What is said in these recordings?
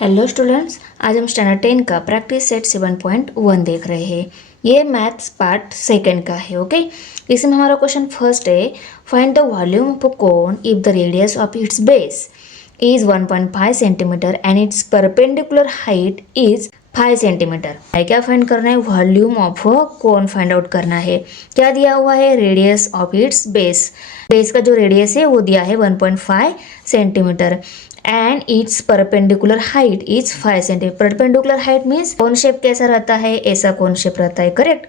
Hello students, आज हम standard 10 का प्रैक्टिस सेट 7.1 देख रहे हैं। ये मैथ्स पार्ट सेकंड का है। ओके, इसमें हमारा क्वेश्चन फर्स्ट है, find the volume of a cone if the radius of its base is 1.5 centimetre and it's perpendicular height is 5 centimetre. क्या फाइंड करना है? Volume of a cone find out करना है। क्या दिया हुआ है? Radius of its base. Base का जो रेडियस है वो दिया है 1.5 centimetre and it's perpendicular height is 5 centimetre. Perpendicular height means cone shape कैसा रहता है? ऐसा कोन शेप रहता है, करेक्ट।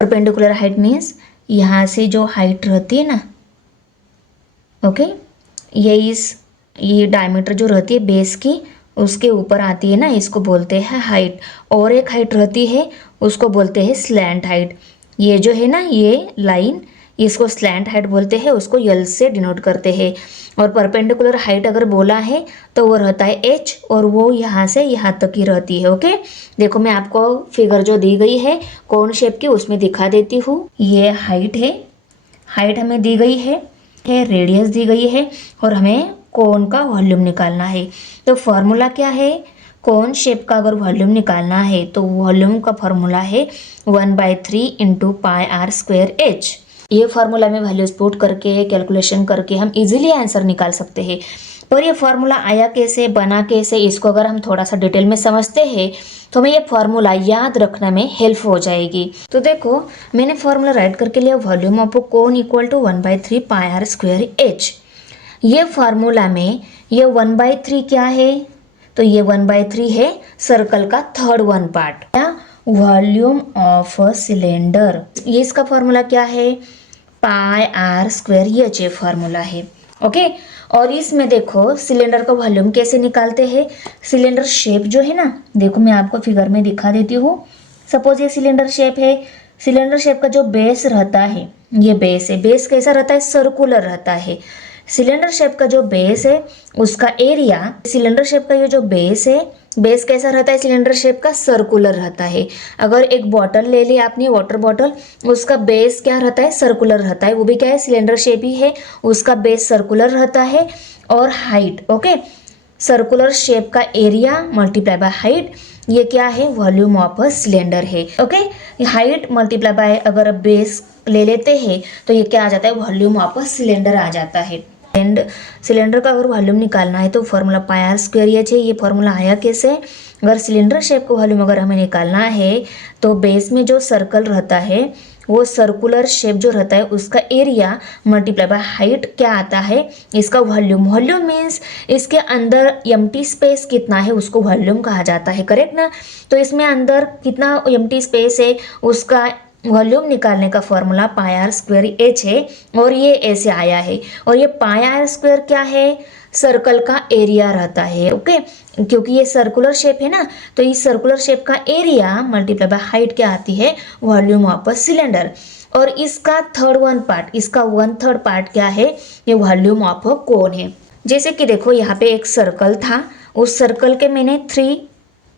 परपेंडिकुलर हाइट मीन्स यहाँ से जो हाइट रहती है ना, ओके, ये डायमीटर जो रहती है बेस की उसके ऊपर आती है ना, इसको बोलते हैं हाइट। और एक हाइट रहती है उसको बोलते हैं स्लैंट हाइट। ये जो है ना, ये लाइन, इसको स्लैंट हाइट बोलते हैं, उसको यल से डिनोट करते हैं। और परपेंडिकुलर हाइट अगर बोला है तो वो रहता है एच, और वो यहाँ से यहाँ तक ही रहती है। ओके, देखो मैं आपको फिगर जो दी गई है कोन शेप की उसमें दिखा देती हूँ। ये हाइट है, हाइट हमें दी गई है, रेडियस दी गई है, और हमें कोन का वॉल्यूम निकालना है। तो फॉर्मूला क्या है? कोन शेप का अगर वॉल्यूम निकालना है तो वॉल्यूम का फॉर्मूला है 1/3 into pi r square h. ये फार्मूला में वैल्यूज पुट करके कैलकुलेशन करके हम इजीली आंसर निकाल सकते हैं। पर ये फार्मूला आया कैसे, बना कैसे, इसको अगर हम थोड़ा सा डिटेल में समझते हैं तो हमें ये फार्मूला याद रखने में हेल्प हो जाएगी। तो देखो मैंने फार्मूला राइट करके लिया, volume of cone equal to 1/3 pi r square h. ये फार्मूला में ये 1/3 क्या है? तो ये 1/3 है सर्कल का थर्ड वन पार्ट। क्या? Volume of a cylinder. ये इसका फार्मूला क्या है? पाई आर स्क्वायर, ये फार्मूला है। ओके, और इसमें देखो सिलेंडर का वॉल्यूम कैसे निकालते हैं। सिलेंडर शेप जो है ना, देखो मैं आपको फिगर में दिखा देती हूँ। सपोज ये सिलेंडर शेप है। सिलेंडर शेप का जो बेस रहता है, ये बेस है। बेस कैसा रहता है? सर्कुलर रहता है। सिलेंडर शेप का जो बेस है उसका एरिया, सिलेंडर शेप का ये जो बेस है, बेस कैसा रहता है? सिलेंडर शेप का सर्कुलर रहता है। अगर एक बॉटल ले ली आपने, वाटर बॉटल, उसका बेस क्या रहता है? सर्कुलर रहता है। वो भी क्या है? सिलेंडर शेप ही है, उसका बेस सर्कुलर रहता है। और हाइट, ओके, सर्कुलर शेप का एरिया मल्टीप्लाई बाय हाइट, ये क्या है? वॉल्यूम ऑफ अ सिलेंडर है। ओके, हाइट मल्टीप्लाई बाय अगर बेस ले लेते हैं तो ये क्या आ जाता है? वॉल्यूम ऑफ अ सिलेंडर आ जाता है। एंड सिलेंडर का अगर वॉल्यूम निकालना है तो formula pi r square h है। ये फॉर्मूला आया कैसे? अगर सिलेंडर शेप का वॉल्यूम अगर हमें निकालना है तो बेस में जो सर्कल रहता है, वो सर्कुलर शेप जो रहता है उसका एरिया मल्टीप्लाई बाय हाइट क्या आता है? इसका वॉल्यूम। वॉल्यूम मीन्स इसके अंदर एम्प्टी स्पेस कितना है उसको वॉल्यूम कहा जाता है, करेक्ट ना। तो इसमें अंदर कितना एम्प्टी स्पेस है उसका वॉल्यूम निकालने का formula pi r square h है, और ये ऐसे आया है। और ये पाई आर स्क्वायर क्या है? सर्कल का एरिया रहता है। ओके, क्योंकि ये सर्कुलर शेप है ना, तो इस सर्कुलर शेप का एरिया मल्टीप्लाई बाय हाइट क्या आती है? Volume of a cylinder. और इसका थर्ड वन पार्ट, इसका 1/3 पार्ट क्या है? ये वॉल्यूम ऑफ अ कोन है। जैसे कि देखो यहाँ पे एक सर्कल था, उस सर्कल के मैंने 3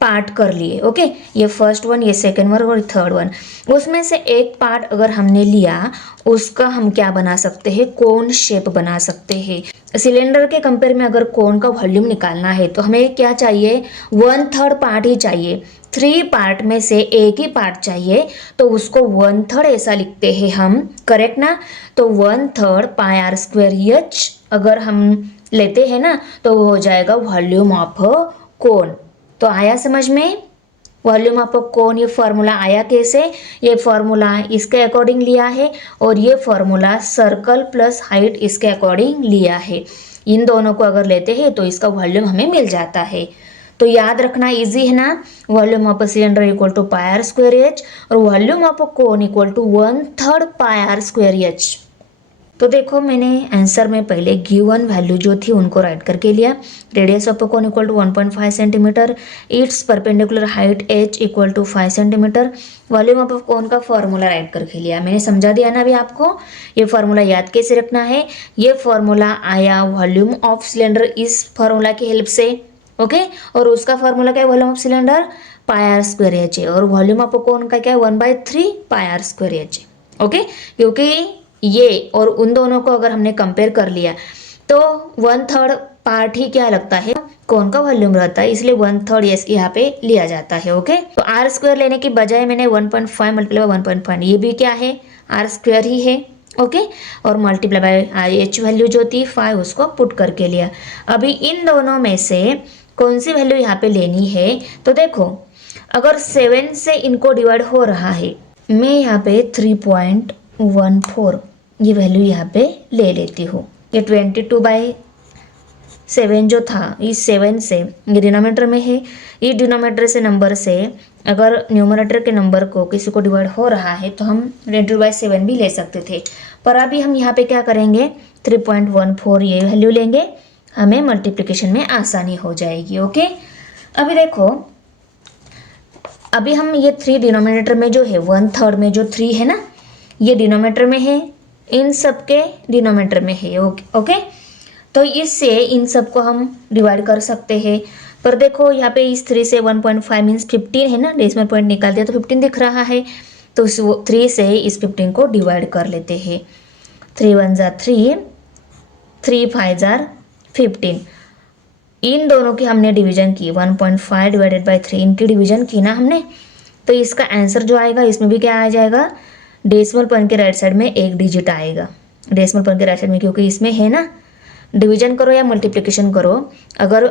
पार्ट कर लिए। ओके, ये फर्स्ट वन, ये सेकंड वन और थर्ड वन। उसमें से एक पार्ट अगर हमने लिया, उसका हम क्या बना सकते हैं? कोन शेप बना सकते हैं। सिलेंडर के कंपेयर में अगर कोन का वॉल्यूम निकालना है तो हमें क्या चाहिए? 1/3 पार्ट ही चाहिए। 3 पार्ट में से एक ही पार्ट चाहिए, तो उसको 1/3 ऐसा लिखते हैं हम, करेक्ट ना। तो 1/3 पाई आर स्क्वायर एच अगर हम लेते हैं ना तो वो हो जाएगा वॉल्यूम ऑफ कोन। तो आया समझ में? वॉल्यूम ऑफ कोन ये फॉर्मूला आया कैसे? ये फॉर्मूला इसके अकॉर्डिंग लिया है, और ये फॉर्मूला सर्कल प्लस हाइट इसके अकॉर्डिंग लिया है। इन दोनों को अगर लेते हैं तो इसका वॉल्यूम हमें मिल जाता है। तो याद रखना इजी है ना। Volume of cylinder equal to pi r square h, और volume of cone equal to 1/3 pi r square h. तो देखो मैंने आंसर में पहले गिवन वैल्यू जो थी उनको राइट करके लिया। Radius of cone equal to 1.5 centimetre, its perpendicular height h equal to 5 centimetre, volume of cone का फॉर्मूला राइट करके लिया। मैंने समझा दिया ना अभी आपको। ये फॉर्मूला याद कैसे रखना है? ये फॉर्मूला आया वॉल्यूम ऑफ सिलेंडर इस फॉर्मूला की हेल्प से। ओके, और उसका फॉर्मूला क्या है? Volume of cylinder pi r square h है, और वॉल्यूम ऑफ कोन का क्या है? 1/3 पाई आर स्क्वायर एच है। ओके, क्योंकि ये और उन दोनों को अगर हमने कंपेयर कर लिया तो 1/3 पार्ट ही क्या लगता है? कोन का वॉल्यूम रहता है, इसलिए 1/3 ये यहाँ पे लिया जाता है। ओके, तो आर स्क्वायर लेने की बजाय मैंने 1.5 मल्टीप्लाई 1.5, ये भी क्या है, आर स्क्वायर ही है। ओके, और मल्टीप्लाई बाय एच वैल्यू जो थी 5 उसको पुट करके लिया। अभी इन दोनों में से कौन सी वैल्यू यहाँ पे लेनी है, तो देखो अगर 7 से इनको डिवाइड हो रहा है, मैं यहाँ पे 3.14 ये वैल्यू यहाँ पे ले लेती हूँ। ये 22/7 जो था, इस 7 से ये डिनोमिनेटर में है, इस डिनोमिनेटर से नंबर से अगर न्यूमरेटर के नंबर को किसी को डिवाइड हो रहा है तो हम 22/7 भी ले सकते थे, पर अभी हम यहाँ पे क्या करेंगे, 3.14 ये वैल्यू लेंगे, हमें मल्टीप्लिकेशन में आसानी हो जाएगी। ओके, अभी देखो अभी हम ये 3 डिनोमिनेटर में जो है 1/3 में जो 3 है ना, ये डिनोमिनेटर में है, इन सब के डिनोमिनेटर में है। ओके, तो इससे इन सबको हम डिवाइड कर सकते हैं। पर देखो यहाँ पे इस 3 से 1.5 मीन्स 15 है ना, डेसिमल पॉइंट निकाल दिया तो 15 दिख रहा है, तो इस 3 से इस 15 को डिवाइड कर लेते हैं। 3 1 जार 3, 3 5 जार 15, इन दोनों की हमने डिवीजन की, 1.5 डिवाइडेड बाई 3 इनकी डिवीजन की ना हमने, तो इसका आंसर जो आएगा इसमें भी क्या आ जाएगा, डेसिमल पॉइंट के राइट साइड में एक डिजिट आएगा, डेसिमल पॉइंट के राइट साइड में, क्योंकि इसमें है ना, डिवीजन करो या मल्टीप्लिकेशन करो, अगर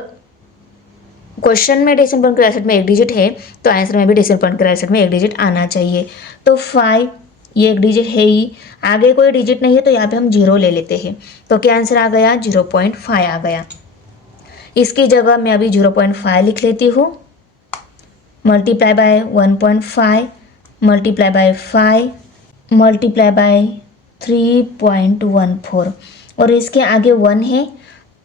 क्वेश्चन में डेसिमल पॉइंट के राइट साइड में एक डिजिट है तो आंसर में भी डेसिमल पॉइंट के राइट साइड में एक डिजिट आना चाहिए। तो 5 ये एक डिजिट है ही, आगे कोई डिजिट नहीं है तो यहाँ पे हम 0 ले लेते हैं, तो क्या आंसर आ गया, 0.5 आ गया। इसकी जगह मैं अभी 0.5 लिख लेती हूँ, multiply by 1.5 multiply by 5 multiply by 3.14, और इसके आगे 1 है,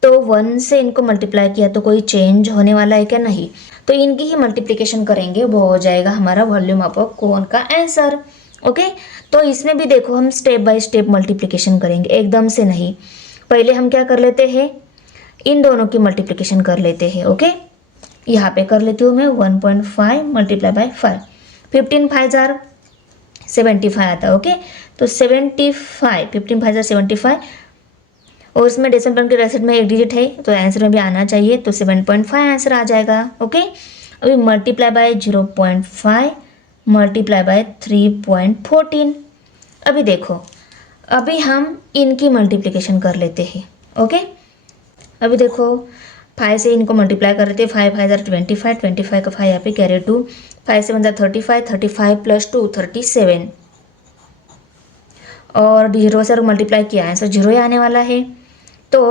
तो 1 से इनको मल्टीप्लाई किया तो कोई चेंज होने वाला है क्या, नहीं, तो इनकी ही मल्टीप्लिकेशन करेंगे, वो हो जाएगा हमारा वॉल्यूम ऑफ कोन का आंसर। ओके, तो इसमें भी देखो हम स्टेप बाय स्टेप मल्टीप्लिकेशन करेंगे, एकदम से नहीं। पहले हम क्या कर लेते हैं, इन दोनों की मल्टीप्लिकेशन कर लेते हैं। ओके, यहाँ पे कर लेती हूँ मैं 1.5 मल्टीप्लाई बाय 5, 15 5 जार 75 आता है। ओके, तो 75, 15 5 जार 75, और इसमें डेसिमल पॉइंट के राइट साइड में एक डिजिट है तो आंसर में भी आना चाहिए, तो 7.5 आंसर आ जाएगा। ओके, अभी मल्टीप्लाई बाय 0.5 मल्टीप्लाई बाय 3.14, अभी देखो अभी हम इनकी मल्टीप्लिकेशन कर लेते हैं। ओके, अभी देखो 5 से इनको मल्टीप्लाई कर लेते हैं, 5 5 जार 25, 25 का 5 यहाँ पे कैरी 2, 5 7 जार 35, 35 प्लस 2 37, और 0 से मल्टीप्लाई किया आंसर 0 ही आने वाला है, तो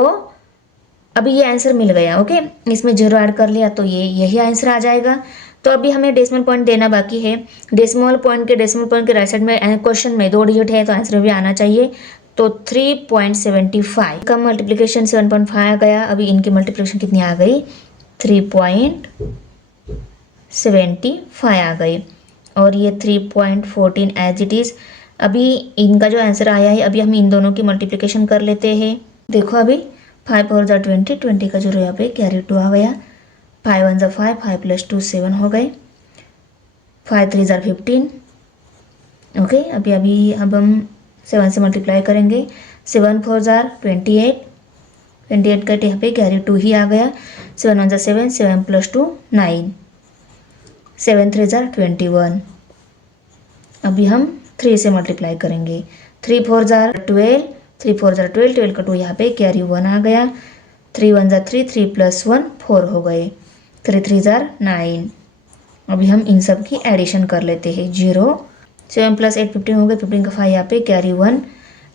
अभी ये आंसर मिल गया। ओके, इसमें 0 ऐड कर लिया तो ये यही आंसर आ जाएगा। तो अभी हमें डेसिमल पॉइंट देना बाकी है, डेसिमल पॉइंट के राइट साइड में क्वेश्चन में 2 डिजिट है तो आंसर भी आना चाहिए, तो 3.75 का मल्टीप्लिकेशन 7.5 आ गया। अभी इनकी मल्टीप्लिकेशन कितनी आ गई, 3.75 आ गई, और ये 3.14 एज इट इज़। अभी इनका जो आंसर आया है, अभी हम इन दोनों की मल्टीप्लिकेशन कर लेते हैं। देखो अभी 5 4 जार 20, 20 का 0 यहाँ पे कैरी 2 आ गया, 5 1 जार 5, 5 प्लस 2 7 हो गए, 5 3 जार 15। ओके, अब हम 7 से मल्टीप्लाई करेंगे, 7 4 जार 28, 28 का यहाँ पे कैरी 2 ही आ गया, 7 1 जार 7, 7 प्लस 2 9, 7 3 जार 21। अभी हम 3 से मल्टीप्लाई करेंगे, 3 4 जार 12, 3 4 जार 12, 12 का 2 यहाँ पे कैरी 1 आ गया, 3 1 जार 3, 3 प्लस 1 4 हो गए, 3 3 जार 9। अभी हम इन सब की एडिशन कर लेते हैं, 0 7 प्लस 8 15 हो गए, 15 का 5 यहाँ पे कैरी 1,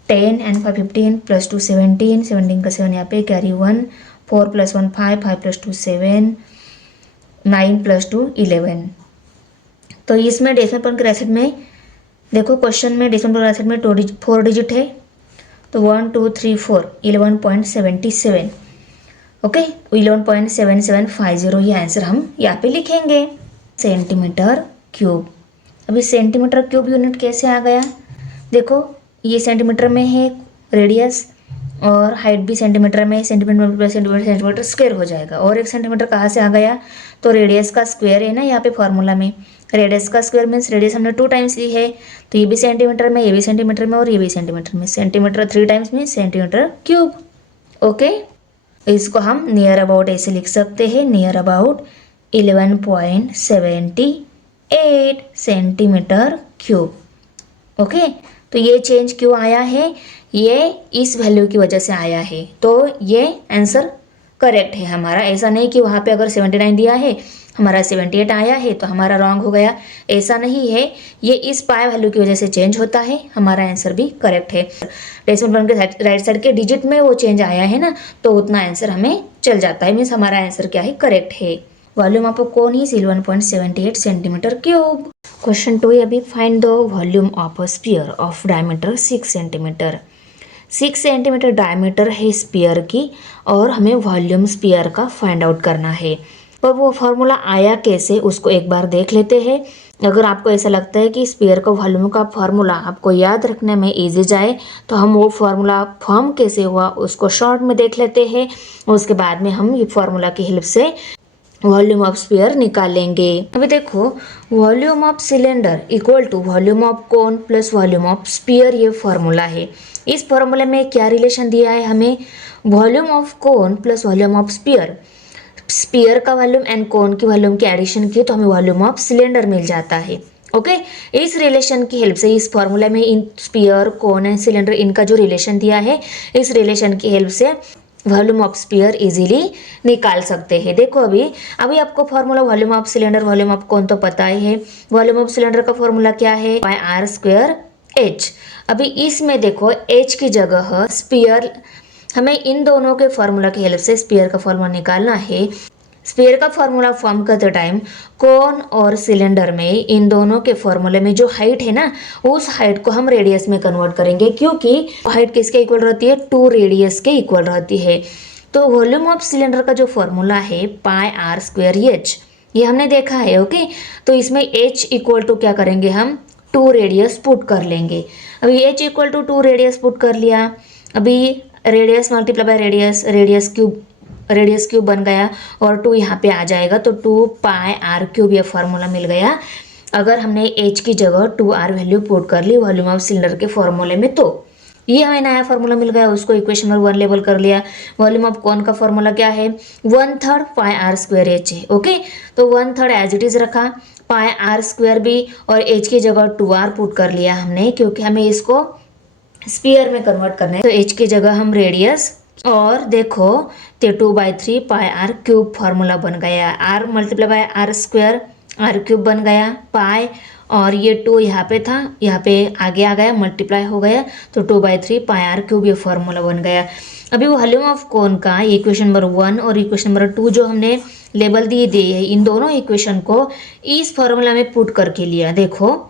10 एंड 5 15 प्लस 2 17, 17 का 7 यहाँ पे कैरी 1, 4 प्लस 1 5, 5 प्लस 2 7, 9 प्लस 2 11। तो इसमें डेसिमल पॉइंट के राइट साइड में देखो, क्वेश्चन में डेसिमल पॉइंट के राइट साइड में 4 डिजिट है, तो 1 2 3 4 11.77। ओके, 11.7750 ये आंसर हम यहाँ पे लिखेंगे। सेंटीमीटर क्यूब, अभी सेंटीमीटर क्यूब यूनिट कैसे आ गया, देखो ये सेंटीमीटर में है रेडियस, और हाइट भी सेंटीमीटर में, सेंटीमीटर सेंटीमीटर स्क्वायर हो जाएगा। और 1 सेंटीमीटर कहाँ से आ गया, तो रेडियस का स्क्वायर है ना यहाँ पे फॉर्मूला में, रेडियस का स्क्वायर मीन्स रेडियस हमने 2 टाइम्स ली है, तो ये भी सेंटीमीटर में, ये भी सेंटीमीटर में, और ये भी सेंटीमीटर में, सेंटीमीटर 3 टाइम्स में सेंटीमीटर क्यूब। ओके, इसको हम नियर अबाउट ऐसे लिख सकते हैं, near about 11.78 centimetre cube. Okay, तो ये चेंज क्यों आया है, ये इस वैल्यू की वजह से आया है, तो ये आंसर करेक्ट है हमारा। ऐसा नहीं कि वहाँ पे अगर 79 दिया है हमारा 78 आया है तो हमारा रॉन्ग हो गया, ऐसा नहीं है। ये इस पाई वैल्यू की वजह से चेंज होता है, हमारा आंसर भी करेक्ट है। डेसिमल पॉइंट के राइट साइड के डिजिट में वो चेंज आया है ना, तो उतना आंसर हमें चल जाता है, मीन्स हमारा आंसर क्या है, करेक्ट है। Volume of cone is 11.78 centimetre cube. Question 2 है अभी, find the volume of a sphere of diameter 6 centimetre. 6 centimetre diameter है स्फीयर की और हमें वॉल्यूम स्फीयर का फाइंड आउट करना है। पर वो फार्मूला आया कैसे उसको एक बार देख लेते हैं। अगर आपको ऐसा लगता है कि स्फीयर का वॉल्यूम का फार्मूला आपको याद रखने में इजी जाए तो हम वो फार्मूला फॉर्म कैसे हुआ उसको शॉर्ट में देख लेते हैं, उसके बाद में हम ये फार्मूला की हेल्प से वॉल्यूम ऑफ स्फीयर निकालेंगे। अभी देखो, volume of cylinder equal to volume of cone plus volume of sphere, ये फार्मूला है। इस फार्मूले में क्या रिलेशन दिया है हमें, volume of cone plus volume of sphere, sphere का वॉल्यूम एंड कोन की वॉल्यूम की एडिशन की तो हमें वॉल्यूम ऑफ सिलेंडर मिल जाता है। ओके, इस रिलेशन की हेल्प से, इस फॉर्मूला में इन स्फीयर कोन एंड सिलेंडर इनका जो रिलेशन दिया है, इस रिलेशन की हेल्प से वॉल्यूम ऑफ स्फीयर इजीली निकाल सकते हैं। देखो अभी आपको formula volume of cylinder volume of कोन तो पता ही है। वॉल्यूम ऑफ सिलेंडर का फॉर्मूला क्या है, पाई आर स्क्वायर एच। अभी इसमें देखो एच की जगह स्फीयर, हमें इन दोनों के फॉर्मूला की हेल्प से स्फीयर का फॉर्मूला निकालना है। स्फीयर का फॉर्मूला फॉर्म करते टाइम कोन और सिलेंडर में इन दोनों के फॉर्मूले में जो हाइट है ना, उस हाइट को हम रेडियस में कन्वर्ट करेंगे, क्योंकि हाइट किसके इक्वल रहती है, 2 रेडियस के इक्वल रहती है। तो वॉल्यूम ऑफ सिलेंडर का जो फॉर्मूला है पाई आर स्क्वायर एच, ये हमने देखा है। ओके, तो इसमें एच इक्वल टू क्या करेंगे हम, 2 रेडियस पुट कर लेंगे। अभी h equal to 2 radius put कर लिया, अभी radius multiply by radius, radius cube बन गया और 2 यहाँ पे आ जाएगा, तो 2 पाई आर क्यूब ये फार्मूला मिल गया। अगर हमने एच की जगह 2r वैल्यू पुट कर ली वॉल्यूम ऑफ सिलेंडर के फॉर्मूले में, तो ये हमें नया फार्मूला मिल गया, उसको इक्वेशन नंबर 1 लेबल कर लिया। वॉल्यूम ऑफ कोन का फॉर्मूला क्या है, 1/3 पाई आर स्क्वायर एच है। ओके, तो 1/3 एज इट इज रखा, पाई आर स्क्वायर भी, और एच की जगह 2r पुट कर लिया हमने, क्योंकि हमें इसको स्फीयर में कन्वर्ट करना है। तो एच की जगह हम रेडियस, और देखो तो 2/3 पाई आर क्यूब फार्मूला बन गया, r multiply by r square, r cube बन गया, पाई और ये 2 यहाँ पे था, यहाँ पे आगे आ गया, मल्टीप्लाई हो गया, तो 2/3 पाई आर क्यूब ये फार्मूला बन गया। अभी वॉल्यूम ऑफ कोन का इक्वेशन नंबर 1 और इक्वेशन नंबर 2 जो हमने लेबल दिए है, इन दोनों इक्वेशन को इस फार्मूला में पुट करके लिया। देखो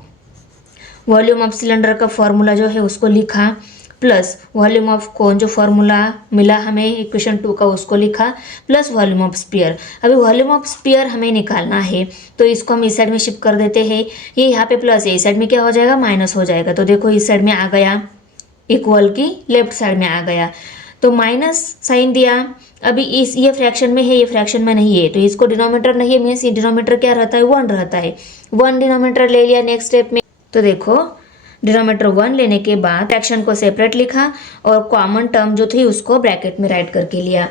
वॉल्यूम ऑफ सिलेंडर का फॉर्मूला जो है उसको लिखा, प्लस वॉल्यूम ऑफ कोन जो फॉर्मूला मिला हमें इक्वेशन 2 का उसको लिखा, प्लस वॉल्यूम ऑफ स्फीयर। अभी वॉल्यूम ऑफ स्फीयर हमें निकालना है, तो इसको हम इस साइड में शिफ्ट कर देते हैं। ये यहाँ पे प्लस है, इस साइड में क्या हो जाएगा, माइनस हो जाएगा। तो देखो इस साइड में आ गया, इक्वल की लेफ्ट साइड में आ गया, तो माइनस साइन दिया। अभी इस ये फ्रैक्शन में है, ये फ्रैक्शन में नहीं है, तो इसको डिनोमीटर नहीं है, मीन्स ये डिनोमीटर क्या रहता है, 1 रहता है। 1 डिनोमीटर ले लिया नेक्स्ट स्टेप में, तो देखो डिनोमीटर 1 लेने के बाद फ्रैक्शन को सेपरेट लिखा और कॉमन टर्म जो थी उसको ब्रैकेट में राइट करके लिया।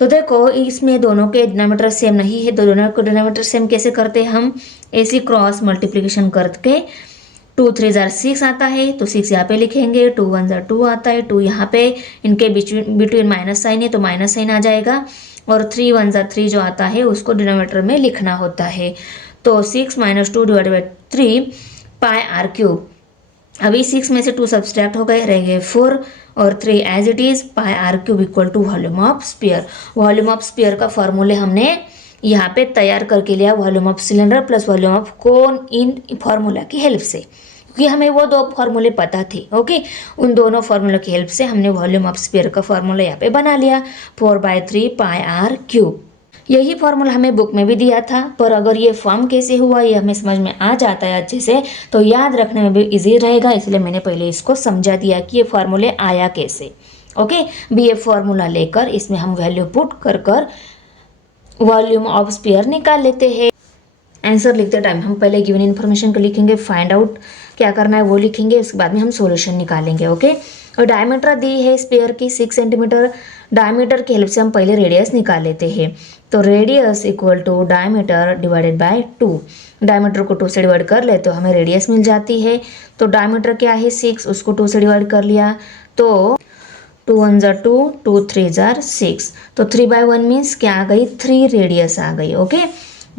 तो देखो इसमें दोनों के डिनोमीटर सेम नहीं है, तो दोनों को डिनोमीटर सेम कैसे करते हैं हम, ऐसी क्रॉस मल्टीप्लिकेशन करके 2 3 जार 6 आता है, तो 6 यहाँ पे लिखेंगे, 2 1 जार 2 आता है, 2 यहाँ पे, इनके बिटवीन माइनस साइन है तो माइनस साइन आ जाएगा, और 3 1 जार 3 जो आता है उसको डिनोमीटर में लिखना होता है। तो 6 - 2 / 3 पाई आर क्यूब। अभी 6 में से 2 सब्सट्रैक्ट हो गए, रह गए 4 और 3 as it is, pi r cube equal to volume of sphere. Volume of sphere का फॉर्मूले हमने यहाँ पे तैयार करके लिया, volume of cylinder plus volume of cone इन फॉर्मूला की हेल्प से, क्योंकि हमें वो 2 फॉर्मूले पता थे। ओके, उन दोनों फॉर्मूला की हेल्प से हमने वॉल्यूम ऑफ स्फीयर का फॉर्मूला यहाँ पे बना लिया, 4/3 पाई आर क्यूब। यही फॉर्मूला हमें बुक में भी दिया था, पर अगर ये फॉर्म कैसे हुआ ये हमें समझ में आ जाता है अच्छे से, तो याद रखने में भी इजी रहेगा, इसलिए मैंने पहले इसको समझा दिया कि ये फॉर्मूले आया कैसे। ओके, भी ये फॉर्मूला लेकर इसमें हम वैल्यू पुट कर कर वॉल्यूम ऑफ स्फीयर निकाल लेते हैं। आंसर लिखते टाइम हम पहले गिवन इन्फॉर्मेशन को लिखेंगे, फाइंड आउट क्या करना है वो लिखेंगे, उसके बाद में हम सॉल्यूशन निकालेंगे। ओके, और डायमीटर दी है स्फीयर की 6 सेंटीमीटर। डायमीटर की हेल्प से हम पहले रेडियस निकाल लेते हैं। तो radius equal to diameter divided by 2। Diameter को 2 से डिवाइड कर ले तो हमें रेडियस मिल जाती है। तो डायमीटर क्या है 6, उसको 2 से डिवाइड कर लिया तो 2 1 जार 2, 2 3 जार 6। तो 3/1 मीन्स क्या आ गई, 3 रेडियस आ गई। Okay,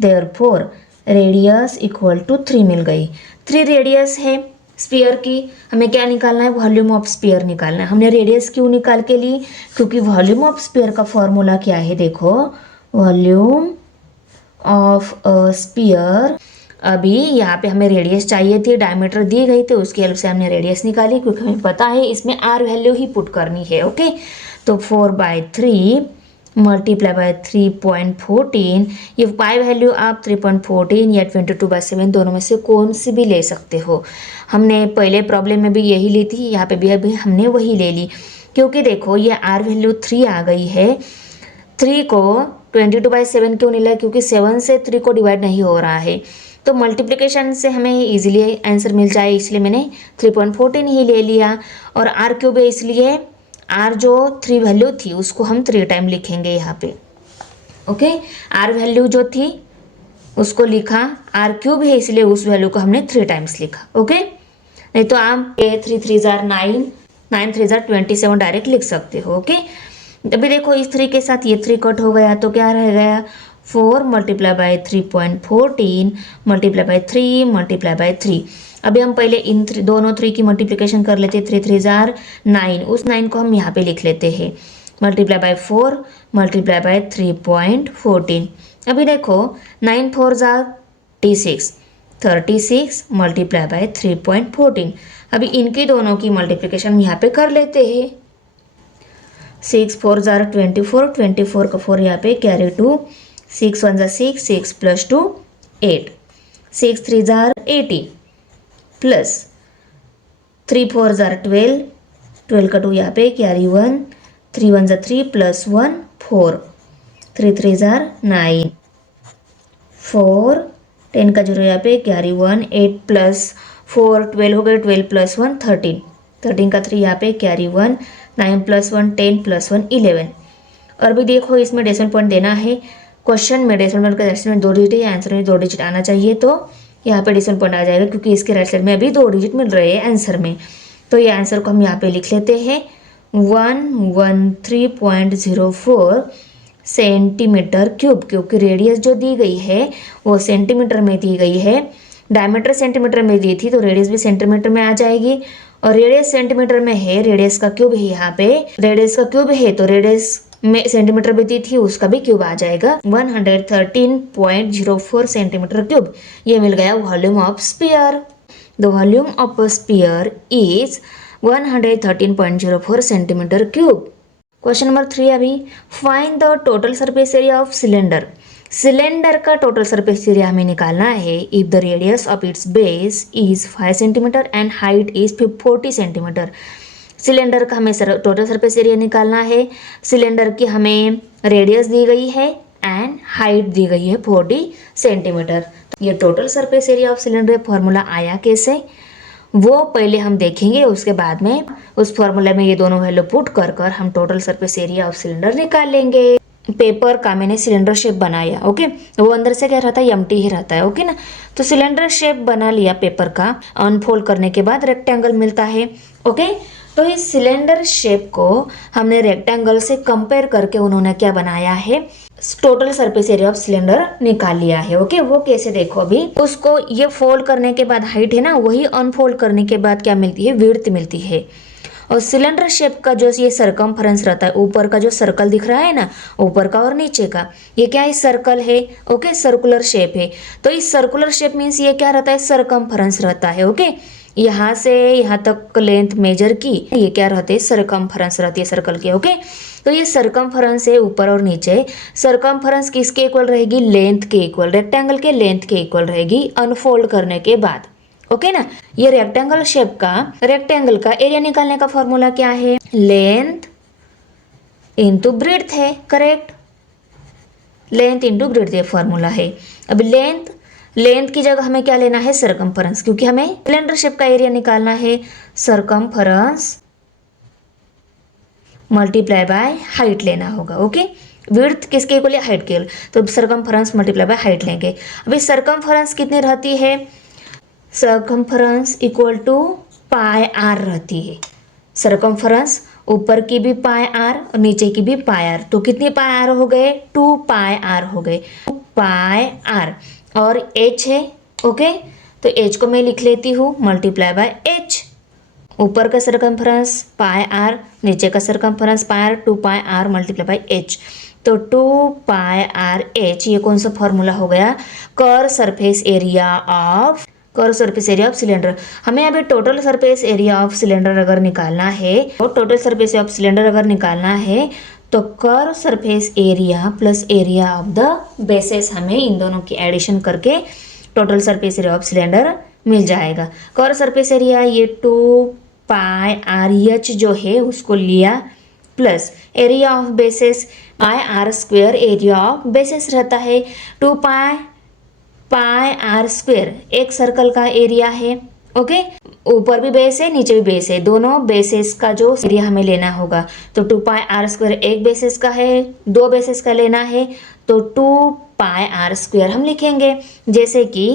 therefore radius equal to 3 मिल गई। 3 रेडियस है स्फीयर की, हमें क्या निकालना है, वॉल्यूम ऑफ स्फीयर निकालना है। हमने रेडियस क्यों निकाल के ली, क्योंकि वॉल्यूम ऑफ स्फीयर का फॉर्मूला क्या है, देखो वॉल्यूम ऑफ अ स्फीयर। अभी यहाँ पे हमें रेडियस चाहिए थी, डायमीटर दी गई थी, उसकी हेल्प से हमने रेडियस निकाली, क्योंकि हमें पता है इसमें आर वैल्यू ही पुट करनी है। ओके, तो 4/3 मल्टीप्लाई बाय 3.14, ये पाई वैल्यू आप 3.14 या 22/7 दोनों में से कौन सी भी ले सकते हो। हमने पहले प्रॉब्लम में भी यही ली थी, यहाँ पे भी अभी हमने वही ले ली, क्योंकि देखो ये आर वैल्यू 3 आ गई है। 3 को 22/7 क्यों नहीं लिया, क्योंकि 7 से 3 को डिवाइड नहीं हो रहा है, तो मल्टीप्लिकेशन से हमें इजीली आंसर मिल जाए, इसलिए मैंने 3.14 ही ले लिया। और आर क्यूब है, इसलिए आर जो 3 वैल्यू थी उसको हम 3 टाइम लिखेंगे यहाँ पे। ओके, आर वैल्यू जो थी उसको लिखा, आर क्यूब है इसलिए उस वैल्यू को हमने 3 टाइम्स लिखा। ओके, नहीं तो आप 3 3 जार 9, 9 3 जार 27 डायरेक्ट लिख सकते हो। ओके, अभी देखो इस 3 के साथ ये 3 कट हो गया तो क्या रह गया, 4 multiply bye 3.14 multiply by 3 multiply bye 3। अभी हम पहले इन दोनों 3 की मल्टीप्लिकेशन कर लेते हैं। 3 3 जार 9, उस 9 को हम यहाँ पे लिख लेते हैं, मल्टीप्लाई बाय 4 मल्टीप्लाई बाय 3.14। अभी देखो 9 4 जार 36, 36 मल्टीप्लाई बाय 3.14। अभी इनकी दोनों की मल्टीप्लिकेशन यहाँ पे कर लेते हैं। 6 4 जार 24, 24 का 4 यहाँ पे carry 2, 6 1 jar 6, 6 plus 2 8, 6 3 jar 80 plus 3 4 जार 12, 12 का 2 यहाँ पे कैरी 1, 3 1 जार 3 प्लस 1 4, 3 3 जार 9, 4 10 का 0 यहाँ पे कैरी 1, 8 प्लस 4 12 हो गए, 12 प्लस 1 13, 13 का 3 यहाँ पे कैरी 1, 9 प्लस 1 10 प्लस 1 11। और भी देखो इसमें डेसिमल पॉइंट देना है, क्वेश्चन में डेसिमल पॉइंट का डेसिमल 2 डिजिट है, आंसर में 2 डिजिट आना चाहिए, तो यहाँ पे डेसिमल पॉइंट आ जाएगा, क्योंकि इसके राइट साइड में अभी 2 डिजिट मिल रहे हैं आंसर में। तो ये आंसर को हम यहाँ पे लिख लेते हैं 113.04 सेंटीमीटर क्यूब, क्योंकि रेडियस जो दी गई है वो सेंटीमीटर में दी गई है, डायमीटर सेंटीमीटर में दी थी तो रेडियस भी सेंटीमीटर में आ जाएगी, और रेडियस सेंटीमीटर में है, रेडियस का क्यूब है यहाँ पे, रेडियस का क्यूब है तो रेडियस में सेंटीमीटर भी दी थी उसका भी क्यूब आ जाएगा, 113.04 सेंटीमीटर क्यूब। ये मिल गया volume of sphere. The volume of a sphere is 113.04 centimetre cube. Question number 3 अभी, find the total surface area of cylinder. Cylinder का टोटल सरफेस एरिया हमें निकालना है if the radius of its base is 5 centimetre and height is 40 centimetre. Cylinder का हमें total surface area निकालना है। Cylinder की हमें रेडियस दी गई है एंड हाइट दी गई है 40 सेंटीमीटर। ये total surface area of cylinder formula आया कैसे, वो पहले हम देखेंगे, उसके बाद में उस फॉर्मूला में ये दोनों वैल्यू पुट कर कर हम total surface area of cylinder निकाल लेंगे। पेपर का मैंने सिलेंडर शेप बनाया, ओके, वो अंदर से क्या रहता है, एम्प्टी ही रहता है, ओके ना। तो सिलेंडर शेप बना लिया पेपर का, अनफोल्ड करने के बाद रेक्टेंगल मिलता है, ओके। तो इस सिलेंडर शेप को हमने रेक्टेंगल से कंपेयर करके उन्होंने क्या बनाया है, total surface area of cylinder निकाल लिया है, ओके। वो कैसे देखो, अभी उसको ये फोल्ड करने के बाद हाइट है ना, वही अनफोल्ड करने के बाद क्या मिलती है, विड्थ मिलती है। और सिलेंडर शेप का जो ये सरकमफरेंस रहता है, ऊपर का जो सर्कल दिख रहा है ना, ऊपर का और नीचे का, ये क्या है, सर्कल है, ओके, सर्कुलर शेप है। तो इस सर्कुलर शेप मीन्स ये क्या रहता है, सरकमफरेंस रहता है, ओके। यहाँ से यहाँ तक लेंथ मेजर की, ये क्या रहते हैं, सरकमफरेंस रहती है सर्कल के, ओके। तो ये सरकमफरेंस है ऊपर और नीचे। सरकमफरेंस किसके इक्वल रहेगी, लेंथ के इक्वल, रेक्टेंगल के लेंथ के इक्वल रहेगी अनफोल्ड करने के बाद, ओके ना। ये रेक्टेंगल शेप का, रेक्टेंगल का एरिया निकालने का फॉर्मूला क्या है, लेंथ इंटू ब्रेड्थ है, करेक्ट, लेंथ इंटू ब्रेड्थ ये फॉर्मूला है। अब लेंथ की जगह हमें क्या लेना है, सरकमफरेंस, क्योंकि हमें सिलेंडर शेप का एरिया निकालना है। सरकमफरेंस मल्टीप्लाई बाय हाइट लेना होगा। ओके, विड्थ किसके इक्वल है, हाइट के, तो सरकमफेरेंस मल्टीप्लाई बाय हाइट लेंगे। अभी सरकमफेरेंस कितनी रहती है, circumference equal to pi r रहती है। सरकमफेरेंस ऊपर की भी पाई आर और नीचे की भी पाई आर, तो कितने पाई आर हो गए, 2 पाई आर हो गए, 2 पाई आर। और h है, ओके, तो h को मैं लिख लेती हूँ मल्टीप्लाई बाय h। ऊपर का सरकमफेरेंस पाई आर, नीचे का circumference pi r, 2 pi r multiply by h। तो 2 पाई आर h, ये कौन सा फॉर्मूला हो गया, curve surface area of, curve surface area of cylinder. हमें अभी total surface area of cylinder अगर निकालना है, तो टोटल सरफेस ऑफ सिलेंडर अगर निकालना है तो curve surface area plus area of the bases, हमें इन दोनों की एडिशन करके total surface area of cylinder मिल जाएगा। कर्व सरफेस एरिया ये 2 पाई आर एच जो है उसको लिया, plus area of bases pi r square, area of bases रहता है 2 पाई आर स्क्वायर, एक सर्कल का एरिया है। ओके, ऊपर भी बेस है नीचे भी बेस है, दोनों बेसेस का जो एरिया हमें लेना होगा। तो 2 पाई आर स्क्वायर एक बेसिस का है, 2 बेसिस का लेना है तो 2 पाई आर स्क्वायर हम लिखेंगे। जैसे कि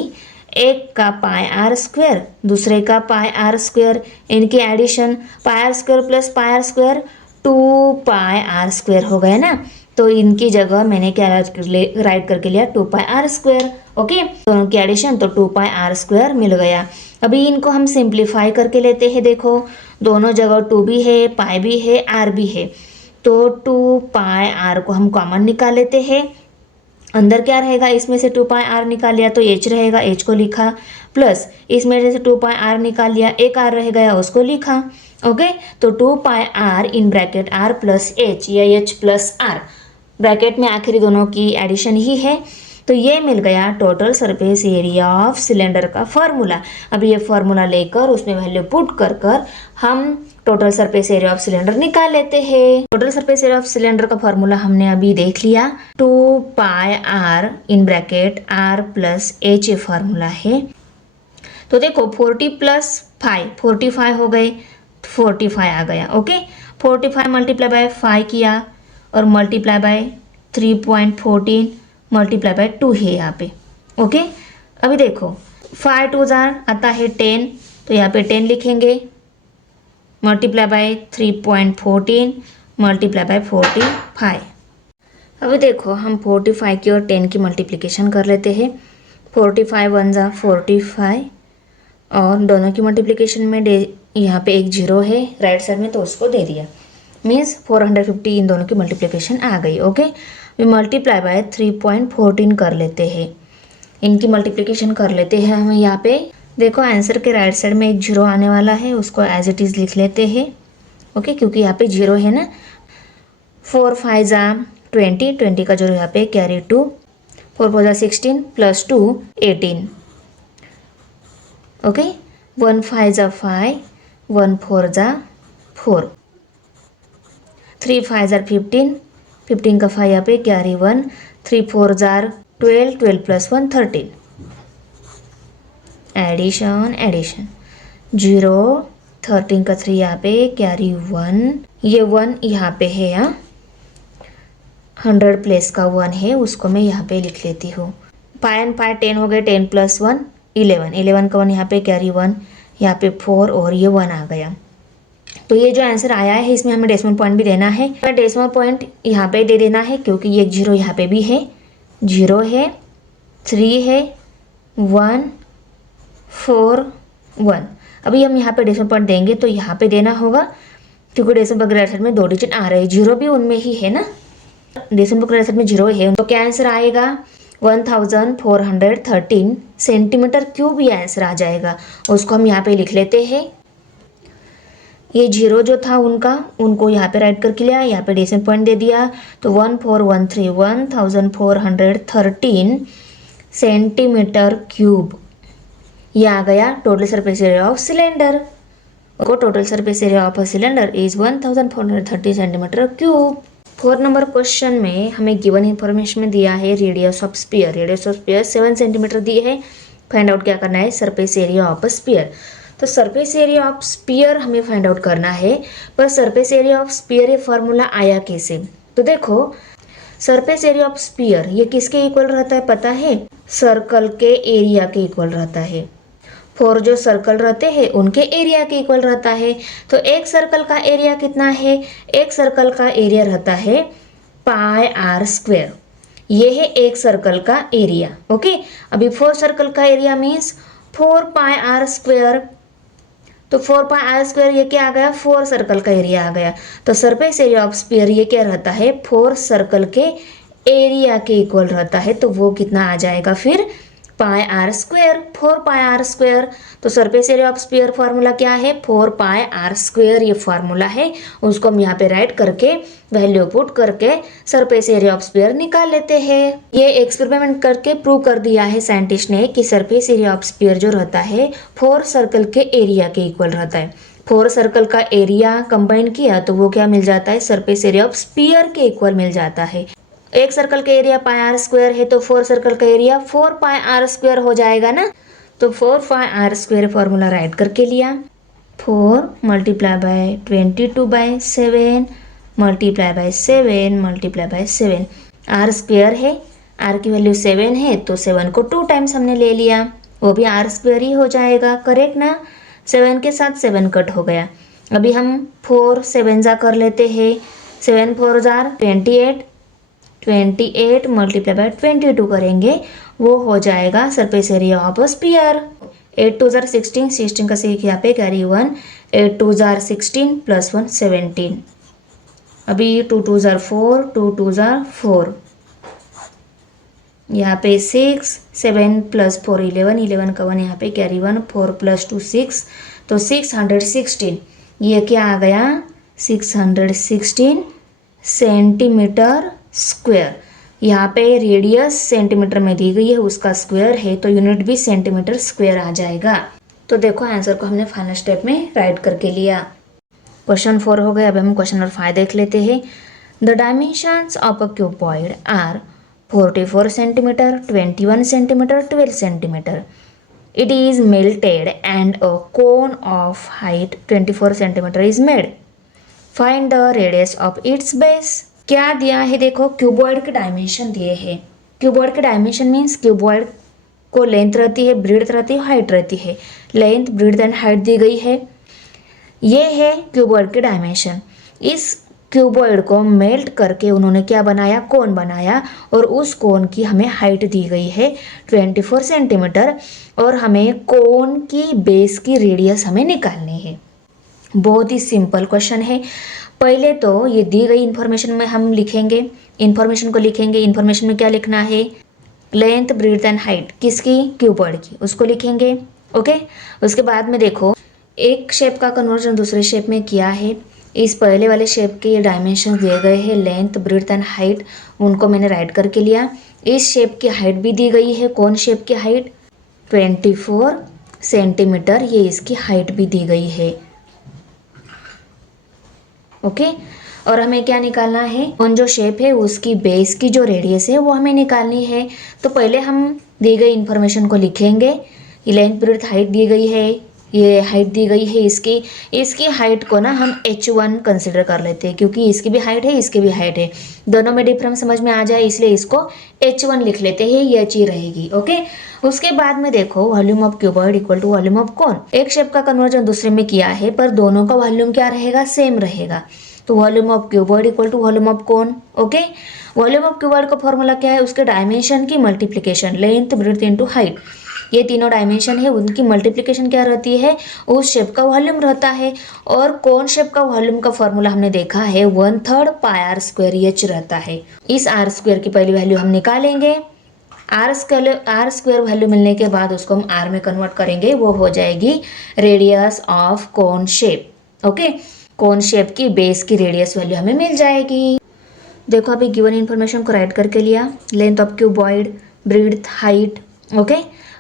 एक का पाई आर स्क्वायर, दूसरे का पाई आर स्क्वायर, इनकी addition pi r square plus pi r square 2 pi r square हो गया ना। तो इनकी जगह मैंने क्या राइट करके लिया, 2 पाई आर स्क्वायर। ओके, दोनों की एडिशन तो 2 पाई आर स्क्वायर मिल गया। अभी इनको हम सिंप्लीफाई करके लेते हैं। देखो दोनों जगह 2 भी है, पाई भी है, आर भी है, तो 2 पाई आर को हम कॉमन निकाल लेते हैं। अंदर क्या रहेगा, इसमें से 2 पाई आर निकाल लिया तो h रहेगा, h को लिखा, प्लस इसमें से 2 पाई आर निकाल लिया, एक आर रह गया उसको लिखा। ओके, तो 2 pi r in bracket r plus h या h प्लस आर, ब्रैकेट में आखिरी दोनों की एडिशन ही है। तो ये मिल गया total surface area of cylinder का फॉर्मूला। अब ये फॉर्मूला लेकर उसमें वैल्यू पुट कर हम total surface area of cylinder निकाल लेते हैं। Total surface area of cylinder का फॉर्मूला हमने अभी देख लिया, 2 pi r in bracket r plus h ये फॉर्मूला है। तो देखो 40 प्लस 5 45 हो गए, 45 आ गया। ओके, 45 मल्टीप्लाई बाय 5 किया और मल्टीप्लाई बाय 3.14 मल्टीप्लाई बाय 2 है यहाँ पे। ओके, अभी देखो 5 2 आता है 10, तो यहाँ पे 10 लिखेंगे, मल्टीप्लाई बाय 3.14 मल्टीप्लाई बाय 45। अभी देखो हम 45 की और 10 की मल्टीप्लिकेशन कर लेते हैं। 45 1 जा 45 और दोनों की मल्टीप्लिकेशन में यहाँ पे एक 0 है राइट साइड में, तो उसको दे दिया, मीन्स 450 इन दोनों की मल्टीप्लिकेशन आ गई। ओके, वी मल्टीप्लाई बाय 3.14 कर लेते हैं, इनकी मल्टीप्लिकेशन कर लेते हैं हम। यहाँ पे देखो आंसर के राइट साइड में एक 0 आने वाला है, उसको एज इट इज़ लिख लेते हैं। ओके, क्योंकि यहाँ पे 0 है ना। 4 5 जा 20, 20 का 0 यहाँ पे कैरी 2, 4 4 जा 16 प्लस 2 18। ओके, 1 5 जा 5, 1 4 जा 4, 3 5 जार 15, 15 का 5 यहाँ पे कैरी 1, 3 4 जार 12, 12 प्लस 1 13, एडिशन एडिशन 0, 13 का 3 यहाँ पे कैरी 1, ये 1 यहाँ पे है, यहाँ 100 प्लेस का 1 है, उसको मैं यहाँ पे लिख लेती हूँ। पाई एंड पाई 10 हो गए, 10 प्लस 1 11, 11 का 1 यहाँ पे कैरी 1, यहाँ पे 4 और ये 1 आ गया। तो ये जो आंसर आया है इसमें हमें डेसिमल पॉइंट भी देना है, डेसिमल पॉइंट यहाँ पे दे देना है क्योंकि ये 0 यहाँ पे भी है, 0 है, 3 है, 1 4 1। अभी हम यहाँ पे डेसिमल पॉइंट देंगे तो यहाँ पे देना होगा क्योंकि डेसिमल पॉइंट राइट साइड में 2 डिजिट आ रहे हैं, 0 भी उनमें ही है ना, डेसिमल पॉइंट राइट साइड में 0 है, तो क्या आंसर आएगा 1413 सेंटीमीटर क्यूब ये आंसर आ जाएगा। उसको हम यहाँ पे लिख लेते हैं। ये 0 जो था उनको यहाँ पे राइट करके लिया, यहाँ पे डेसिमल पॉइंट दे दिया, तो 1413 1413 सेंटीमीटर क्यूब ये आ गया total surface area of cylinder. Total surface area of cylinder is 1430 centimetre cube. 4 number question में हमें गिवन इन्फॉर्मेशन में दिया है रेडियस ऑफ स्फीयर, 7 सेंटीमीटर दी है। फाइंड आउट क्या करना है, सरफेस एरिया ऑफ स्फीयर। तो सरफेस एरिया ऑफ स्पीयर हमें फाइंड आउट करना है, पर सरफेस एरिया ऑफ स्पीयर ये फॉर्मूला आया कैसे? तो देखो, सरफेस एरिया ऑफ स्पीयर ये किसके इक्वल रहता है पता है? सर्कल के एरिया के इक्वल रहता है। 4 जो सर्कल रहते हैं उनके एरिया के इक्वल रहता है। तो एक सर्कल का एरिया कितना है? एक सर्कल का एरिया रहता है पाई आर स्क्वेयर। ये है एक सर्कल का एरिया। ओके, अभी 4 सर्कल का area means 4 pi r square. तो 4 पाई आर स्क्वेयर ये क्या आ गया? 4 सर्कल का एरिया आ गया। तो सरफेस एरिया ऑफ स्फीयर ये क्या रहता है? 4 सर्कल के एरिया के इक्वल रहता है। तो वो कितना आ जाएगा फिर? Pi r square, 4 pi r square. तो surface area of sphere formula क्या है? 4 पाई आर स्क्वेयर ये फार्मूला है। उसको हम यहाँ पे राइट करके वैल्यू पुट करके सरफेस एरिया ऑफ स्फीयर निकाल लेते हैं। ये एक्सपेरिमेंट करके प्रूव कर दिया है साइंटिस्ट ने कि सरफेस एरिया ऑफ स्फीयर जो रहता है 4 सर्कल के एरिया के इक्वल रहता है। 4 सर्कल का एरिया कंबाइन किया तो वो क्या मिल जाता है? सरफेस एरिया ऑफ स्फीयर के इक्वल मिल जाता है। एक सर्कल का एरिया पाई आर स्क्वायर है तो 4 सर्कल का एरिया 4 पाई आर स्क्वायर हो जाएगा ना। तो 4 pi r square formula write करके लिया। 4 multiply by 22/7 multiply by 7 multiply by 7। R square है, आर की वैल्यू 7 है तो 7 को 2 टाइम्स हमने ले लिया, वो भी आर स्क्वायर ही हो जाएगा। करेक्ट ना? 7 के साथ 7 कट हो गया। अभी हम 4 7 जा कर लेते हैं। 7 4 जार 28, 28 मल्टीप्लाई बाय 22 करेंगे, वो हो जाएगा surface area of sphere. 8 2 jar 16, 16 का से यहाँ पे कैरी 1, 8 2 जार 16 प्लस 1 17। अभी 2 2 जार 4, 2 2 जार 4, यहाँ पे 6, 7 प्लस 4 11, 11 का 1 यहाँ पे कैरी 1, 4 प्लस 2 6, तो 616। ये क्या आ गया? 616 सेंटीमीटर स्क्वायर। यहाँ पे रेडियस सेंटीमीटर में दी गई है, उसका स्क्वायर है तो यूनिट भी सेंटीमीटर स्क्वायर आ जाएगा। तो देखो आंसर को हमने फाइनल स्टेप में राइट करके लिया। क्वेश्चन 4 हो गया। अब हम क्वेश्चन नंबर 5 देख लेते हैं। The dimensions of a cuboid are 44 centimetre, 21 centimetre, 12 centimetre. It is melted and a cone of height 24 centimeter is made. Find the radius of its base. क्या दिया है? देखो, क्यूबॉइड के डायमेंशन दिए हैं। क्यूबॉइड के डायमेंशन मीन्स क्यूबॉइड को length रहती है, ब्रीड्थ रहती है, हाइट रहती है। लेंथ, ब्रीड्थ एंड हाइट दी गई है। ये है क्यूबॉइड के डायमेंशन। इस क्यूबॉइड को मेल्ट करके उन्होंने क्या बनाया? कोन बनाया, और उस कोन की हमें हाइट दी गई है 24 सेंटीमीटर, और हमें कोन की बेस की रेडियस हमें निकालनी है। बहुत ही सिंपल क्वेश्चन है। पहले तो ये दी गई इन्फॉर्मेशन में हम लिखेंगे, इन्फॉर्मेशन को लिखेंगे। इन्फॉर्मेशन में क्या लिखना है? लेंथ, ब्रीड्थ एंड हाइट किसकी? क्यूबॉइड की, उसको लिखेंगे। ओके, उसके बाद में देखो, एक शेप का कन्वर्जन दूसरे शेप में किया है। इस पहले वाले शेप के ये डायमेंशन दिए गए हैं, लेंथ, ब्रीड्थ एंड हाइट, उनको मैंने राइट करके लिया। इस शेप की हाइट भी दी गई है। कौन शेप की हाइट? 24 सेंटीमीटर, ये इसकी हाइट भी दी गई है। ओके, और हमें क्या निकालना है? कौन जो शेप है उसकी बेस की जो रेडियस है वो हमें निकालनी है। तो पहले हम दी गई इन्फॉर्मेशन को लिखेंगे। ये लेंथ, ब्रीड्थ, हाइट दी गई है, ये हाइट दी गई है इसकी हाइट को ना हम h1 कंसिडर कर लेते हैं, क्योंकि इसकी भी हाइट है, इसकी भी हाइट है, दोनों में डिफरेंस समझ में आ जाए इसलिए इसको h1 लिख लेते हैं। ये h रहेगी। ओके, उसके बाद में देखो, volume of cuboid equal to volume of cone. एक शेप का कन्वर्जन दूसरे में किया है, पर दोनों का वॉल्यूम क्या रहेगा? सेम रहेगा। तो volume of cuboid equal to volume of cone. Okay, volume of cuboid का फॉर्मूला क्या है? उसके डायमेंशन की multiplication, length, breadth into height, ये तीनों डायमेंशन है, उनकी मल्टीप्लिकेशन क्या रहती है? उस शेप का वॉल्यूम रहता है। और कौन शेप का वॉल्यूम का फॉर्मूला हमने देखा है 1/3 पाई आर स्क्वायर h रहता है। इस आर स्क्वायर की पहली वैल्यू हम निकालेंगे। आर स्क्वायर वैल्यू मिलने के बाद उसको हम आर में कन्वर्ट करेंगे, वो हो जाएगी radius of cone shape. Okay, cone shape की बेस की रेडियस वैल्यू हमें मिल जाएगी। देखो, अभी गिवन इन्फॉर्मेशन को राइट करके लिया। Length of cuboid, breadth, height. Okay,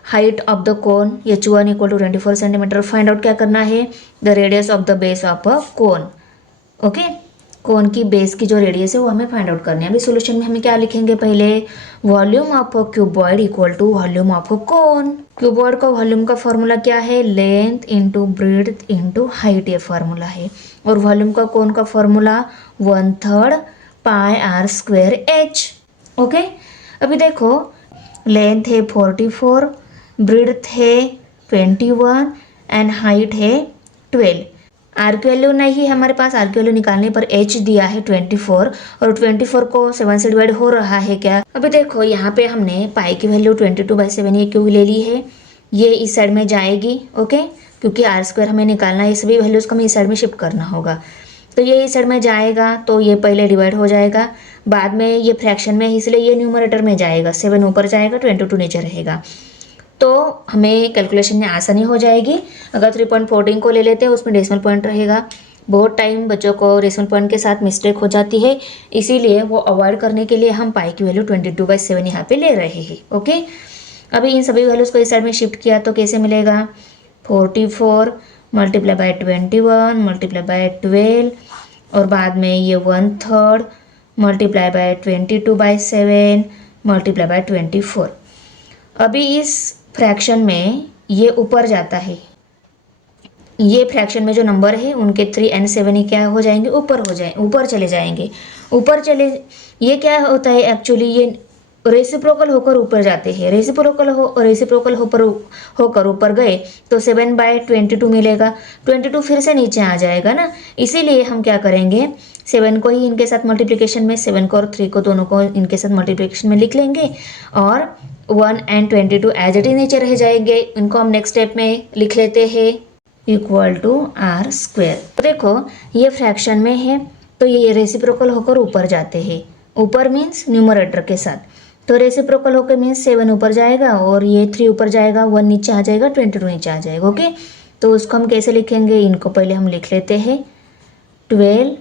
height of the cone h1 equal to 24 centimetre. Find out क्या करना है? The radius of the base of a cone. Okay, cone की बेस की जो रेडियस है वो हमें फाइंड आउट करनी है। अभी सोल्यूशन में हमें क्या लिखेंगे, पहले volume of a cuboid equal to volume of a cone. Cuboid का वॉल्यूम का फॉर्मूला क्या है, length into breadth into height, ये फॉर्मूला है। और वॉल्यूम का कोन का formula 1/3 pi r square h. Okay, अभी देखो लेंथ है 44, ब्रेड्थ है 21 एंड हाइट है 12। आर की वैल्यू नहीं है हमारे पास, आर की वैल्यू निकालने पर एच दिया है 24 और 24 को 7 से डिवाइड हो रहा है क्या। अभी देखो यहाँ पे हमने पाई की वैल्यू 22/7 ये क्यों ले ली है, ये इस साइड में जाएगी। ओके, क्योंकि आर स्क्वायर हमें निकालना है, ये सभी वैल्यूज को हमें इस साइड में शिफ्ट करना होगा, तो ये इस साइड में जाएगा तो ये पहले डिवाइड हो जाएगा, बाद में ये फ्रैक्शन में इसलिए ये न्यूमरेटर में जाएगा, 7 ऊपर जाएगा 22 नीचे रहेगा, तो हमें कैलकुलेशन में आसानी हो जाएगी। अगर 3.14 को ले लेते हैं उसमें डेसिमल पॉइंट रहेगा, बहुत टाइम बच्चों को डेसिमल पॉइंट के साथ मिस्टेक हो जाती है, इसीलिए वो अवॉइड करने के लिए हम पाई की वैल्यू 22/7 यहाँ पे ले रहे हैं। ओके, अभी इन सभी वैल्यूज़ को इस साइड में शिफ्ट किया तो कैसे मिलेगा, 44 मल्टीप्लाई बाय 21 मल्टीप्लाई बाय 12 और बाद में ये 1/3 मल्टीप्लाई बाय 22/7 मल्टीप्लाई बाय 24। अभी इस फ्रैक्शन में ये ऊपर जाता है, ये फ्रैक्शन में जो नंबर है उनके 3 एंड 7 ही क्या हो जाएंगे, ऊपर चले जाएंगे। ये क्या होता है एक्चुअली, ये रेसिप्रोकल होकर ऊपर जाते हैं, रेसिप्रोकल होकर ऊपर गए तो 7/22 मिलेगा, 22 फिर से नीचे आ जाएगा ना, इसीलिए हम क्या करेंगे 7 को ही इनके साथ मल्टीप्लिकेशन में, 7 को और 3 को दोनों को इनके साथ मल्टीप्लिकेशन में लिख लेंगे और 1 एंड 22 एज इट इज नीचे रह जाएंगे। इनको हम नेक्स्ट स्टेप में लिख लेते हैं इक्वल टू आर स्क्वायर। देखो ये फ्रैक्शन में है तो ये रेसिप्रोकल होकर ऊपर जाते हैं, ऊपर मीन्स न्यूमरेटर के साथ, तो रेसिप्रोकल होकर मीन्स 7 ऊपर जाएगा और ये 3 ऊपर जाएगा, 1 नीचे आ जाएगा, 22 नीचे आ जाएगा। ओके, तो उसको हम कैसे लिखेंगे, इनको पहले हम लिख लेते हैं 12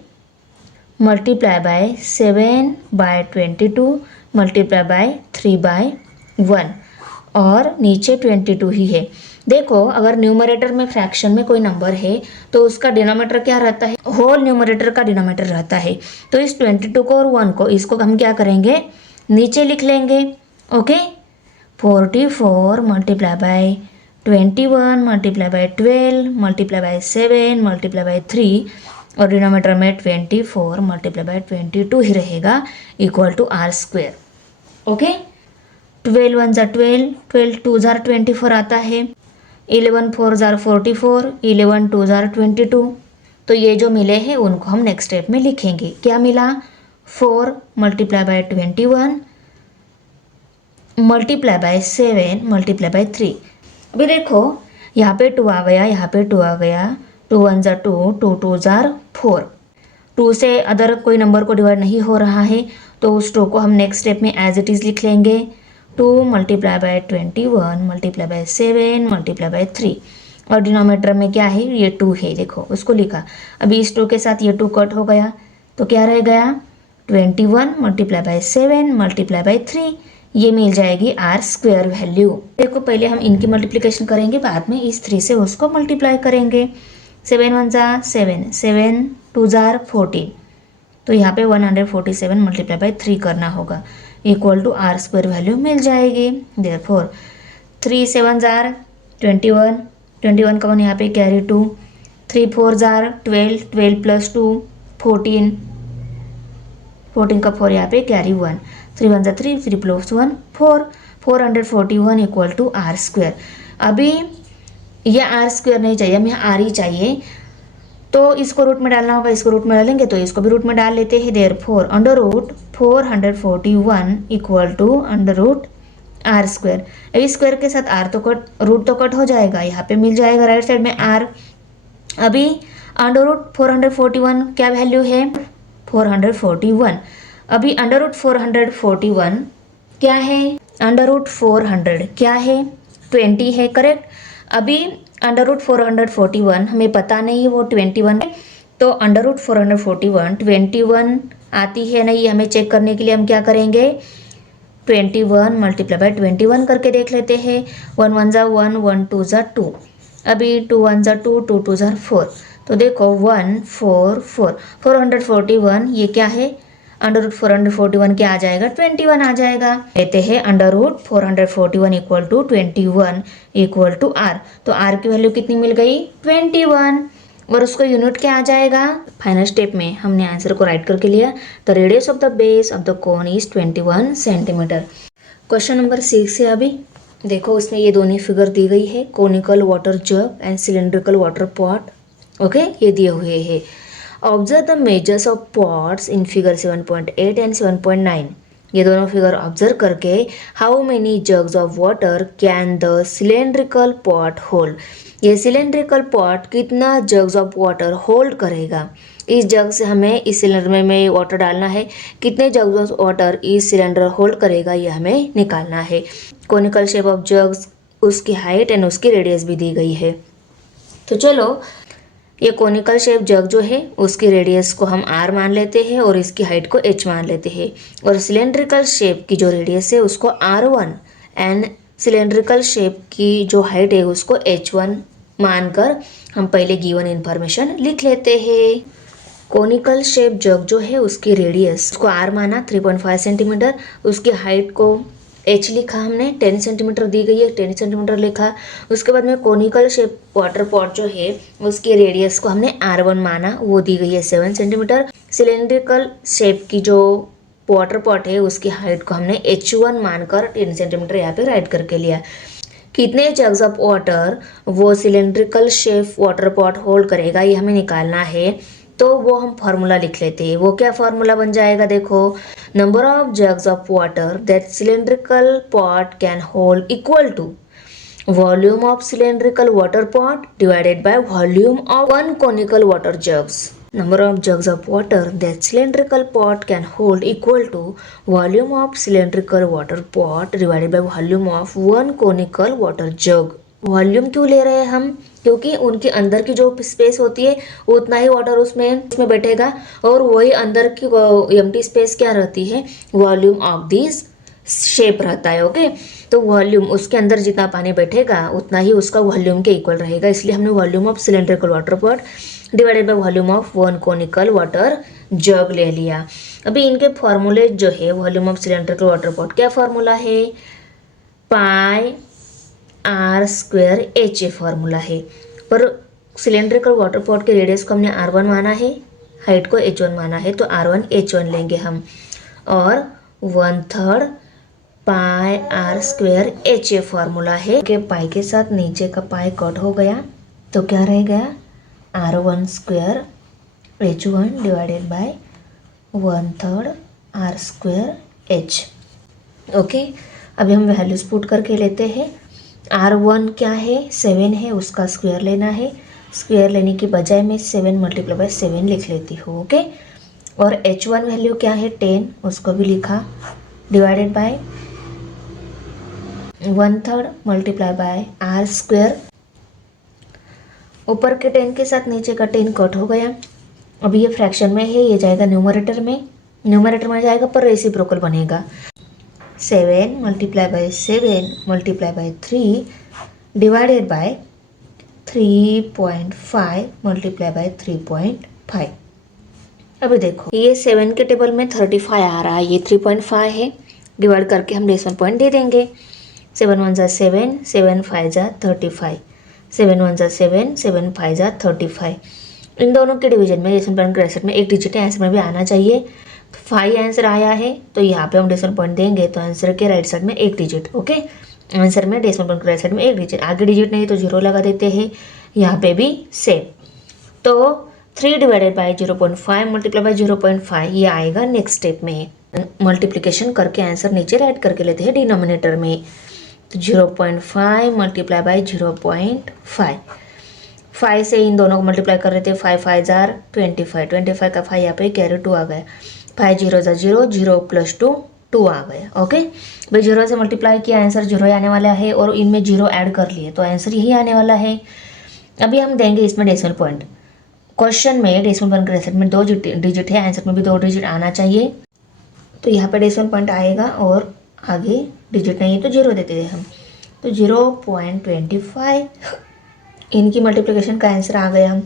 मल्टीप्लाई बाय 7/22 मल्टीप्लाई बाय 3/1 और नीचे 22 ही है। देखो अगर न्यूमरेटर में फ्रैक्शन में कोई नंबर है तो उसका डिनोमिनेटर क्या रहता है, होल न्यूमरेटर का डिनोमिनेटर रहता है, तो इस 22 को और 1 को इसको हम क्या करेंगे नीचे लिख लेंगे। Okay, 44 multiply by 21 multiply bye 12 multiply by 7 multiply bye 3 और डिनोमिनेटर में 24 मल्टीप्लाई बाय 22 ही रहेगा equal to r square. Okay, 12 1 ज़ा 12, 12 2 ज़ा 24 आता है, 11 4 ज़ा 44, 11 2 ज़ा 22। तो ये जो मिले हैं उनको हम नेक्स्ट स्टेप में लिखेंगे। क्या मिला, 4 multiply by 21 multiply by 7 multiply bye 3। अभी देखो यहाँ पे 2 आ गया, यहाँ पे 2 आ गया, 2 1 ज़ा 2, 2 2 ज़ा 4। 2 से अदर कोई नंबर को डिवाइड नहीं हो रहा है तो उस 2 को हम नेक्स्ट स्टेप में एज इट इज़ लिख लेंगे, 2 multiply by 21 multiply by 7 multiply bye 3 और डिनोमिनेटर में क्या है, ये 2 है, देखो उसको लिखा। अभी इस 2 के साथ ये 2 कट हो गया तो क्या रह गया, 21 मल्टीप्लाई बाय 7 मल्टीप्लाई बाय 3, ये मिल जाएगी आर स्क्वायर वैल्यू। देखो पहले हम इनकी मल्टीप्लिकेशन करेंगे, बाद में इस 3 से उसको मल्टीप्लाई करेंगे। 7 1 ज़ा 7, 7 2 ज़ा 14, तो यहाँ पे 147 मल्टीप्लाई बाय 3 करना होगा equal to r square value मिल जाएगी। देयरफॉर 3 7 ज़ा 21, 21 का 1 यहाँ पे कैरी 2, 3 4 ज़ा 12, 12 प्लस 2 14, 14 का 4 यहाँ पे कैरी 1, 3 1 ज़ा 3, 3 plus 1 4, 441 equal to r square. अभी यह आर स्क्वायर नहीं चाहिए, हमें आर ही चाहिए, तो इसको रूट में डालना होगा, इसको रूट में डालेंगे तो इसको भी रूट में डाल लेते हैं। Therefore under root 441 equal to under root r square. इस स्क्वायर के साथ आर तो कट, रूट तो कट हो जाएगा, यहाँ पे मिल जाएगा राइट साइड में आर। अभी अंडर रूट 441 क्या वैल्यू है, 441। अभी अंडर रूट 441 क्या है, अंडर रूट 400 क्या है, 20 है, करेक्ट। अभी अंडर रूट 441 हमें पता नहीं है वो 21 है, तो अंडर रूट 441 21 आती है नहीं, हमें चेक करने के लिए हम क्या करेंगे, 21 मल्टीप्लाई बाय 21 करके देख लेते हैं। 1 1 ज़ा 1, 1 2 ज़ा 2, अभी 2 1 ज़ा 2, 2 2 ज़ा 4, तो देखो 144 441 ये क्या है, अंडर रूट 441 क्या आ जाएगा, 21 आ जाएगा। लेते हैं under root 441 equal to 21 equal to r. तो आर की वैल्यू कितनी मिल गई, 21, और उसको यूनिट क्या आ जाएगा। फाइनल स्टेप में हमने आंसर को राइट करके लिया। The radius of the base of the cone is 21 centimetre. Question number 6 है अभी। देखो उसमें ये दोनों फिगर दी गई है, conical water jug and cylindrical water pot. Okay, ये दिए हुए हैं। Observe the measures of pots in figure 7.8 and 7.9। ये दोनों फिगर ऑब्जर्व करके how many jugs of water can the cylindrical pot hold. ये सिलेंड्रिकल पॉट कितना जग्स ऑफ वाटर होल्ड करेगा। इस जग से हमें इस सिलेंडर में वाटर डालना है, कितने जग्स ऑफ वाटर इस सिलेंडर होल्ड करेगा ये हमें निकालना है। कोनिकल शेप ऑफ जग्स, उसकी हाइट एंड उसकी रेडियस भी दी गई है। तो चलो, ये कोनिकल शेप जग जो है उसकी रेडियस को हम r मान लेते हैं और इसकी हाइट को h मान लेते हैं, और सिलेंड्रिकल शेप की जो रेडियस है उसको r1 एंड सिलेंड्रिकल शेप की जो हाइट है उसको h1 मानकर हम पहले गिवन इन्फॉर्मेशन लिख लेते हैं। कोनिकल शेप जग जो है उसकी रेडियस उसको r माना 3.5 सेंटीमीटर, उसकी हाइट को h लिखा हमने, 10 सेंटीमीटर दी गई है, 10 सेंटीमीटर लिखा। उसके बाद में कोनिकल शेप वाटर पॉट जो है उसकी रेडियस को हमने r1 माना, वो दी गई है 7 सेंटीमीटर। सिलेंड्रिकल शेप की जो वाटर पॉट है उसकी हाइट को हमने h1 मानकर 10 सेंटीमीटर यहाँ पे राइट करके लिया। कितने जग्स ऑफ वाटर वो cylindrical shape water pot hold करेगा ये हमें निकालना है। तो वो हम फार्मूला लिख लेते हैं। वो क्या फार्मूला बन जाएगा, देखो, number of jugs of water that cylindrical pot can hold equal to volume of cylindrical water pot divided by volume of one conical water jugs. Number of jugs of water that cylindrical pot can hold equal to volume of cylindrical water pot divided by volume of one conical water jug। Volume क्यों ले रहे हैं हम, क्योंकि उनके अंदर की जो स्पेस होती है उतना ही वाटर उसमें बैठेगा, और वही अंदर की एम्प्टी स्पेस क्या रहती है, वॉल्यूम ऑफ दिस शेप रहता है। ओके, तो वॉल्यूम उसके अंदर जितना पानी बैठेगा उतना ही उसका वॉल्यूम के इक्वल रहेगा, इसलिए हमने volume of cylindrical water pot divided by volume of one conical water jug ले लिया। अभी इनके फॉर्मूले जो है, volume of cylindrical water pot क्या फॉर्मूला है, पाई आर स्क्वायर एच ए फॉर्मूला है। पर सिलेंड्रिकल वाटर पॉट के रेडियस को हमने r1 माना है, हाइट को h1 माना है, तो r1 h1 लेंगे हम, और 1/3 पाई आर स्क्वायर एच ए फॉर्मूला है कि पाई के साथ नीचे का पाई कट हो गया, तो क्या रह गया, r1 square h1 divided by 1/3 r square h। Okay, अभी हम वैल्यूज पुट करके लेते हैं। r1 क्या है, 7 है, उसका स्क्वायर लेना है। स्क्वायर लेने की बजाय मैं 7 मल्टीप्लाई बाय 7 लिख लेती हूँ। ओके, और h1 वैल्यू क्या है, 10, उसको भी लिखा, divided by 1/3 multiply by r square. ऊपर के 10 के साथ नीचे का 10 कट हो गया। अभी ये फ्रैक्शन में है, ये जाएगा न्यूमरेटर में जाएगा, पर रेसिप्रोकल बनेगा। 7 multiply by 7 multiply bye 3 divided by 3.5 multiply by 3.5। अभी देखो, ये 7 के टेबल में 35 आ रहा है, ये 3.5 है, डिवाइड करके हम डेसिमल पॉइंट दे देंगे। 7 1 जा 7, 7 5 जा 35, 7 1 जा 7, 7 5 जा 35। इन दोनों के डिवीजन में डेसिमल पॉइंट के रेसिप्रोकल में एक डिजिट है, आंसर में भी आना चाहिए। 5 आंसर आया है, तो यहाँ पे हम डेसिमल पॉइंट देंगे, तो आंसर के राइट साइड में एक डिजिट। ओके, आंसर में डेसिमल पॉइंट के राइट साइड में एक डिजिट, आगे डिजिट नहीं तो 0 लगा देते हैं, यहाँ पे भी सेम। तो 3 डिवाइडेड बाय 0.5 मल्टीप्लाई बाय 0.5 ये आएगा नेक्स्ट स्टेप में। मल्टीप्लिकेशन करके आंसर नीचे राइट करके लेते हैं डिनोमिनेटर में। तो 0.5 मल्टीप्लाई बाय 0.5, 5 से इन दोनों को मल्टीप्लाई कर रहे थे, 5 5 जार 25, 25 का 5 यहाँ पे कैरी 2 आ गया, 5 0 जा 0, 0 प्लस 2 2 आ गया। ओके, भाई 0 से मल्टीप्लाई किया, आंसर 0 ही आने वाला है, और इनमें 0 ऐड कर लिए तो आंसर यही आने वाला है। अभी हम देंगे इसमें डेसिमल पॉइंट। क्वेश्चन में डेसिमल पॉइंट के रेसिप्रोकल में 2 डिजिट है, आंसर में भी 2 डिजिट आना चाहिए, तो यहाँ पे डेसिमल पॉइंट आएगा, और आगे डिजिट नहीं है तो 0 देते हैं हम, तो 0.25 इनकी मल्टीप्लिकेशन का आंसर आ गया।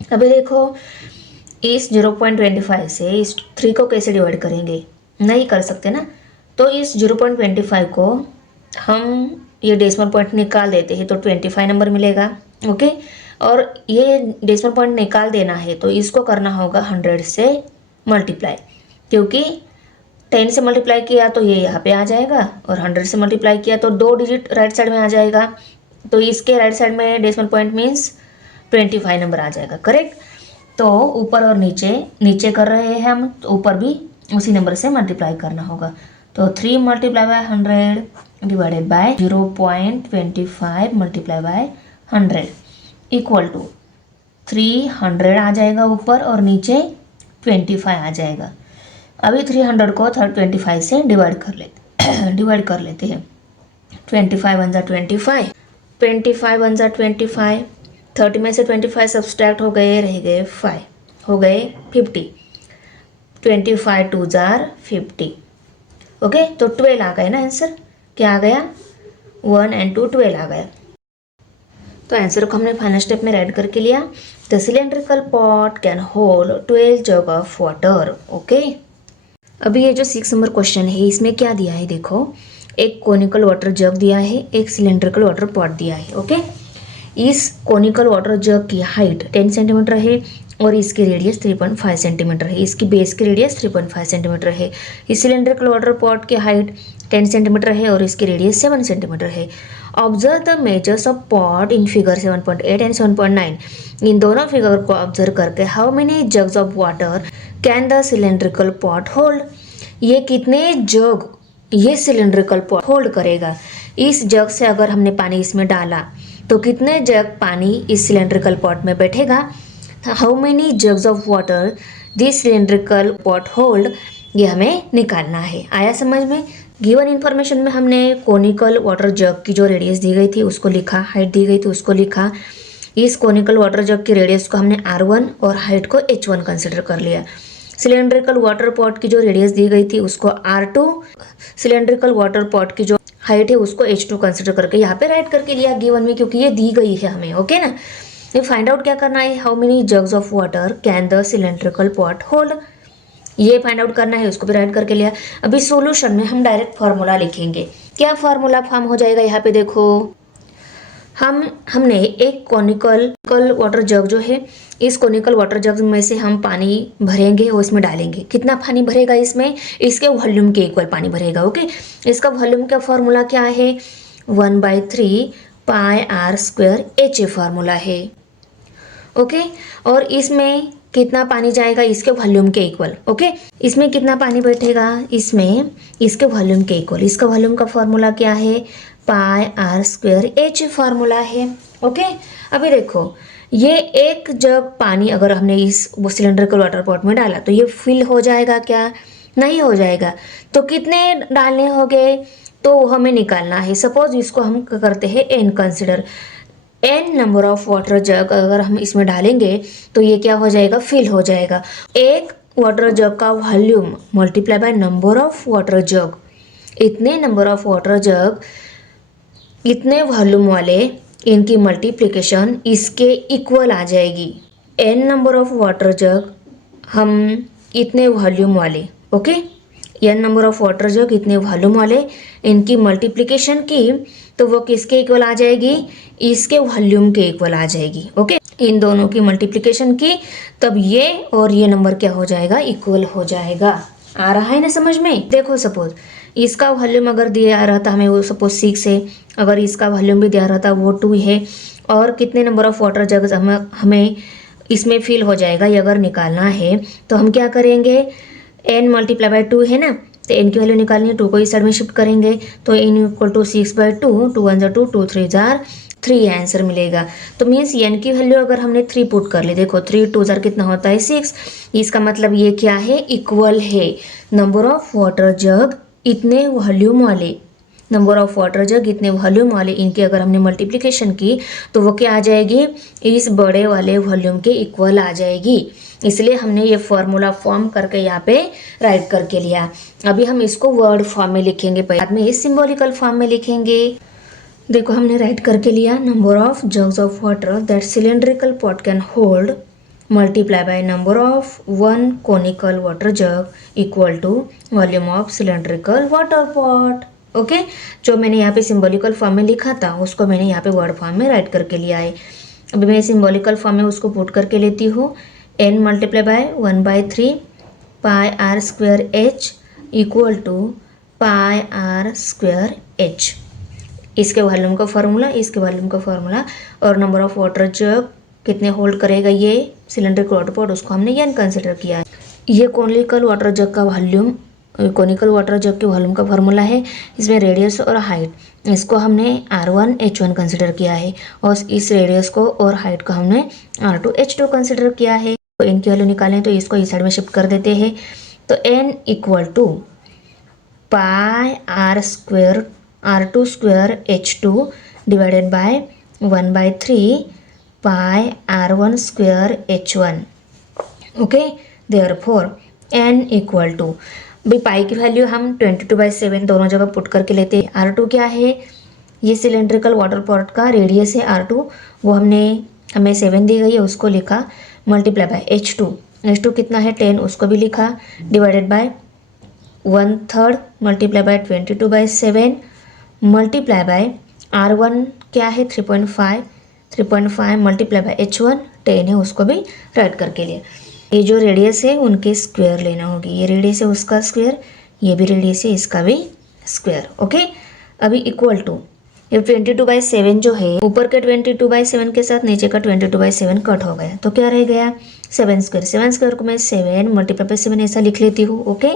अभी देखो इस 0.25 से इस 3 को कैसे डिवाइड करेंगे, नहीं कर सकते ना। तो इस 0.25 को हम ये डेसिमल पॉइंट निकाल देते हैं तो 25 नंबर मिलेगा। ओके, और ये डेसिमल पॉइंट निकाल देना है तो इसको करना होगा 100 से मल्टीप्लाई, क्योंकि 10 से मल्टीप्लाई किया तो ये यहाँ पे आ जाएगा और 100 से मल्टीप्लाई किया तो 2 डिजिट राइट साइड में आ जाएगा। तो इसके राइट साइड में डेसिमल पॉइंट मीन्स 25 नंबर आ जाएगा। करेक्ट। तो ऊपर और नीचे नीचे कर रहे हैं हम, तो ऊपर भी उसी नंबर से मल्टीप्लाई करना होगा। तो 3 multiply by 100 divided by 0.25 multiply by 100 equal to 300 आ जाएगा ऊपर और नीचे 25 आ जाएगा। अभी 300 को 25 से डिवाइड कर लेते हैं। 25 वन ज़ा 25, 25 वन ज़ा 25, 30 में से 25 सब्सट्रैक्ट हो गए, रह गए 5, हो गए 50, 25 टू जार 50। ओके, तो 12 आ गए ना आंसर। क्या आ गया? 1 and 2 12 आ गया। तो आंसर को हमने फाइनल स्टेप में ऐड करके लिया। The cylindrical pot can hold 12 jug of water. Okay, अभी ये जो 6 नंबर क्वेश्चन है इसमें क्या दिया है देखो, एक कोनिकल वाटर जग दिया है, एक सिलेंड्रिकल वाटर पॉट दिया है। ओके, इस कोनिकल वाटर जग की हाइट 10 सेंटीमीटर है और इसकी रेडियस 3.5 सेंटीमीटर है, इसकी बेस की रेडियस 3.5 सेंटीमीटर है। इस सिलेंड्रिकल वाटर पॉट की हाइट 10 सेंटीमीटर है और इसकी रेडियस 7 सेंटीमीटर है। Observe the measures of pot in figure 7.8 and 7.9। इन दोनों फिगर को ऑब्जर्व करके how many jugs of water can the cylindrical pot hold. ये कितने जग ये सिलेंड्रिकल पॉट होल्ड करेगा। इस जग से अगर हमने पानी इसमें डाला तो कितने जग पानी इस सिलेंड्रिकल पॉट में बैठेगा। How many jugs of water this cylindrical pot hold, ये हमें निकालना है। आया समझ में? गिवन इन्फॉर्मेशन में हमने कोनिकल वाटर जग की जो रेडियस दी गई थी उसको लिखा, हाइट दी गई थी उसको लिखा। इस कोनिकल वाटर जग की रेडियस को हमने R1 और हाइट को H1 कंसिडर कर लिया। सिलेंड्रिकल वाटर पॉट की जो रेडियस दी गई थी उसको R2, सिलेंड्रिकल वाटर पॉट की जो हाइट है उसको H2 कंसिडर करके यहाँ पे राइट करके लिया गिवन में, क्योंकि ये दी गई है हमें। ओके ना, ये फाइंड आउट क्या करना है, how many jugs of water can the cylindrical pot hold, ये फाइंड आउट करना है, उसको भी राइट करके लिया। अभी सॉल्यूशन में हम डायरेक्ट फार्मूला लिखेंगे। क्या फार्मूला फॉर्म हो जाएगा यहाँ पे देखो, हमने एक कोनिकल वाटर जग जो है, इस कोनिकल वाटर जग में से हम पानी भरेंगे और इसमें डालेंगे। कितना पानी भरेगा इसमें, इसके वॉल्यूम के इक्वल पानी भरेगा। ओके, इसका वॉल्यूम का फॉर्मूला क्या है, 1/3 पाई r स्क्वायर H फार्मूला है। ओके, और इसमें कितना पानी जाएगा, इसके वॉल्यूम के इक्वल। ओके, इसमें कितना पानी बैठेगा, इसमें इसके वॉल्यूम के इक्वल। इसका वॉल्यूम का फॉर्मूला क्या है, पाई r स्क्वायर H फार्मूला है। ओके, अभी देखो ये एक जग पानी अगर हमने इस सिलेंड्रिकल वाटर पॉट में डाला तो ये फिल हो जाएगा क्या, नहीं हो जाएगा। तो कितने डालने होंगे तो हमें निकालना है। सपोज इसको हम करते हैं n consider, n number of water jug अगर हम इसमें डालेंगे तो ये क्या हो जाएगा, फिल हो जाएगा। एक वाटर जग का volume multiply by number of water jug, इतने नंबर ऑफ वाटर जग इतने वॉल्यूम वाले, इनकी मल्टीप्लिकेशन इसके इक्वल आ जाएगी। n number of water jug हम इतने वॉल्यूम वाले, okay, n number of water jug इतने वॉल्यूम वाले, इनकी मल्टीप्लिकेशन की तो वो किसके इक्वल आ जाएगी, इसके वॉल्यूम के इक्वल आ जाएगी। ओके, इन दोनों की मल्टीप्लिकेशन की तब ये और ये नंबर क्या हो जाएगा, इक्वल हो जाएगा। आ रहा है ना समझ में? देखो सपोज इसका वॉल्यूम अगर दिया रहता हमें वो सपोज 6 है, अगर इसका वॉल्यूम भी दिया रहता वो 2 है, और कितने नंबर ऑफ वाटर जग हमें इसमें फिल हो जाएगा ये अगर निकालना है तो हम क्या करेंगे, n मल्टीप्लाई बाय 2 है ना, तो n की वैल्यू निकालनी है, 2 को इस साइड में शिफ्ट करेंगे तो n इक्वल टू 6/2, 2 1 2, 2 3 3 आंसर मिलेगा। तो मीन्स n की वैल्यू अगर हमने 3 पुट कर ली, देखो 3 2 कितना होता है 6, इसका मतलब ये क्या है, इक्वल है। नंबर ऑफ वाटर जग इतने वॉल्यूम वाले, नंबर ऑफ वाटर जग इतने वॉल्यूम वाले, इनकी अगर हमने मल्टीप्लिकेशन की तो वो क्या आ जाएगी, इस बड़े वाले वॉल्यूम के इक्वल आ जाएगी। इसलिए हमने ये फॉर्मूला फॉर्म करके यहाँ पे राइट करके लिया। अभी हम इसको वर्ड फॉर्म में लिखेंगे, बाद में इस सिंबॉलिकल फॉर्म में लिखेंगे। देखो हमने राइट करके लिया, number of jugs of water that cylindrical pot can hold multiply by number of one conical water jug equal to volume of cylindrical water pot. Okay, जो मैंने यहाँ पे सिंबॉलिकल फॉर्म में लिखा था उसको मैंने यहाँ पे वर्ड फॉर्म में राइट करके लिया है। अभी मैं सिंबॉलिकल फॉर्म में उसको पुट करके लेती हूँ। n multiply by 1/3 pi r square h equal to pi r square h. इसके वॉल्यूम का फार्मूला, इसके वॉल्यूम का फार्मूला, और नंबर ऑफ वाटर जग कितने होल्ड करेगा ये सिलेंड्रिकल वाटर पॉट, उसको हमने n कंसिडर किया है। ये कोनिकल वाटर जग का वॉल्यूम, कोनिकल वाटर जग के वॉल्यूम का फार्मूला है। इसमें रेडियस और हाइट इसको हमने R1 H1 कंसिडर किया है और इस रेडियस को और हाइट को हमने R2 H2 कंसिडर किया है। तो इनकी वैल्यू निकालें तो इसको इस साइड में शिफ्ट कर देते हैं। तो n equal to pi r square R2 square H2 divided by 1/3 pi R1 square H1। Okay, therefore n equal to, भाई पाई की वैल्यू हम 22/7 दोनों जगह पुट करके लेते हैं। R2 क्या है, ये सिलेंड्रिकल वाटर पॉट का रेडियस है R2, वो हमें 7 दी गई है उसको लिखा, मल्टीप्लाई बाय H2 कितना है 10 उसको भी लिखा, divided by 1/3 multiply by 22/7 multiply bye R1 क्या है 3.5 मल्टीप्लाई बाय H1 10 है उसको भी राइट करके लिया। ये जो रेडियस है उनके स्क्वायर लेना होगी, ये रेडियस है उसका स्क्वायर, ये भी रेडियस है इसका भी स्क्वायर। ओके, अभी इक्वल टू ये 22/7 जो है ऊपर के 22/7 के साथ नीचे का 22/7 कट हो गया तो क्या रह गया 7 स्क्वायर को मैं 7 मल्टीप्लाई बाय 7 ऐसा लिख लेती हूँ। ओके,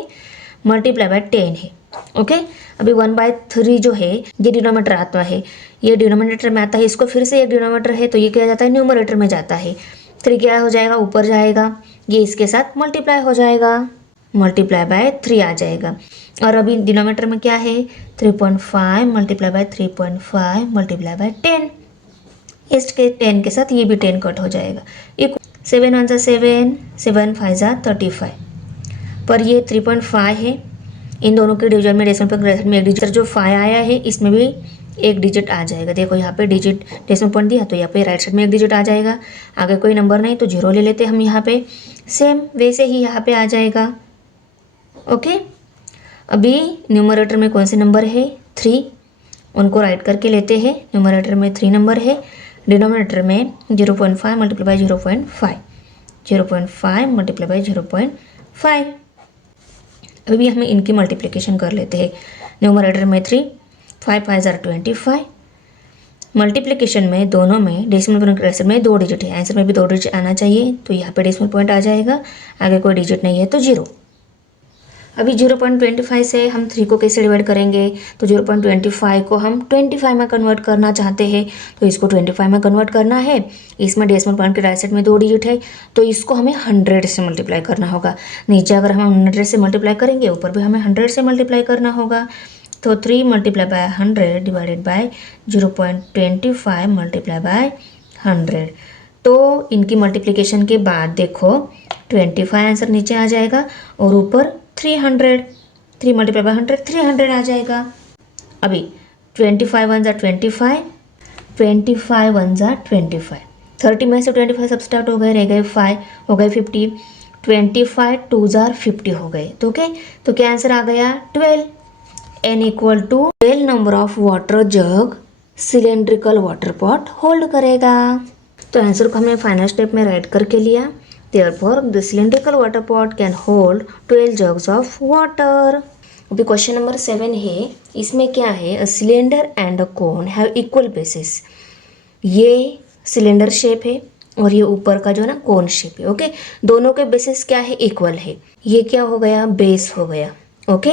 मल्टीप्लाई बाय 10 है। ओके, अभी 1/3 जो है ये डिनोमिनेटर आता है, ये डिनोमिनेटर में आता है, इसको फिर से एक डिनोमिनेटर है तो ये क्या जाता है न्यूमरेटर में जाता है। 3 क्या हो जाएगा ऊपर जाएगा, ये इसके साथ मल्टीप्लाई हो जाएगा, मल्टीप्लाई बाय 3 आ जाएगा। और अभी डिनोमिनेटर में क्या है 3.5 मल्टीप्लाई बाय 3.5 मल्टीप्लाई बाय 10, इसके 10 के साथ ये भी 10 कट हो जाएगा। 7 1 7, 7 5 35, पर ये 3.5 है, इन दोनों के डिवीजन में डेसिमल पॉइंट में एक डिजिट जो 5 आया है इसमें भी एक डिजिट आ जाएगा। देखो यहाँ पे डिजिट डेसिमल पॉइंट दिया तो यहाँ पे राइट साइड में एक डिजिट आ जाएगा, आगे कोई नंबर नहीं तो 0 ले लेते हम यहाँ पे, सेम वैसे ही यहाँ पे आ जाएगा। ओके, अभी न्यूमरेटर में कौन से नंबर है 3, उनको राइट करके लेते हैं। न्यूमरेटर में 3 नंबर है, डिनोमिनेटर में 0.5 मल्टीप्लाई बाय 0.5, 0.5 मल्टीप्लाई बाय 0.5। अभी हमें इनकी मल्टीप्लिकेशन कर लेते हैं। न्यूमरेटर में 3, 5 5 25, मल्टीप्लिकेशन में दोनों में डेसिमल पॉइंट में 2 डिजिट है, आंसर में भी 2 डिजिट आना चाहिए तो यहाँ पे डेसिमल पॉइंट आ जाएगा, आगे कोई डिजिट नहीं है तो 0। अभी 0.25 से हम 3 को कैसे डिवाइड करेंगे, तो 0.25 को हम 25 में कन्वर्ट करना चाहते हैं तो इसको 25 में कन्वर्ट करना है। इसमें डेसिमल पॉइंट के राइट साइड में 2 डिजिट है तो इसको हमें 100 से मल्टीप्लाई करना होगा। नीचे अगर हम 100 से मल्टीप्लाई करेंगे ऊपर भी हमें 100 से मल्टीप्लाई करना होगा। तो 3 multiply by 100 divided by 0.25 multiply by 100। तो इनकी मल्टीप्लिकेशन के बाद देखो 25 आंसर नीचे आ जाएगा और ऊपर 300, 3 मल्टीप्लाई बाय 100 300 आ जाएगा। अभी 25 1 25, 25 1 25, 30 में से 25 सब स्टार्ट हो गए, रह गए 5, हो गए 50, 25 2 50 हो गए। तो ओके, तो क्या आंसर आ गया 12। n equal to 12 number of water jug cylindrical water pot hold करेगा। तो आंसर को हमने फाइनल स्टेप में राइट करके लिया। Therefore, the cylindrical water pot can hold 12 jugs of water. अभी क्वेश्चन नंबर 7 है, इसमें क्या है, a cylinder and a cone have equal basis. ये सिलेंडर शेप है और ये ऊपर का जो ना कोन शेप है। ओके, दोनों के बेसिस क्या है इक्वल है। ये क्या हो गया बेस हो गया। ओके,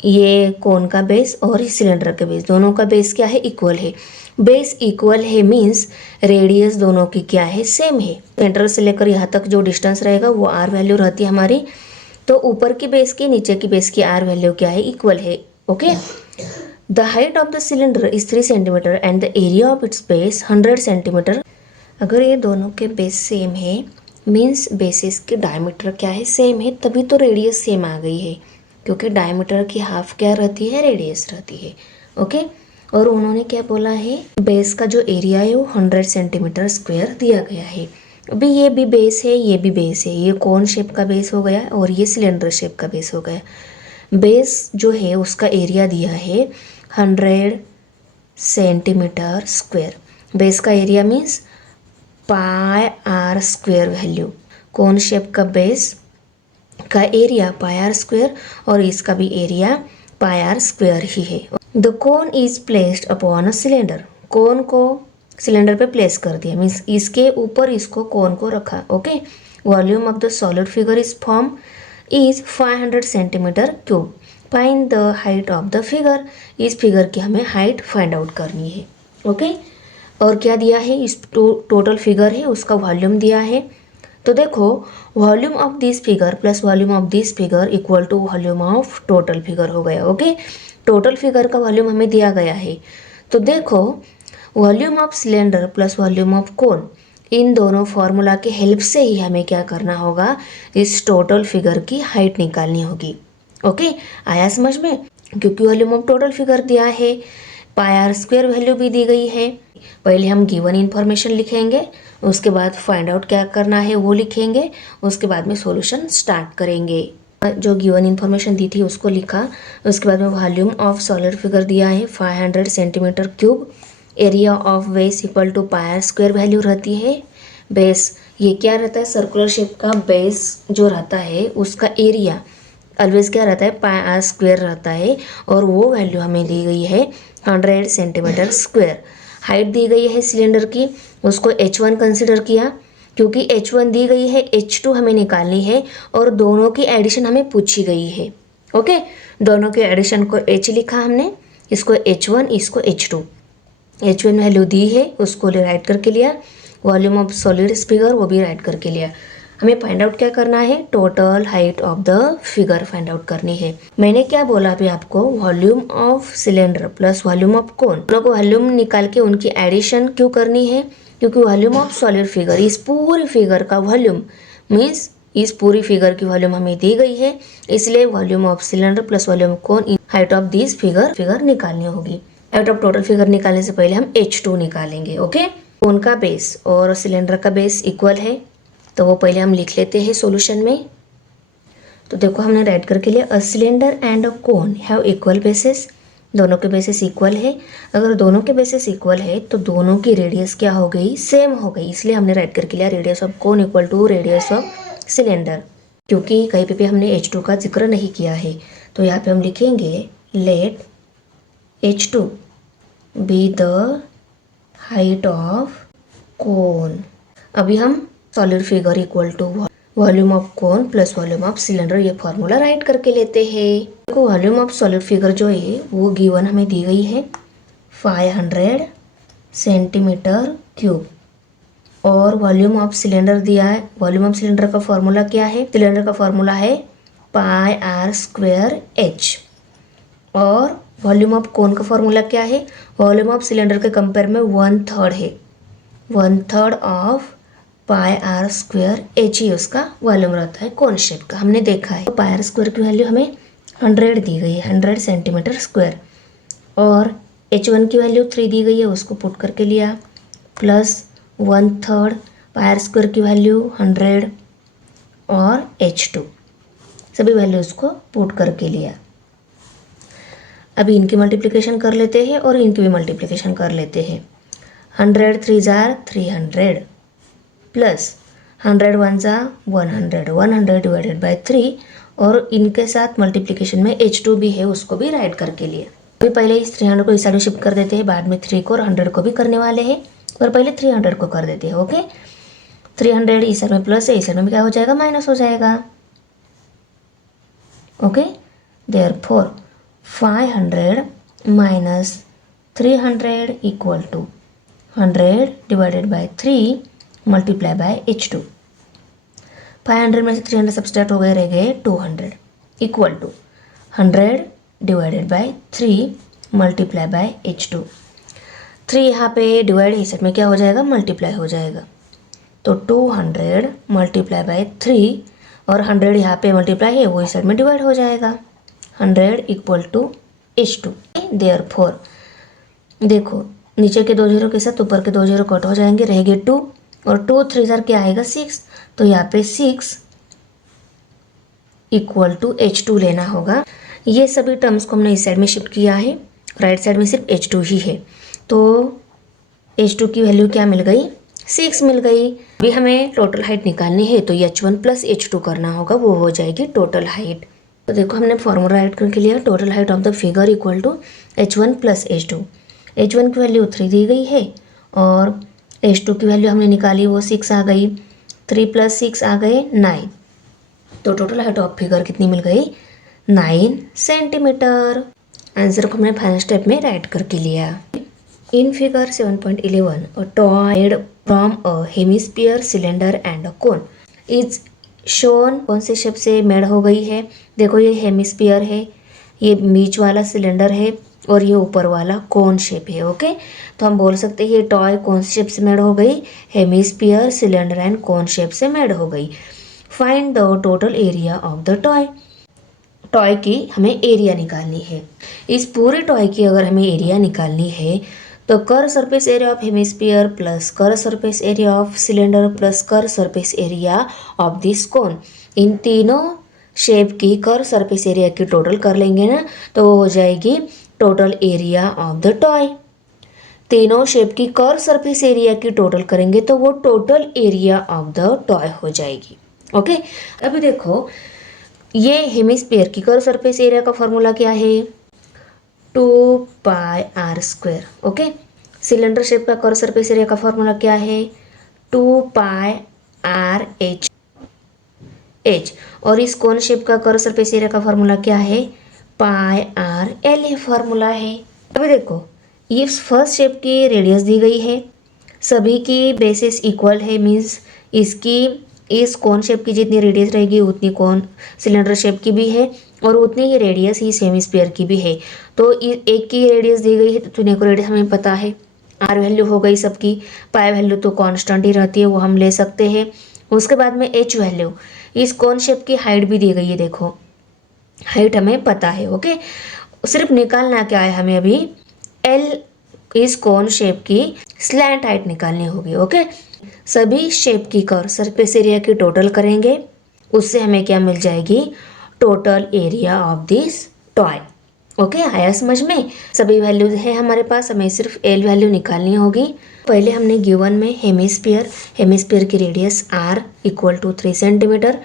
ये कोन का बेस और सिलेंडर का बेस, दोनों का बेस क्या है इक्वल है। बेस इक्वल है मीन्स रेडियस दोनों की क्या है सेम है। सेंटर से लेकर यहाँ तक जो डिस्टेंस रहेगा वो आर वैल्यू रहती है हमारी, तो ऊपर की बेस की नीचे की बेस की आर वैल्यू क्या है इक्वल है। Okay, the height of the cylinder is 3 centimetre and the area of its base 100 centimetre. अगर ये दोनों के बेस सेम है मीन्स बेसिस की डायमीटर क्या है सेम है, तभी तो रेडियस सेम आ गई है, क्योंकि डायमीटर की हाफ क्या रहती है रेडियस रहती है। ओके, और उन्होंने क्या बोला है बेस का जो एरिया है वो 100 सेंटीमीटर स्क्वायर दिया गया है। अभी ये भी बेस है, ये भी बेस है, ये कोन शेप का बेस हो गया और ये सिलेंडर शेप का बेस हो गया। बेस जो है उसका एरिया दिया है 100 सेंटीमीटर स्क्वायर। बेस का area means pi r square value. Cone shape का बेस का एरिया पाई आर स्क्वायर और इसका भी एरिया पाई आर स्क्वायर ही है। The cone is placed upon a cylinder. Cone को सिलेंडर पे प्लेस कर दिया, मीन्स इसके ऊपर इसको कोन को रखा। Okay, volume of the solid figure is form is 500 centimetre cube. Find the height of the figure. इस फिगर की हमें हाइट फाइंड आउट करनी है। ओके, और क्या दिया है, इस टोटल फिगर है उसका वॉल्यूम दिया है। तो देखो, volume of this figure plus volume of this figure equal to volume of total figure हो गया। ओके, टोटल फिगर का वॉल्यूम हमें दिया गया है। तो देखो, volume of cylinder plus volume of cone, इन दोनों फॉर्मूला के हेल्प से ही हमें क्या करना होगा, इस टोटल फिगर की हाइट निकालनी होगी। ओके, आया समझ में? क्योंकि वॉल्यूम ऑफ टोटल फिगर दिया है, पाई आर स्क्वायर वैल्यू भी दी गई है। पहले हम गिवन इन्फॉर्मेशन लिखेंगे, उसके बाद फाइंड आउट क्या करना है वो लिखेंगे, उसके बाद में सॉल्यूशन स्टार्ट करेंगे। जो गिवन इन्फॉर्मेशन दी थी उसको लिखा, उसके बाद में वॉल्यूम ऑफ सॉलिड फिगर दिया है 500 centimetre cube. Area of base equal to pi r square value रहती है। बेस ये क्या रहता है, सर्कुलर शेप का बेस जो रहता है उसका एरिया ऑलवेज क्या रहता है, पाई आर स्क्वायर रहता है, और वो वैल्यू हमें दी गई है 100 सेंटीमीटर स्क्वायर। हाइट दी गई है सिलेंडर की, उसको h1 कंसिडर किया क्योंकि h1 दी गई है, h2 हमें निकालनी है और दोनों की एडिशन हमें पूछी गई है। ओके, दोनों के एडिशन को h लिखा हमने, इसको h1 इसको h2। h1 वैल्यू दी है उसको राइट करके लिया, वॉल्यूम ऑफ सॉलिड फिगर वो भी राइट करके लिया। हमें फाइंड आउट क्या करना है, total height of the figure find out करनी है। मैंने क्या बोला अभी आपको, volume of cylinder plus volume of कोन, दोनों को वॉल्यूम निकाल के उनकी एडिशन क्यों करनी है, क्योंकि वॉल्यूम ऑफ सॉलिड फिगर, इस पूरी फिगर का वॉल्यूम मीन्स इस पूरी फिगर की वॉल्यूम हमें दी गई है, इसलिए volume of cylinder plus volume of cone, height of this figure निकालनी होगी। हाइट ऑफ टोटल फिगर निकालने से पहले हम h2 निकालेंगे। ओके, कोन का बेस और सिलेंडर का बेस इक्वल है, तो वो पहले हम लिख लेते हैं सॉल्यूशन में। तो देखो, हमने राइट करके लिया, a cylinder and a cone have equal basis. दोनों के बेसिस इक्वल है। अगर दोनों के बेसिस इक्वल है तो दोनों की रेडियस क्या हो गई, सेम हो गई, इसलिए हमने राइट करके लिया radius of cone equal to radius of cylinder. क्योंकि कहीं पे हमने h2 का जिक्र नहीं किया है, तो यहाँ पे हम लिखेंगे let h2 be the height of cone. अभी हम solid figure equal to volume of cone plus volume of cylinder, ये फॉर्मूला राइट करके लेते हैं। देखो, वॉल्यूम ऑफ सॉलिड फिगर जो है वो गिवन हमें दी गई है 500 सेंटीमीटर क्यूब, और वॉल्यूम ऑफ सिलेंडर दिया है। वॉल्यूम ऑफ सिलेंडर का फॉर्मूला क्या है, सिलेंडर का फॉर्मूला है पाई आर स्क्वायर h, और वॉल्यूम ऑफ कोन का फॉर्मूला क्या है, वॉल्यूम ऑफ सिलेंडर के कंपेयर में 1/3 है, 1/3 of pi r square h ही उसका वॉल्यूम रहता है कोन शेप का, हमने देखा है। तो पाई आर स्क्वायर की वैल्यू हमें 100 दी गई है, 100 सेंटीमीटर स्क्वायर, और h1 की वैल्यू 3 दी गई है, उसको पुट करके लिया, प्लस 1/3 पाई आर स्क्वायर की वैल्यू 100 और h2 सभी वैल्यूज़ को पुट करके लिया। अभी इनकी मल्टीप्लिकेशन कर लेते हैं और इनकी भी मल्टीप्लिकेशन कर लेते हैं। 100 3 जार 300 प्लस 100 1 जा 100, 100 डिवाइडेड बाय 3, और इनके साथ मल्टीप्लिकेशन में h2 भी है, उसको भी राइट करके लिए। अभी पहले इस 300 को इस साइड में शिफ्ट कर देते हैं, बाद में 3 को और 100 को भी करने वाले हैं, और पहले 300 को कर देते हैं। ओके, 300 इस साइड में प्लस है, इस साइड में क्या हो जाएगा, माइनस हो जाएगा। Okay, therefore 500 minus 300 equal to 100 divided by 3 multiply by h2। 500 में से 300 सब्सट्रैक्ट हो गए, रह गए 200 equal to 100 divided by 3 multiply by h2। 3 यहाँ पे डिवाइड है, इस साइड में क्या हो जाएगा, मल्टीप्लाई हो जाएगा, तो 200 मल्टीप्लाई बाय 3, और 100 यहाँ पे मल्टीप्लाई है, वो इस साइड में डिवाइड हो जाएगा, 100 इक्वल टू h2। देयरफॉर देखो, नीचे के 2 जीरो के साथ ऊपर के 2 जीरो कट हो जाएंगे, रह गए 2, और 2 3 ज़र क्या आएगा 6, तो यहाँ पे 6 इक्वल टू H2 लेना होगा। ये सभी टर्म्स को हमने इस साइड में शिफ्ट किया है, राइट साइड में सिर्फ H2 ही है, तो H2 की वैल्यू क्या मिल गई 6 मिल गई। अभी हमें टोटल हाइट निकालनी है, तो H1 प्लस H2 करना होगा, वो हो जाएगी टोटल हाइट। तो देखो हमने फॉर्मूला राइट करके लिया, total height of the figure equal to H1 plus H2। H1 की वैल्यू 3 दी गई है और H2 की वैल्यू हमने निकाली, वो 6 आ गई, 3 प्लस 6 आ गए 9, तो टोटल हाइट ऑफ फिगर कितनी मिल गई 9 सेंटीमीटर। आंसर को हमने फाइनल स्टेप में राइट करके लिया। In figure 7.11 a toy made from a hemisphere cylinder and a cone is shown। कौन से शेप से मेड हो गई है, देखो ये हेमिस्फीयर है, ये बीच वाला सिलेंडर है और ये ऊपर वाला कोन शेप है। ओके, तो हम बोल सकते हैं ये टॉय कौन से शेप से मेड हो गई, hemisphere cylinder and cone shape से मेड हो गई। Find the total area of the toy. Toy की हमें एरिया निकालनी है। इस पूरे टॉय की अगर हमें एरिया निकालनी है तो curve surface area of hemisphere plus curve surface area of cylinder plus curve surface area of this cone, इन तीनों शेप की कर्व सरफेस एरिया की टोटल कर लेंगे ना, तो वो हो जाएगी total area of the toy. तीनों शेप की कर्व सरफेस एरिया की टोटल करेंगे तो वो total area of the toy हो जाएगी। ओके, अभी देखो ये हेमिस्फीयर की कर्व सरफेस एरिया का फॉर्मूला क्या है 2πr²। ओके, सिलेंडर शेप का कर्व सरफेस एरिया का फॉर्मूला क्या है 2πrh। और इस कोन शेप का कर्व सरफेस एरिया का फॉर्मूला क्या है πrl, ये फॉर्मूला है। अभी देखो ये फर्स्ट शेप की रेडियस दी गई है, सभी की बेसिस इक्वल है, मीन्स इसकी इस कोन शेप की जितनी रेडियस रहेगी उतनी कोन सिलेंडर शेप की भी है और उतनी ही रेडियस ही हेमिस्फीयर की भी है। तो एक की रेडियस दी गई है तो तीनों को रेडियस हमें पता है, आर वैल्यू हो गई सबकी, पाई वैल्यू तो कांस्टेंट ही रहती है, वो हम ले सकते हैं। उसके बाद में एच वैल्यू, इस कोन शेप की हाइट भी दी गई है, देखो हाइट हमें पता है। ओके, सिर्फ निकालना क्या है हमें अभी एल, इस कोन शेप की स्लैंट हाइट निकालनी होगी। ओके, सभी शेप की कर्व सरफेस एरिया की टोटल करेंगे, उससे हमें क्या मिल जाएगी total area of this toy. Okay, आया समझ में। सभी वैल्यूज है हमारे पास, हमें सिर्फ एल वैल्यू निकालनी होगी। पहले हमने गिवन में हेमिस्फीयर की radius r equal to 3 centimetre,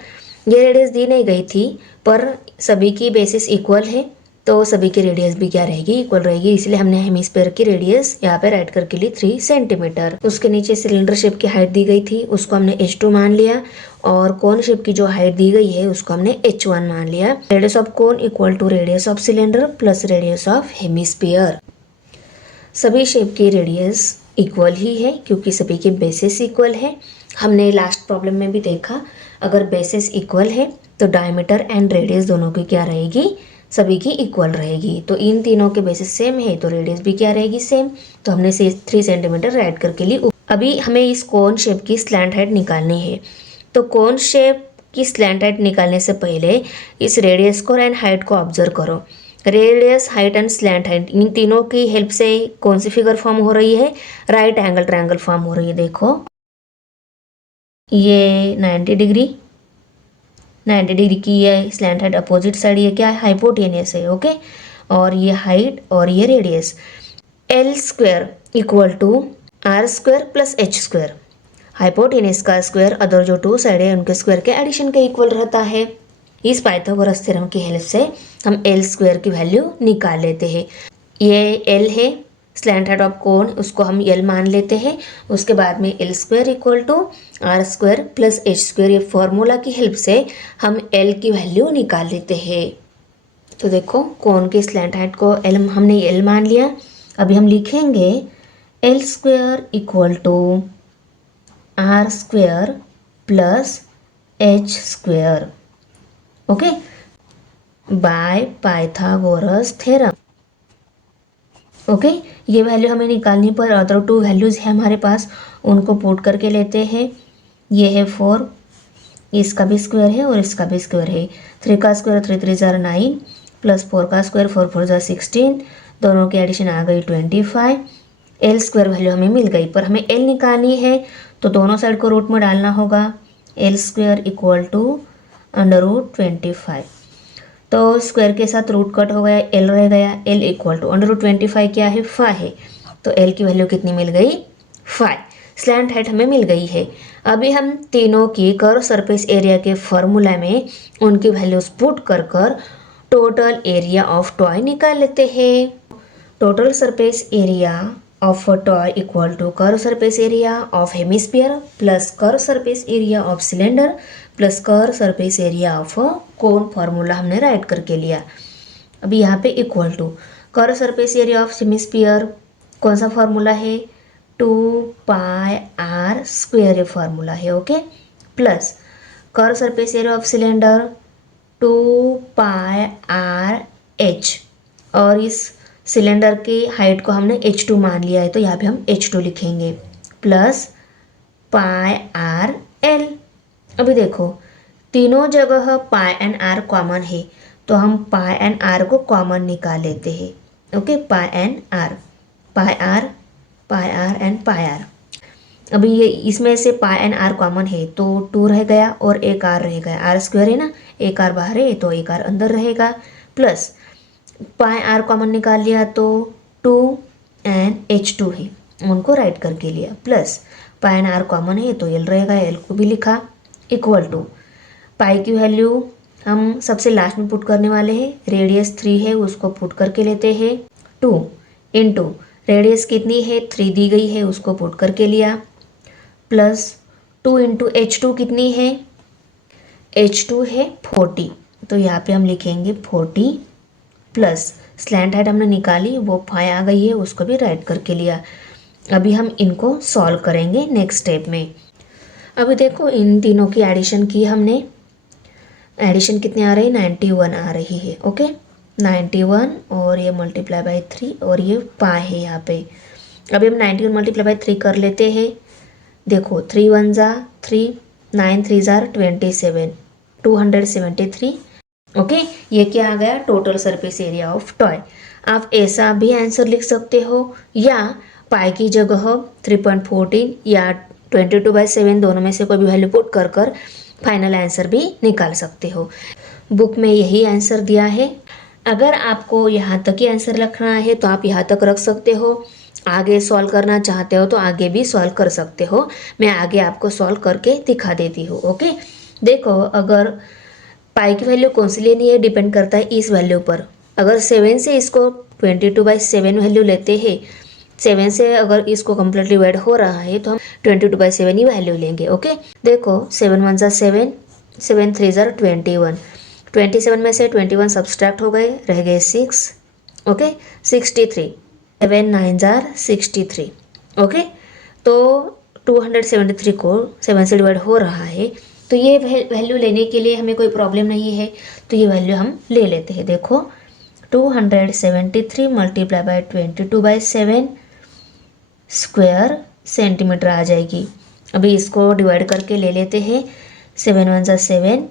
ये रेडियस दी नहीं गई थी पर सभी की बेसिस इक्वल है तो सभी की रेडियस भी क्या रहेगी इक्वल रहेगी, इसलिए हमने हेमिस्फीयर की रेडियस यहाँ पे राइट करके ली 3 सेंटीमीटर। उसके नीचे सिलेंडर शेप की हाइट दी गई थी, उसको हमने H2 मान लिया और कोन शेप की जो हाइट दी गई है उसको हमने H1 मान लिया। Radius of cone equal to radius of cylinder plus radius of hemisphere. सभी शेप की रेडियस इक्वल ही है क्योंकि सभी के बेसिस इक्वल है। हमने लास्ट प्रॉब्लम में भी देखा अगर बेसिस इक्वल है तो डायमीटर एंड रेडियस दोनों की क्या रहेगी सभी की इक्वल रहेगी। तो इन तीनों के बेसिस सेम है तो रेडियस भी क्या रहेगी सेम, तो हमने 3 सेंटीमीटर राइट करके ली। अभी हमें इस कोन शेप की स्लैंट हाइट निकालनी है, तो कोन शेप की स्लैंट हाइट निकालने से पहले इस रेडियस को एंड हाइट को ऑब्जर्व करो। Radius, height and slant height, इन तीनों की हेल्प से कौन सी फिगर फॉर्म हो रही है राइट एंगल ट्रायंगल फॉर्म हो रही है। देखो ये 90 डिग्री की ये स्लैंट हाइट, अपोजिट साइड ये क्या है हाइपोटेनियस है। ओके, और ये हाइट और ये radius l square equal to r square plus h square, hypotenuse का स्क्वायर अदर जो 2 साइड है उनके स्क्वायर के एडिशन के इक्वल रहता है। इस पाइथागोरस थ्योरम की हेल्प से हम एल स्क्वायर की वैल्यू निकाल लेते हैं। ये एल है स्लैंट हाइट ऑफ कोन, उसको हम एल मान लेते हैं। उसके बाद में l square equal to r square plus h square, ये फॉर्मूला की हेल्प से हम एल की वैल्यू निकाल लेते हैं। तो देखो कोन के स्लैंट हाइट को एल हमने एल मान लिया, अभी हम लिखेंगे l square equal to r square plus h square, okay, by Pythagoras theorem. Okay, ये वैल्यू हमें निकालनी पर अदर 2 वैल्यूज़ है हमारे पास, उनको पुट करके लेते हैं। ये है 4, इसका भी स्क्वायर है और इसका भी स्क्वायर है। 3 का स्क्वायर 3 3 ज़ार 9 प्लस 4 का स्क्वायर 4 4 ज़ार 16, दोनों की एडिशन आ गई 25। एल स्क्वायर वैल्यू हमें मिल गई, पर हमें एल निकालनी है तो दोनों साइड को रूट में डालना होगा। L square equal to √25। तो स्क्वायर के साथ रूट कट हो गया, एल रह गया। एल इक्वल टू √25 क्या है, 5 है। तो एल की वैल्यू कितनी मिल गई, 5। स्लैंट हाइट हमें मिल गई है। अभी हम तीनों की कर्व सरफेस एरिया के फॉर्मूला में उनकी वैल्यूज पुट कर टोटल एरिया ऑफ टॉय निकाल लेते हैं। Total surface area of a toy equal to curve surface area of hemisphere plus curve surface area of cylinder plus curve surface area of cone. Formula हमने write करके लिया। अभी यहाँ पे equal to curve surface area of hemisphere कौन सा formula है, 2πr² ये फार्मूला है, okay. Plus curve surface area of cylinder 2πrh, और इस सिलेंडर की हाइट को हमने h2 मान लिया है तो यहाँ पे हम h2 लिखेंगे, प्लस πrl। अभी देखो तीनों जगह पाई एंड आर कॉमन है तो हम पाई एंड आर को कॉमन निकाल लेते हैं, okay. Pi and r, pi r and pi r. अभी ये इसमें से पाई एंड आर कॉमन है तो 2 रह गया और एक आर रह गया, आर स्क्वायर है ना, एक आर बाहर है तो एक आर अंदर रहेगा। प्लस पाई आर कॉमन निकाल लिया तो 2 एंड h2 है, उनको राइट करके लिया। Plus pi and r common है तो एल रहेगा, एल को भी लिखा। इक्वल टू पाई की वैल्यू हम सबसे लास्ट में पुट करने वाले हैं, रेडियस 3 है उसको पुट करके लेते हैं। 2 इंटू रेडियस कितनी है, 3 दी गई है उसको पुट करके लिया। प्लस 2 इंटू h2 कितनी है, h2 है 40, तो यहाँ पे हम लिखेंगे 40 प्लस स्लैंट हाइट हमने निकाली वो 5 आ गई है, उसको भी राइट करके लिया। अभी हम इनको सॉल्व करेंगे नेक्स्ट स्टेप में। अभी देखो इन तीनों की एडिशन की हमने, एडिशन कितनी आ रही है, 91 आ रही है, ओके। 91 और ये मल्टीप्लाई बाय 3 और ये पाई है यहाँ पे। अभी हम 91 मल्टीप्लाई बाय 3 कर लेते हैं। देखो 3 1 जा 3, 9 3 जार 27, 273, ओके। ये क्या आ गया, total surface area of toy. आप ऐसा भी आंसर लिख सकते हो या पाई की जगह 3.14 या 22/7 दोनों में से कोई भी वैल्यू पुट कर फाइनल आंसर भी निकाल सकते हो। बुक में यही आंसर दिया है। अगर आपको यहाँ तक ही आंसर रखना है तो आप यहाँ तक रख सकते हो, आगे सॉल्व करना चाहते हो तो आगे भी सॉल्व कर सकते हो। मैं आगे आपको सॉल्व करके दिखा देती हूँ, ओके। देखो अगर पाई की वैल्यू कौन सी लेनी है डिपेंड करता है इस वैल्यू पर। अगर 7 से इसको 22/7 वैल्यू लेते हैं, 7 से अगर इसको कम्प्लीटली डिवाइड हो रहा है तो हम 22/7 ही वैल्यू लेंगे, ओके। देखो 7 1 जा 7, 7 3 जा 21, 27 में से 21 सब्सट्रैक्ट हो गए, रह गए 6, ओके। 63, 7 9 jar 63, okay. तो 273 को 7 से डिवाइड हो रहा है तो ये वैल्यू लेने के लिए हमें कोई प्रॉब्लम नहीं है, तो ये वैल्यू हम ले लेते हैं। देखो 273 मल्टीप्लाई बाय 22/7 स्क्वायर सेंटीमीटर आ जाएगी। अभी इसको डिवाइड करके ले लेते हैं। 7 1 जा 7,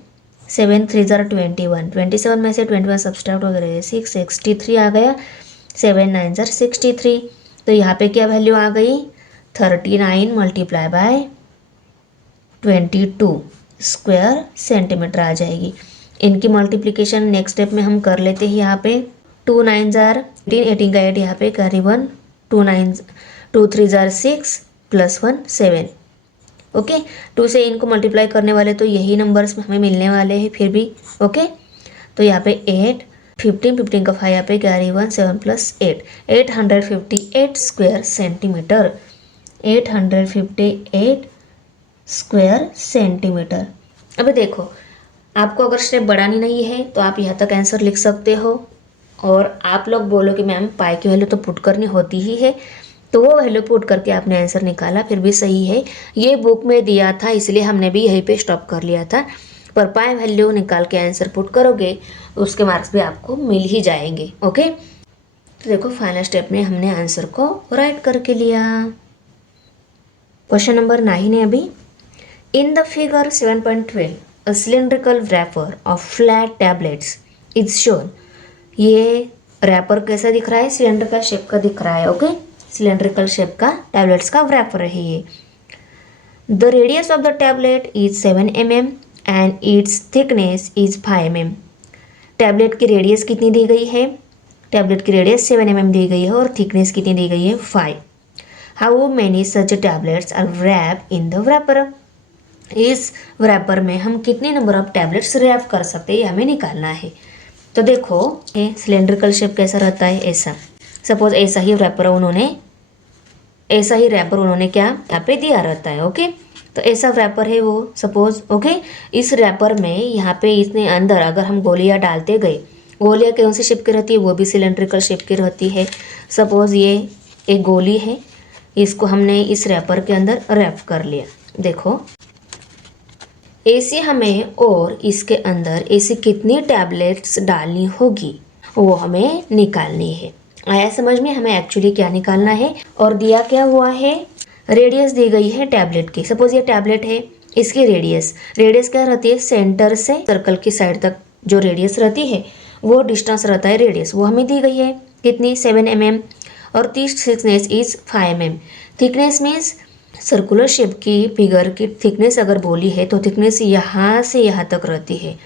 7 3 जार 21, 27 में से 21 सब्सट्रैक्ट हो गए 6, 63 आ गया। 7 9 जार 63, तो यहाँ पे क्या वैल्यू आ गई, 39 मल्टीप्लाई बाय 22 स्क्वायर सेंटीमीटर आ जाएगी। इनकी मल्टीप्लिकेशन नेक्स्ट स्टेप में हम कर लेते हैं। यहाँ पे 2 9 जार 18, 18 का 8 यहाँ पे कैरी 1, 2 3 जार 6 प्लस 1 7, ओके। 2 से इनको मल्टीप्लाई करने वाले तो यही नंबर्स हमें मिलने वाले हैं फिर भी, ओके। तो यहाँ पे 8 15, 15 का 5 यहाँ पे carry 1 7 plus 8, 858 square centimetre, 858 square centimetre. अभी देखो आपको अगर स्टेप बढ़ानी नहीं है तो आप यहाँ तक आंसर लिख सकते हो। और आप लोग बोलो कि मैम पाई की वैल्यू तो पुट करनी होती ही है, तो वो वैल्यू पुट करके आपने आंसर निकाला, फिर भी सही है। ये बुक में दिया था इसलिए हमने भी यहीं पे स्टॉप कर लिया था, पर पाई वैल्यू निकाल के आंसर पुट करोगे तो उसके मार्क्स भी आपको मिल ही जाएंगे, ओके। तो देखो फाइनल स्टेप में हमने आंसर को राइट करके लिया। क्वेश्चन नंबर 9 है अभी। इन the figure 7.12 a cylindrical wrapper of flat tablets is shown। ये रैपर कैसा दिख रहा है, सिलेंडर का शेप का दिख रहा है, ओके। सिलेंड्रिकल शेप का टैबलेट्स का रैपर है ये। The radius of the tablet is 7 mm and it's thickness is 5 mm। Tablet की रेडियस कितनी दी गई है? टैबलेट की रेडियस 7 mm दी गई है और थिकनेस कितनी दी गई है? 5। How many such tablets are wrap in the wrapper? इस रैपर में हम कितने नंबर ऑफ टैबलेट्स रैप कर सकते हैं, ये हमें निकालना है। तो देखो ये सिलेंड्रिकल शेप कैसा रहता है, ऐसा। सपोज ऐसा ही रैपर उन्होंने क्या यहाँ पे दिया रहता है। ओके, तो ऐसा रैपर है वो, सपोज। ओके, इस रैपर में यहाँ पे इसने अंदर अगर हम गोलियाँ डालते गए, गोलियाँ कौन सी शेप की रहती है? वो भी सिलेंड्रिकल शेप की रहती है। सपोज ये एक गोली है, इसको हमने इस रैपर के अंदर रैप कर लिया। देखो ऐसे हमें और इसके अंदर ऐसी कितनी टैबलेट्स डालनी होगी वो हमें निकालनी है। आया समझ में? हमें एक्चुअली क्या निकालना है। और दिया क्या हुआ है? रेडियस दी गई है टैबलेट की। सपोज ये टैबलेट है, इसकी रेडियस क्या रहती है? सेंटर से सर्कल की साइड तक जो रेडियस रहती है वो डिस्टेंस रहता है, रेडियस वो हमें दी गई है कितनी? 7 mm। और thickness is 5 mm। Thickness means circular shape की फिगर की थिकनेस अगर बोली है तो थिकनेस यहाँ से यहाँ तक रहती है।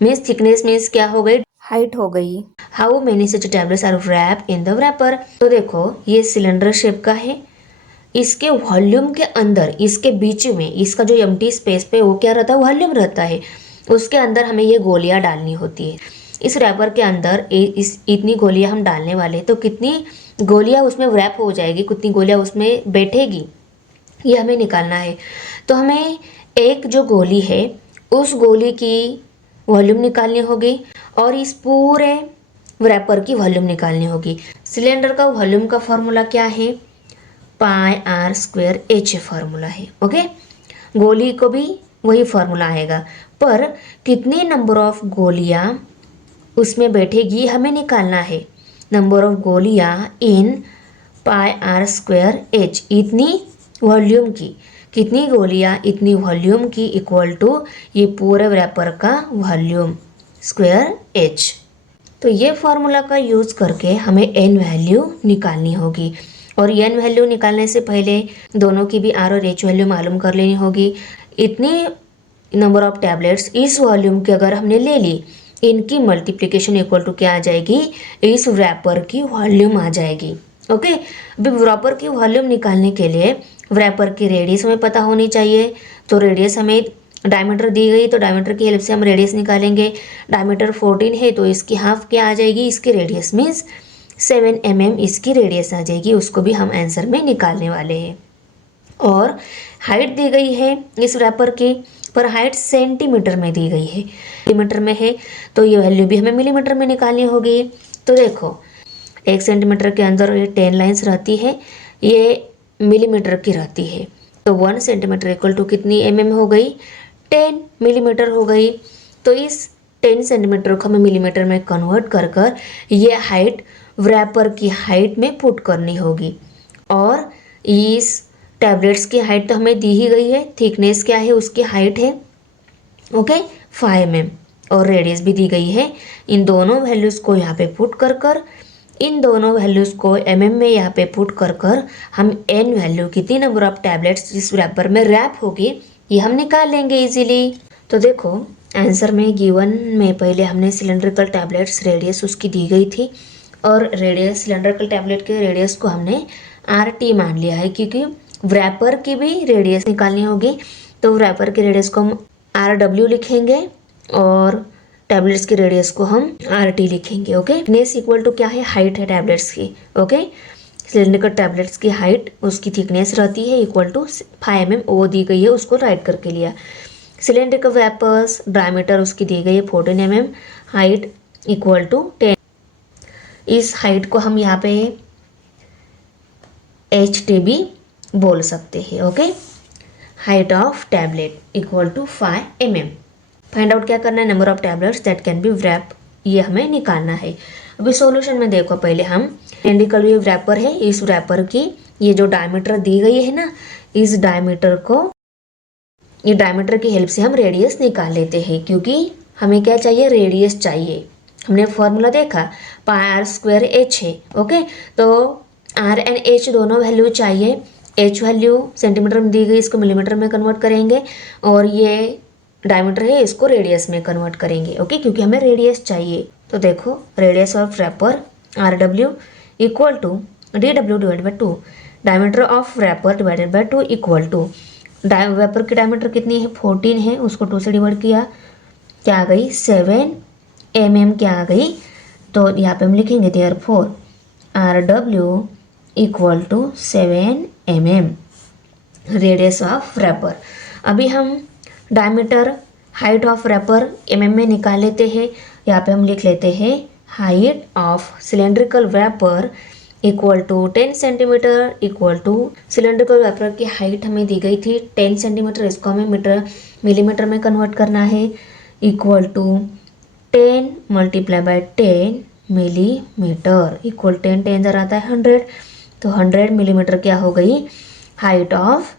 मीन्स थिकनेस मीन्स क्या हो गई? हाइट हो गई। How many such tablets are wrap in the wrapper? तो देखो ये सिलेंडर शेप का है, इसके वॉल्यूम के अंदर, इसके बीच में इसका जो एम्प्टी स्पेस पे वो क्या रहता है? वॉल्यूम रहता है। उसके अंदर हमें ये गोलियां डालनी होती है। इस रैपर के अंदर इतनी गोलियां हम डालने वाले, तो कितनी गोलियां उसमें रैप हो जाएगी, कितनी गोलियां उसमें बैठेगी, ये हमें निकालना है। तो हमें एक जो गोली है उस गोली की वॉल्यूम निकालनी होगी और इस पूरे रैपर की वॉल्यूम निकालनी होगी। सिलेंडर का वॉल्यूम का फॉर्मूला क्या है? πr² h फार्मूला है। ओके, गोली को भी वही फार्मूला आएगा, पर कितने नंबर ऑफ गोलियां उसमें बैठेगी हमें निकालना है। नंबर ऑफ गोलियां इन πr² h, इतनी वॉल्यूम की, कितनी गोलियां इतनी वॉल्यूम की इक्वल टू ये पूरे रैपर का वॉल्यूम स्क्वायर h। तो ये फार्मूला का यूज़ करके हमें n वैल्यू निकालनी होगी। और n वैल्यू निकालने से पहले दोनों की भी r और h वैल्यू मालूम कर लेनी होगी। इतनी नंबर ऑफ टैबलेट्स इस वॉल्यूम की अगर हमने ले ली, इनकी मल्टीप्लिकेशन इक्वल टू क्या आ जाएगी? इस रैपर की वॉल्यूम आ जाएगी। ओके, अभी रैपर की वॉल्यूम निकालने के लिए रैपर की रेडियस हमें पता होनी चाहिए। तो रेडियस हमें डायमीटर दी गई, तो डायमीटर की हेल्प से हम रेडियस निकालेंगे। डायमीटर 14 है तो इसकी हाफ क्या आ जाएगी? इसकी रेडियस मीन्स 7 mm इसकी रेडियस आ जाएगी। उसको भी हम आंसर में निकालने वाले हैं। और हाइट दी गई है इस रैपर की, पर हाइट सेंटीमीटर में दी गई है, मिलीमीटर में है, तो ये वैल्यू भी हमें मिलीमीटर में निकालनी होगी। तो देखो 1 सेंटीमीटर के अंदर ये 10 लाइन्स रहती है, ये मिलीमीटर की रहती है। तो 1 सेंटीमीटर इक्वल टू कितनी mm हो गई? 10 मिलीमीटर हो गई। तो इस 10 सेंटीमीटर को हमें मिलीमीटर में कन्वर्ट कर कर ये हाइट रैपर की हाइट में पुट करनी होगी। और इस टैबलेट्स की हाइट तो हमें दी ही गई है, थिकनेस क्या है उसकी हाइट है, ओके 5 mm, और रेडियस भी दी गई है। इन दोनों वैल्यूज़ को यहाँ पे पुट कर कर, इन दोनों वैल्यूज़ को mm में यहाँ पे पुट कर कर हम n वैल्यू, कितनी नंबर ऑफ टैबलेट्स जिस रैपर में रैप होगी, ये हम निकाल लेंगे इजीली। तो देखो आंसर में गिवन में पहले हमने सिलेंड्रिकल टैबलेट्स रेडियस उसकी दी गई थी, और रेडियस सिलेंड्रिकल टैबलेट के रेडियस को हमने RT मान लिया है, क्योंकि रैपर की भी रेडियस निकालनी होगी। तो रैपर के रेडियस को हम RW लिखेंगे और टैबलेट्स की रेडियस को हम RT लिखेंगे। ओके, थिकनेस इक्वल टू क्या है? हाइट है टैबलेट्स की। ओके, सिलेंड्रिकल टैबलेट्स की हाइट उसकी थिकनेस रहती है इक्वल टू 5 mm, वो दी गई है, उसको राइट करके लिया। सिलेंड्रिकल रैपर्स डायमीटर उसकी दी गई है 14 mm, हाइट इक्वल टू 10। इस हाइट को हम यहाँ पे HTB बोल सकते हैं। Okay, height of tablet equal to 5 mm। Find out क्या करना है? Number of tablets that can be wrap, ये हमें निकालना है। अभी सॉल्यूशन में देखो, पहले हम सिलेंड्रिकल ये रैपर है, इस रैपर की ये जो डायमीटर दी गई है ना, इस डायमीटर को, ये डायमीटर की हेल्प से हम रेडियस निकाल लेते हैं, क्योंकि हमें क्या चाहिए? रेडियस चाहिए। हमने फॉर्मूला देखा πr² h है। ओके, तो r एंड h दोनों वैल्यू चाहिए। एच वैल्यू सेंटीमीटर में दी गई, इसको मिलीमीटर में कन्वर्ट करेंगे, और ये डायमीटर है इसको रेडियस में कन्वर्ट करेंगे। ओके, क्योंकि हमें रेडियस चाहिए। तो देखो radius of wrapper R W equal to D W divide by 2, diameter of wrapper divided by 2 equal to wrapper की डायमीटर कितनी है 14 है, उसको 2 से डिवाइड किया, क्या आ गई 7 mm क्या आ गई। तो यहाँ पे हम लिखेंगे therefore r W equal to 7 mm radius of wrapper. अभी हम diameter height of wrapper mm में निकाल लेते हैं। यहाँ पे हम लिख लेते हैं height of cylindrical wrapper equal to 10 centimetre equal to cylindrical wrapper की हाइट हमें दी गई थी 10 सेंटीमीटर, इसको हमें मिलीमीटर में कन्वर्ट करना है, equal to 10 multiply by 10 millimetre equal 10 जरा आता है 100, तो 100 मिलीमीटर क्या हो गई हाइट ऑफ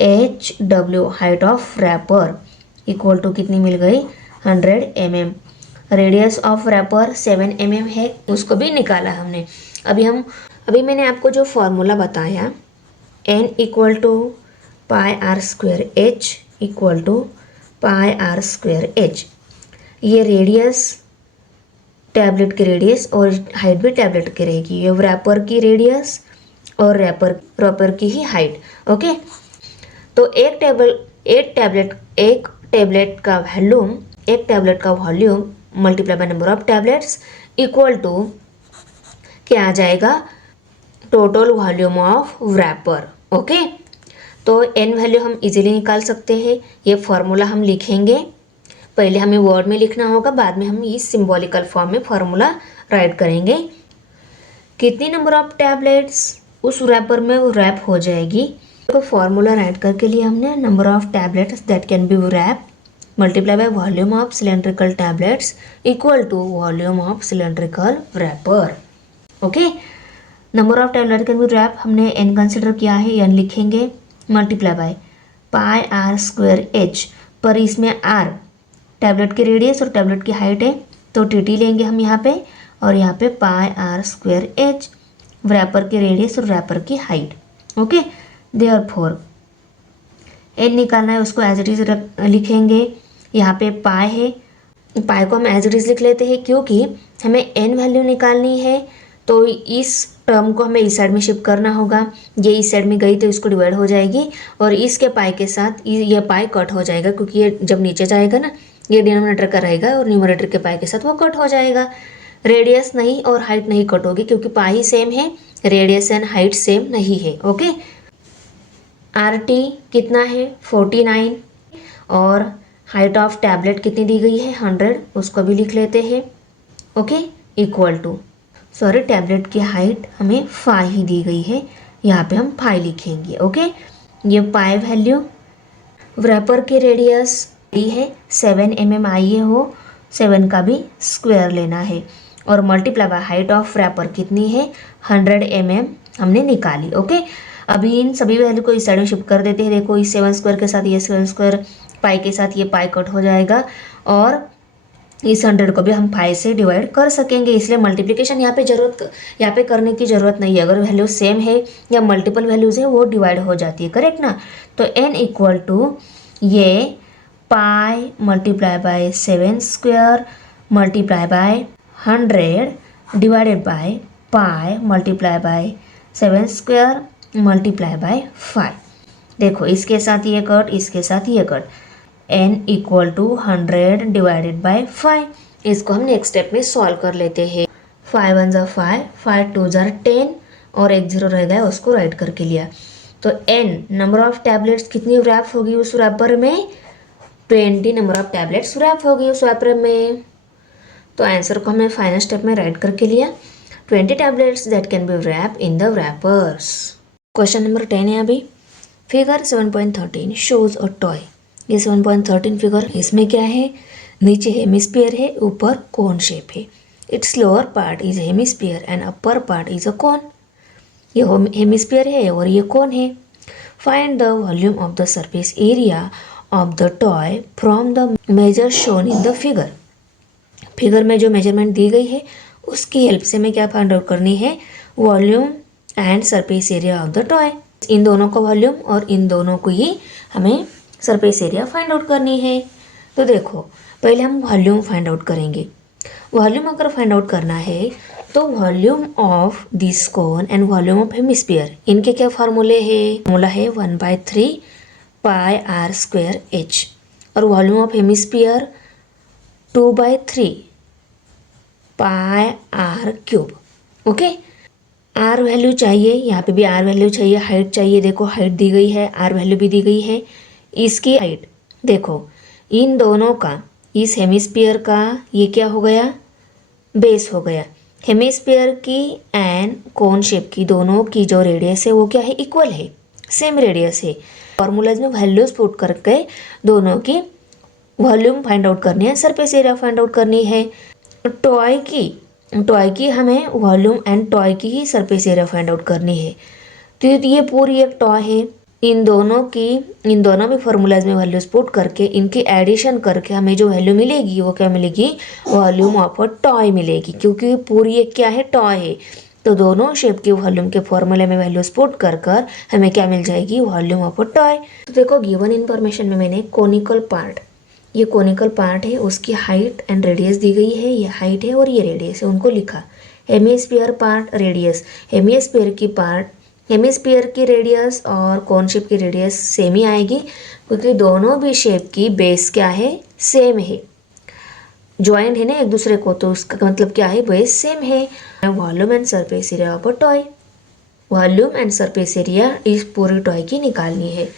एच डब्ल्यू, height of wrapper equal to कितनी मिल गई 100 mm। Radius of wrapper 7 mm है, उसको भी निकाला हमने। अभी मैंने आपको जो फॉर्मूला बताया n equal to pi r square h equal to pi r square h, ये रेडियस टैबलेट की रेडियस और हाइट भी टैबलेट की रहेगी, ये रैपर की रेडियस और रैपर की ही हाइट। ओके, तो एक टैबलेट का volume multiply by number of tablets equal to क्या आ जाएगा total volume of wrapper. Okay, तो एन वैल्यू हम इजीली निकाल सकते हैं। ये फॉर्मूला हम लिखेंगे, पहले हमें वर्ड में लिखना होगा, बाद में हम इस सिंबॉलिकल फॉर्म में फॉर्मूला राइट करेंगे। कितनी नंबर ऑफ टैबलेट्स उस रैपर में वो रैप हो जाएगी, तो फॉर्मूला राइट करके लिए हमने number of tablets that can be wrap multiply by volume of cylindrical tablets equal to volume of cylindrical wrapper. Okay, number of tablet can be wrap हमने एन कंसिडर किया है, n लिखेंगे multiply by pi r square h, पर इसमें r tablet की radius और tablet की height है, तो टी लेंगे हम यहाँ पे, और यहाँ पे पाई आर स्क्वायर एच रैपर की रेडियस और रैपर की हाइट। ओके, देयरफॉर एन निकालना है, उसको एज इट इज लिखेंगे। यहाँ पे पाई है, पाई को हम एज इट इज लिख लेते हैं, क्योंकि हमें एन वैल्यू निकालनी है, तो इस टर्म को हमें इस साइड में शिफ्ट करना होगा। ये इस साइड में गई तो इसको डिवाइड हो जाएगी, और इसके पाई के साथ ये पाई कट हो जाएगा, क्योंकि ये जब नीचे जाएगा ना, ये डिनोमिनेटर का रहेगा और न्यूमरेटर के पाई के साथ वो कट हो जाएगा। रेडियस नहीं और हाइट नहीं कट होगी, क्योंकि पाई सेम है, रेडियस एंड हाइट सेम नहीं है। ओके, आर टी कितना है 49, और हाइट ऑफ टैबलेट कितनी दी गई है 100, उसको भी लिख लेते हैं। ओके, इक्वल टू टैबलेट की हाइट हमें 5 ही दी गई है, यहाँ पे हम 5 लिखेंगे। ओके, ये पाई वैल्यू, रैपर की रेडियस दी है 7 mm आई है, वो 7 का भी स्क्वायर लेना है, और multiply by height of wrapper कितनी है 100 mm हमने निकाली। ओके, अभी इन सभी वैल्यू को इस साइड में शिफ्ट कर देते हैं। देखो इस 7 स्क्वायर के साथ ये 7 स्क्वायर, पाई के साथ ये पाई कट हो जाएगा, और इस 100 को भी हम 5 से डिवाइड कर सकेंगे, इसलिए मल्टीप्लिकेशन यहाँ पे करने की ज़रूरत नहीं है। अगर वैल्यू सेम है या मल्टीपल वैल्यूज़ है वो डिवाइड हो जाती है, करेक्ट ना। तो n इक्वल टू ये pi multiply by 7 square multiply by 100 divided by pi multiply by 7 square multiply by 5। देखो इसके साथ ये कट, इसके साथ ये cut, n equal to 100 divided by 5। इसको हम नेक्स्ट स्टेप में सॉल्व कर लेते हैं। 5 1 ज़ा 5, 5 2 ज़ा 10, और एक 0 रह गया, उसको राइट करके लिया। तो n नंबर ऑफ टैबलेट्स कितनी रैप होगी उस रैपर में 20 नंबर ऑफ टैबलेट्स रैप होगी उस रैपर में। तो आंसर को हमने फाइनल स्टेप में राइट करके लिया 20 tablets that can be wrap in the wrappers. Question number 10 है अभी। Figure 7.13 shows a toy. ये 7.13 फिगर, इसमें क्या है, नीचे हेमिस्फीयर है, ऊपर कोन शेप है। Its lower part is hemisphere and upper part is a cone. ये हेमिस्फीयर है और ये कोन है। Find the volume of the surface area of the toy from the measure shown in the figure. Figure में जो measurement दी गई है उसकी हेल्प से हमें क्या फाइंड आउट करनी है, volume and surface area of the toy. इन दोनों का वॉल्यूम और इन दोनों को ही हमें सरफेस एरिया फाइंड आउट करनी है। तो देखो पहले हम वॉल्यूम फाइंड आउट करेंगे। वॉल्यूम अगर फाइंड आउट करना है तो volume of this cone and volume of hemisphere, इनके क्या फार्मूले है? फार्मूला है 1/3 पाई आर स्क्वायर एच, और volume of hemisphere 2/3 pi r cube. Okay, r value चाहिए, यहाँ पे भी आर वैल्यू चाहिए, हाइट चाहिए। देखो हाइट दी गई है, आर वैल्यू भी दी गई है। इसकी हाइट देखो, इन दोनों का, इस हेमिस्फीयर का ये क्या हो गया? बेस हो गया। हेमिस्फीयर की एंड कोन शेप की दोनों की जो रेडियस है वो क्या है? इक्वल है, सेम रेडियस है। फॉर्मूलाज में वैल्यूज पुट करके दोनों की वॉल्यूम फाइंड आउट करनी है, सरफेस एरिया फाइंड आउट करनी है। टॉय की हमें वॉल्यूम एंड टॉय की ही सरफेस एरिया फाइंड आउट करनी है। तो ये पूरी एक टॉय है। इन दोनों भी फॉर्मूलाज में वैल्यूज पुट करके इनकी एडिशन करके हमें जो वैल्यू मिलेगी वो क्या मिलेगी? वॉल्यूम ऑफ अ टॉय मिलेगी, क्योंकि पूरी एक क्या है? टॉय है। तो दोनों शेप के वॉल्यूम के फॉर्मूले में वैल्यूज पुट कर हमें क्या मिल जाएगी? Volume of a toy. तो देखो गिवन इन्फॉर्मेशन में मैंने कोनिकल पार्ट, ये कोनिकल पार्ट है, उसकी हाइट एंड रेडियस दी गई है। ये हाइट है और ये रेडियस है, उनको लिखा। हेमिस्फीयर पार्ट, रेडियस, हेमिस्फीयर की रेडियस और कोन शेप की रेडियस सेम ही आएगी, क्योंकि दोनों भी शेप की बेस क्या है? सेम है, ज्वाइंट है ना एक दूसरे को, तो उसका मतलब क्या है? बेस सेम है। Volume and surface area of a toy, volume and surface area इस पूरी टॉय की निकालनी है।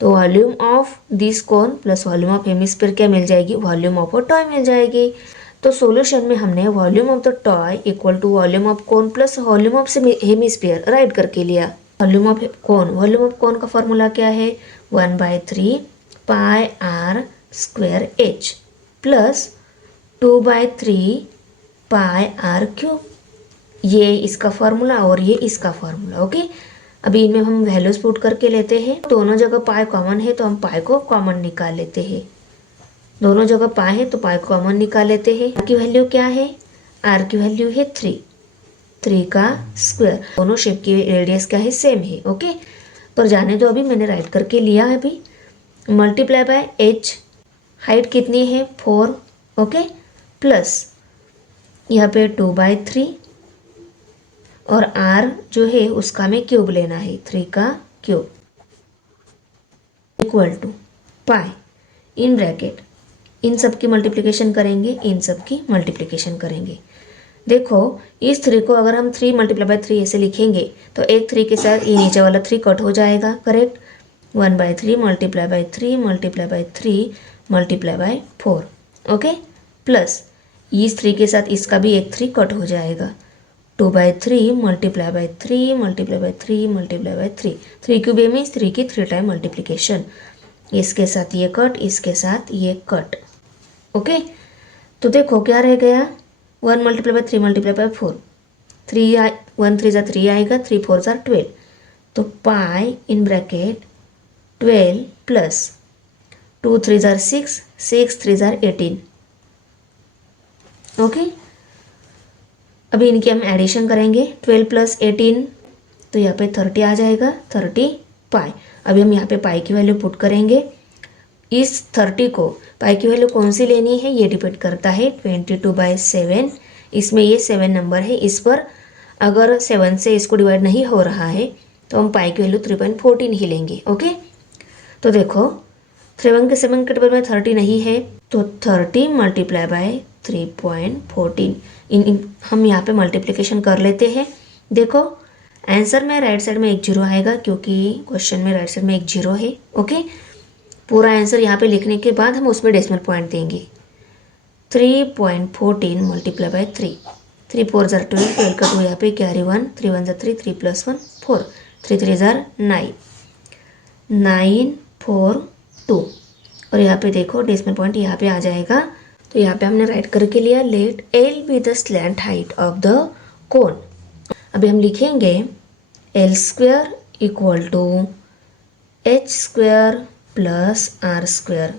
तो volume of this cone plus volume of hemisphere क्या मिल जाएगी? वॉल्यूम ऑफ अ टॉय मिल जाएगी। तो सॉल्यूशन में हमने volume of the toy equal to volume of cone plus volume of hemisphere write करके लिया। वॉल्यूम ऑफ कोन का फॉर्मूला क्या है? 1/3 pi r square h plus 2/3 pi r cube. ये इसका फॉर्मूला और ये इसका फॉर्मूला। ओके, अभी इनमें हम वैल्यूज पुट करके लेते हैं। दोनों जगह पाई कॉमन है तो हम पाई को कॉमन निकाल लेते हैं। दोनों जगह पाई है तो पाई कॉमन निकाल लेते हैं। आर की वैल्यू क्या है? आर की वैल्यू है 3 का स्क्वायर। दोनों शेप की रेडियस क्या है? सेम है। ओके, पर जाने दो, अभी मैंने राइट करके लिया है। अभी मल्टीप्लाई बाय एच, हाइट कितनी है? 4। ओके, प्लस यहाँ पे 2/3 और आर जो है उसका हमें क्यूब लेना है, 3 का cube equal to pi in bracket, इन सब की मल्टीप्लिकेशन करेंगे, इन सब की मल्टीप्लिकेशन करेंगे। देखो इस 3 को अगर हम 3 × 3 ऐसे लिखेंगे तो एक 3 के साथ ये नीचे वाला 3 कट हो जाएगा, करेक्ट। 1/3 × 3 × 3 × 4। ओके, प्लस इस 3 के साथ इसका भी एक 3 कट हो जाएगा। 2/3 × 3 × 3 × 3, 3 क्यूब मीन्स 3 की 3 टाइम मल्टीप्लिकेशन। इसके साथ ये कट, इसके साथ ये कट। ओके, तो देखो क्या रह गया? 1 × 3 × 4, 1 3 3 आएगा, 3 4 12। तो पाई इन ब्रैकेट 12 प्लस 2 3 6, 6 3 18। ओके, अभी इनकी हम एडिशन करेंगे। 12 + 18 तो यहाँ पे 30 आ जाएगा, 30 पाई। अभी हम यहाँ पे पाई की वैल्यू पुट करेंगे। इस 30 को पाई की वैल्यू कौन सी लेनी है ये डिपेंड करता है 22/7। इसमें ये 7 नंबर है, इस पर अगर 7 से इसको डिवाइड नहीं हो रहा है तो हम पाई की वैल्यू 3.14 ही लेंगे। ओके, तो देखो 7 के टेबल में 30 नहीं है तो 30 × 3.14 हम यहाँ पे मल्टीप्लिकेशन कर लेते हैं। देखो आंसर में राइट साइड में एक 0 आएगा, क्योंकि क्वेश्चन में राइट साइड में एक 0 है। ओके, पूरा आंसर यहाँ पे लिखने के बाद हम उसमें डेसिमल पॉइंट देंगे। 3.14 × 3, 3 4 12, 12 का 2 यहाँ पे कैरी 1, 3 1 3, 3 + 1 4, 3 3 9, 9 4 2। और यहाँ पे देखो डेसिमल पॉइंट यहाँ पे आ जाएगा। तो यहाँ पे हमने राइट करके लिया, let L be the slant height of the cone. अभी हम लिखेंगे L² = H² + R²।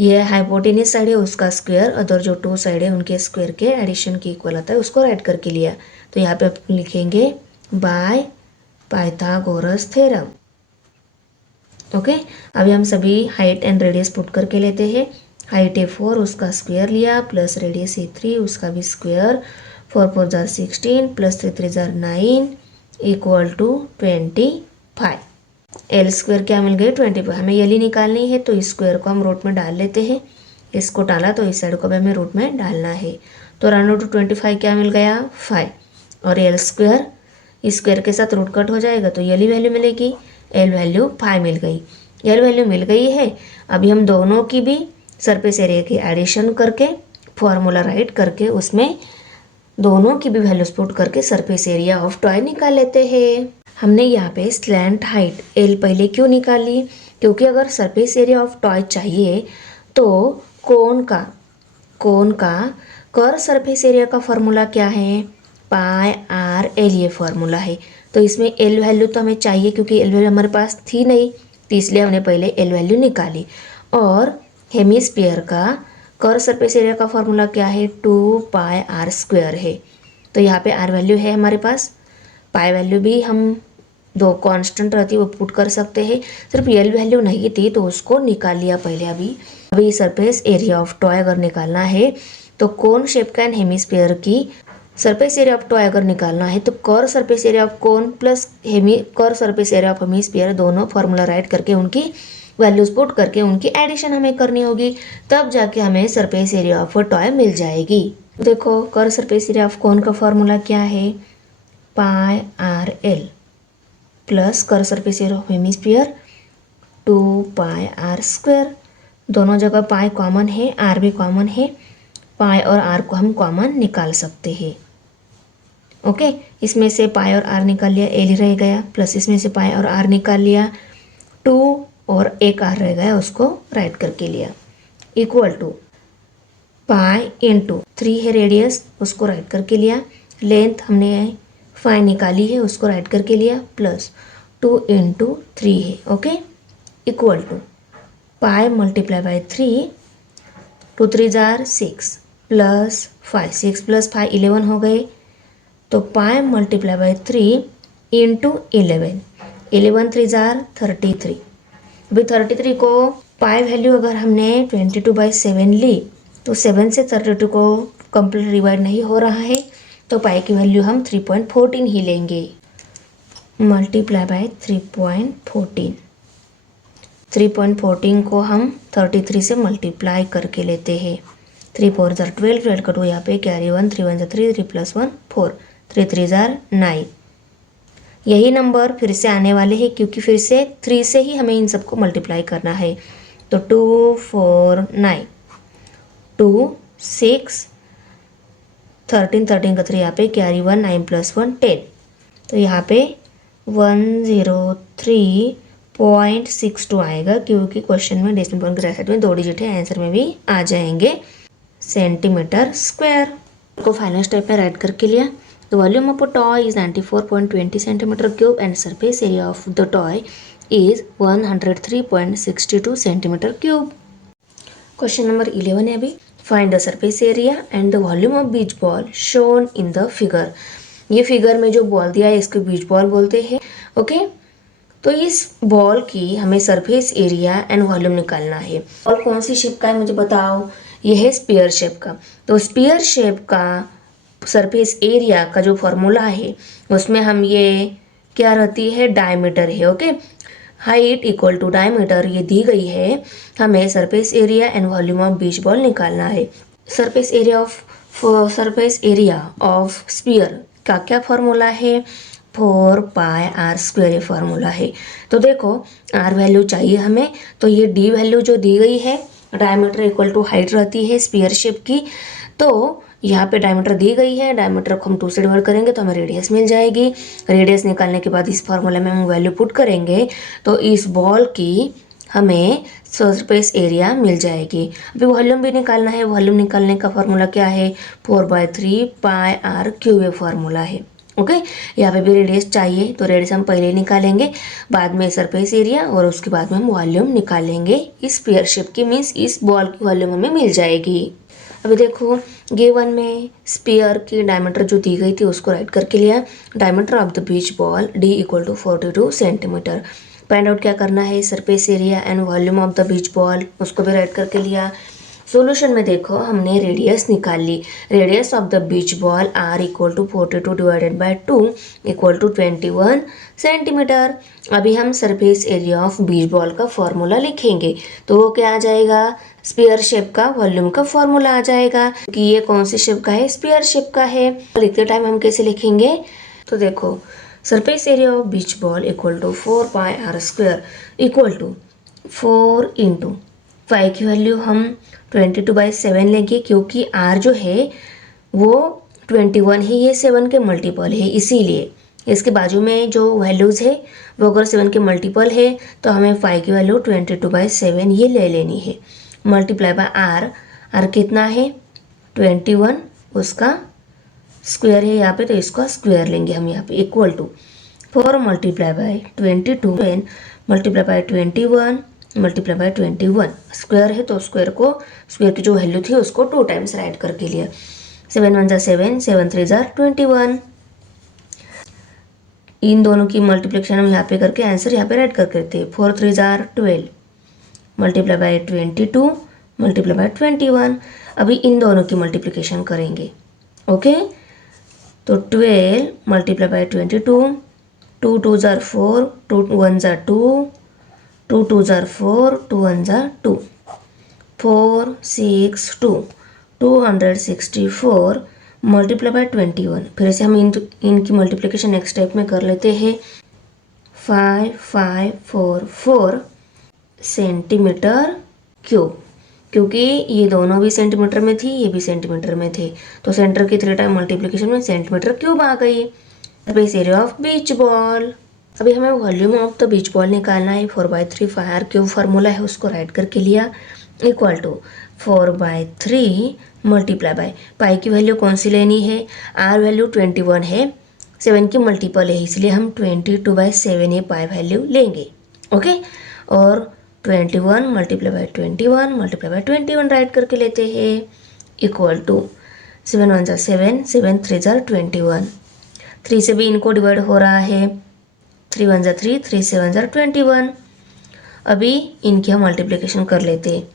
ये हाइपोटेनस साइड है उसका स्क्वायर, अदर जो 2 साइड है उनके स्क्वायर के एडिशन की इक्वल आता है, उसको राइट करके लिया। तो यहाँ पे आप लिखेंगे बाय पाइथागोरस थ्योरम। ओके, अभी हम सभी हाइट एंड रेडियस पुट करके लेते हैं। हाइट है 4, उसका स्क्वायर लिया, प्लस रेडियस है 3, उसका भी स्क्वायर। 4 4 जार 16 प्लस 3 3 जार 9 इक्वल टू 25। एल स्क्वायर क्या मिल गई 25। हमें एल ही निकालनी है, तो इस स्क्वायर को हम रूट में डाल लेते हैं। इसको डाला तो इस साइड को भी हमें रूट में डालना है। तो राउंड टू 25 क्या मिल गया 5, और एल स्क्वायर इस स्क्वायर के साथ रूट कट हो जाएगा तो एल ही वैल्यू मिलेगी। एल वैल्यू 5 मिल गई। एल वैल्यू मिल गई है। अभी हम दोनों की भी सरफेस एरिया की एडिशन करके फॉर्मूला राइट करके उसमें दोनों की भी वैल्यूज पुट करके सरफेस एरिया ऑफ टॉय निकाल लेते हैं। हमने यहाँ पे स्लैंट हाइट एल पहले क्यों निकाली, क्योंकि अगर सरफेस एरिया ऑफ टॉय चाहिए तो कोन का कर सरफेस एरिया का फॉर्मूला क्या है, पाई आर एल, ये फॉर्मूला है। तो इसमें एल वैल्यू तो हमें चाहिए, क्योंकि एल वैल्यू हमारे पास थी नहीं, तो इसलिए हमने पहले एल वैल्यू निकाली। और हेमिस्फीयर का कर सरफेस एरिया का फॉर्मूला क्या है, 2 पाई आर स्क्वायर है। तो यहाँ पे आर वैल्यू है हमारे पास, पाई वैल्यू भी हम दो कांस्टेंट रहती है वो पुट कर सकते हैं। सिर्फ एल वैल्यू नहीं थी तो उसको निकाल लिया पहले। अभी सरफेस एरिया ऑफ टॉय अगर निकालना है तो कोन शेप का एंड हेमिस्फीयर की सरफेस एरिया ऑफ टॉय अगर निकालना है तो कर surface area of cone plus कर सरफेस एरिया ऑफ हेमिस्फीयर दोनों फॉर्मूला राइट करके उनकी वैल्यूज पुट करके उनकी एडिशन हमें करनी होगी, तब जाके हमें सरफेस एरिया ऑफ टॉय मिल जाएगी। देखो कर सरफेस एरिया ऑफ कोन का फॉर्मूला क्या है, पाई आर एल प्लस कर surface area of hemisphere 2 pi r square. दोनों जगह पाई कॉमन है, आर भी कॉमन है, पाई और आर को हम कॉमन निकाल सकते हैं। ओके, इसमें से पाई और आर निकाल लिया, एल ही रह गया, प्लस इसमें से पाई और आर निकाल लिया, 2 और एक आर रह गया, उसको राइट करके लिया, इक्वल टू पाई इंटू 3 है रेडियस, उसको राइट करके लिया, लेंथ हमने 5 निकाली है, उसको राइट करके लिया, प्लस 2 इंटू 3 है। Okay, equal to pi multiply by 3, 2 3 जार 6 प्लस 5, 6 प्लस 5 11 हो गए। तो पाई मल्टीप्लाई बाई 3 इंटू 11, 11 3 जार 33। अभी 33 को पाई वैल्यू अगर हमने 22/7 ली तो 7 से 32 को कंप्लीट डिवाइड नहीं हो रहा है, तो पाई की वैल्यू हम 3.14 ही लेंगे। मल्टीप्लाई बाई 3.14, 3.14 को हम 33 से मल्टीप्लाई करके लेते हैं। 3 4 जार 12, 12 का 2 यहाँ पे कैरी 1, 3 1 जार 3, 3 प्लस 1 4, 3 3 जार 9। यही नंबर फिर से आने वाले हैं, क्योंकि फिर से 3 से ही हमें इन सबको मल्टीप्लाई करना है। तो 2 4 9, 2 6 13, 13 का 3 यहाँ पे कैरी 1, 9 प्लस 1 10। तो यहाँ पे 103.62 आएगा, क्योंकि क्वेश्चन में डेसिमल पॉइंट के राइट साइड में 2 डिजिट है, आंसर में भी आ जाएंगे सेंटीमीटर स्क्वायर। को फाइनल स्टेप में राइट करके लिया। The volume of a toy is 94.20 centimetre cube and surface area of the toy is 103.62 centimetre cube. Question number 11 है अभी। Find the surface area and the volume of beach ball shown in the figure. ये figure में जो ball दिया है इसको बीच ball बोलते हैं। ओके, तो इस बॉल की हमें सरफेस एरिया एंड वॉल्यूम निकालना है। और कौन सी शेप का है मुझे बताओ, ये है स्पीयर शेप का। तो स्पीयर शेप का सरफेस एरिया का जो फॉर्मूला है उसमें हम ये क्या रहती है, डायमीटर है। Okay, height equal to diameter ये दी गई है। हमें surface area and volume of beach ball निकालना है। सरफेस एरिया ऑफ स्पीयर का क्या फॉर्मूला है, 4 पाई आर स्क्वायर फार्मूला है। तो देखो आर वैल्यू चाहिए हमें, तो ये डी वैल्यू जो दी गई है, डायमीटर इक्वल टू हाइट रहती है स्पीयर शेप की, तो यहाँ पे डायमीटर दी गई है, डायमीटर को हम 2 से डिवाइड करेंगे तो हमें रेडियस मिल जाएगी। रेडियस निकालने के बाद इस फार्मूला में हम वैल्यू पुट करेंगे तो इस बॉल की हमें सरफेस एरिया मिल जाएगी। अभी वॉल्यूम भी निकालना है। वॉल्यूम निकालने का फार्मूला क्या है, 4/3 पाई आर क्यूब ये फार्मूला है। ओके, यहाँ पे भी रेडियस चाहिए तो रेडियस हम पहले निकालेंगे, बाद में सरफेस एरिया और उसके बाद में हम वॉल्यूम निकालेंगे। इस स्फीयर शेप की मीन्स इस बॉल की वॉल्यूम हमें मिल जाएगी। अभी देखो गिवन में स्पीयर की डायमीटर जो दी गई थी उसको राइट करके लिया। Diameter of the beach ball D equal to 42 centimetre. Find out क्या करना है, surface area and volume of the beach ball, उसको भी राइट करके लिया। सॉल्यूशन में देखो हमने रेडियस निकाल ली। Radius of the beach ball R equal to 42 divided by 2 equal to 21 centimetre. अभी हम surface area of beach ball का फॉर्मूला लिखेंगे, तो वो क्या आ जाएगा, स्पीयर शेप का वॉल्यूम का फॉर्मूला आ जाएगा कि ये कौन सी शेप का है, स्पीयर शेप का है। लिखते टाइम हम कैसे लिखेंगे, तो देखो surface area of beach ball equal to 4 pi r square equal to 4 into 5 की वैल्यू हम 22/7 लेंगे, क्योंकि r जो है वो 21 है, ये 7 के मल्टीपल है, इसीलिए इसके बाजू में जो वैल्यूज़ है वो अगर 7 के मल्टीपल है तो हमें 5 की वैल्यू 22/7 ये ले लेनी है। मल्टीप्लाई बाय r कितना है 21, उसका स्क्वायर है यहाँ पे, तो इसका स्क्वायर लेंगे हम यहाँ पे equal to 4 multiply by 22 multiply by 21 multiply by 21, square है तो स्क्वायर को, स्क्वायर की जो वैल्यू थी उसको 2 टाइम्स राइट करके लिया। 7 1 7, 7 3 21। इन दोनों की मल्टीप्लिकेशन हम यहाँ पे करके आंसर यहाँ पे राइट करके देते हैं। 4 3 12 मल्टीप्लाई बाय 22 मल्टीप्लाई बाय 21। अभी इन दोनों की मल्टीप्लिकेशन करेंगे, ओके। तो 12 मल्टीप्लाई बाय 22, 2 2 4, 2 1 2, 2 2 4, 2 1 2, 4 6 2, 264 मल्टीप्लाई बाय 21। फिर से हम इनकी मल्टीप्लिकेशन नेक्स्ट स्टेप में कर लेते हैं। 5544 सेंटीमीटर क्यूब, क्योंकि ये दोनों भी सेंटीमीटर में थी, ये भी सेंटीमीटर में थे, तो सेंटर की 3 टाइम मल्टीप्लिकेशन में सेंटीमीटर क्यूब आ गई। Surface area of beach ball, अभी हमें volume of the beach ball निकालना है। 4/3 फायर क्यूब फार्मूला है, उसको राइट करके लिया equal to 4/3 multiply by pi की वैल्यू कौन सी लेनी है, आर वैल्यू 21 है, 7 की मल्टीपल है, इसलिए हम 22/7 ये पाई वैल्यू लेंगे, ओके। और 21 multiply by 21 multiply by 21 right करके लेते हैं इक्वल टू 7 1 7, 7 3 21। 3 से भी इनको डिवाइड हो रहा है, 3 1 3, 3 7 21। अभी इनकी हम मल्टीप्लिकेशन कर लेते हैं,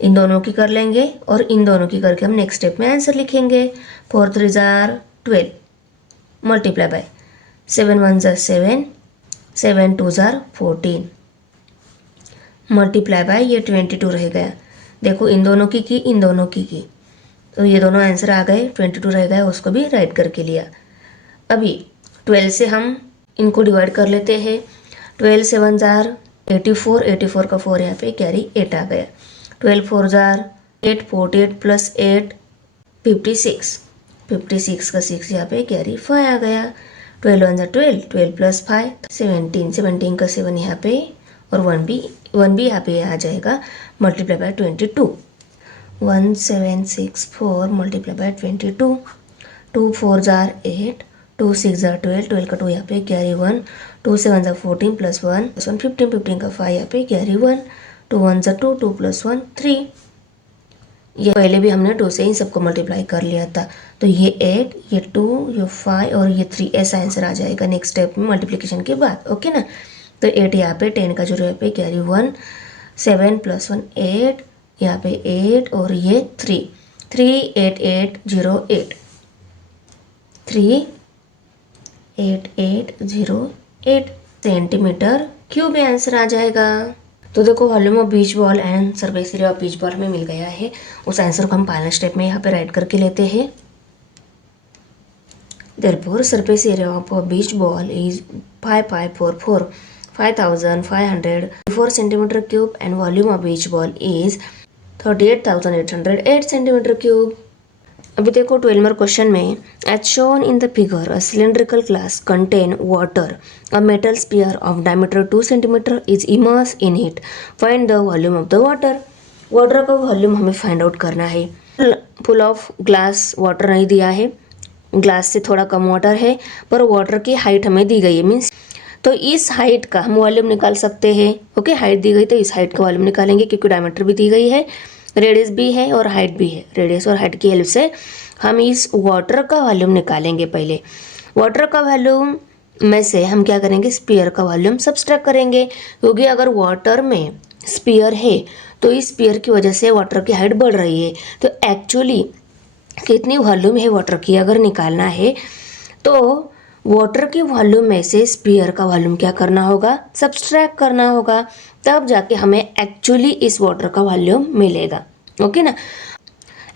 इन दोनों की कर लेंगे और इन दोनों की करके हम नेक्स्ट स्टेप में आंसर लिखेंगे। 4 3 12 मल्टीप्लाई बाय 7 1 7, 7 2 14 मल्टीप्लाई बाय ये 22 रह गया। देखो इन दोनों की इन दोनों की तो ये दोनों आंसर आ गए, 22 रह गया, उसको भी राइट करके लिया। अभी 12 से हम इनको डिवाइड कर लेते हैं। 12 7 84, 84 का 4 यहाँ पे कैरी 8 आ गया। 12 4 8, 48 प्लस 8 56, 56 का 6 यहाँ पे कैरी 5 आ गया। 12 1 12, 12 प्लस 5 17, 17 का 7 यहाँ पे और 1 भी यहाँ पे आ जाएगा मल्टीप्लाई बाय 22। 1764 मल्टीप्लाई बाय 22, 2 4 8, 2 6 12, 12 का 2 यहाँ पे कैरी 1, 2 7 14 प्लस 1 15, 15 का 5 यहाँ पे कैरी 1, 2 1 2, 2 प्लस 1 3। ये पहले भी हमने 2 से ही सबको मल्टीप्लाई कर लिया था, तो ये 8, ये 2, ये 5 और ये 3 ऐसा आंसर आ जाएगा नेक्स्ट स्टेप में मल्टीप्लिकेशन के बाद, ओके ना। तो 8 यहाँ पे 10 का 0 यहाँ पे कैरी 1, 7 प्लस 1 8, यहाँ पे 8 और ये 3, 3 8 8 0 8, 3 8 8 0 8 सेंटीमीटर क्यूब आंसर आ जाएगा। तो देखो volume of beach ball and surface area of beach ball हमें मिल गया है। उस आंसर को हम फाइनल स्टेप में यहाँ पे राइट करके लेते हैं। Therefore surface area of beach ball is 5544 5504 centimetre cube and volume of beach ball is 38,808 centimetre cube. अभी देखो 12 नंबर क्वेश्चन में as shown in the figure a cylindrical glass contain water, a metal sphere of diameter 2 centimetre is immerse in it, find the volume of the water. Water का volume हमें find out करना है। Full of glass water नहीं दिया है, glass से थोड़ा कम water है, पर वाटर की हाइट हमें दी गई है, मीन्स तो इस हाइट का हम वॉल्यूम निकाल सकते हैं, ओके। हाइट दी गई तो इस हाइट का वॉल्यूम निकालेंगे क्योंकि डायमीटर भी दी गई है। रेडियस भी है और हाइट भी है। रेडियस और हाइट की हेल्प से हम इस वाटर का वॉल्यूम निकालेंगे। पहले वाटर का वॉल्यूम में से हम क्या करेंगे, स्फीयर का वॉल्यूम सब्सट्रैक्ट करेंगे, क्योंकि अगर वाटर में स्फीयर है तो इस स्फीयर की वजह से वाटर की हाइट बढ़ रही है। तो एक्चुअली कितनी वॉल्यूम है वाटर की अगर निकालना है तो वाटर की वॉल्यूम में से स्फीयर का वॉल्यूम क्या करना होगा, सब्सट्रैक्ट करना होगा, तब जाके हमें एक्चुअली इस वाटर का वॉल्यूम मिलेगा। ओके ना।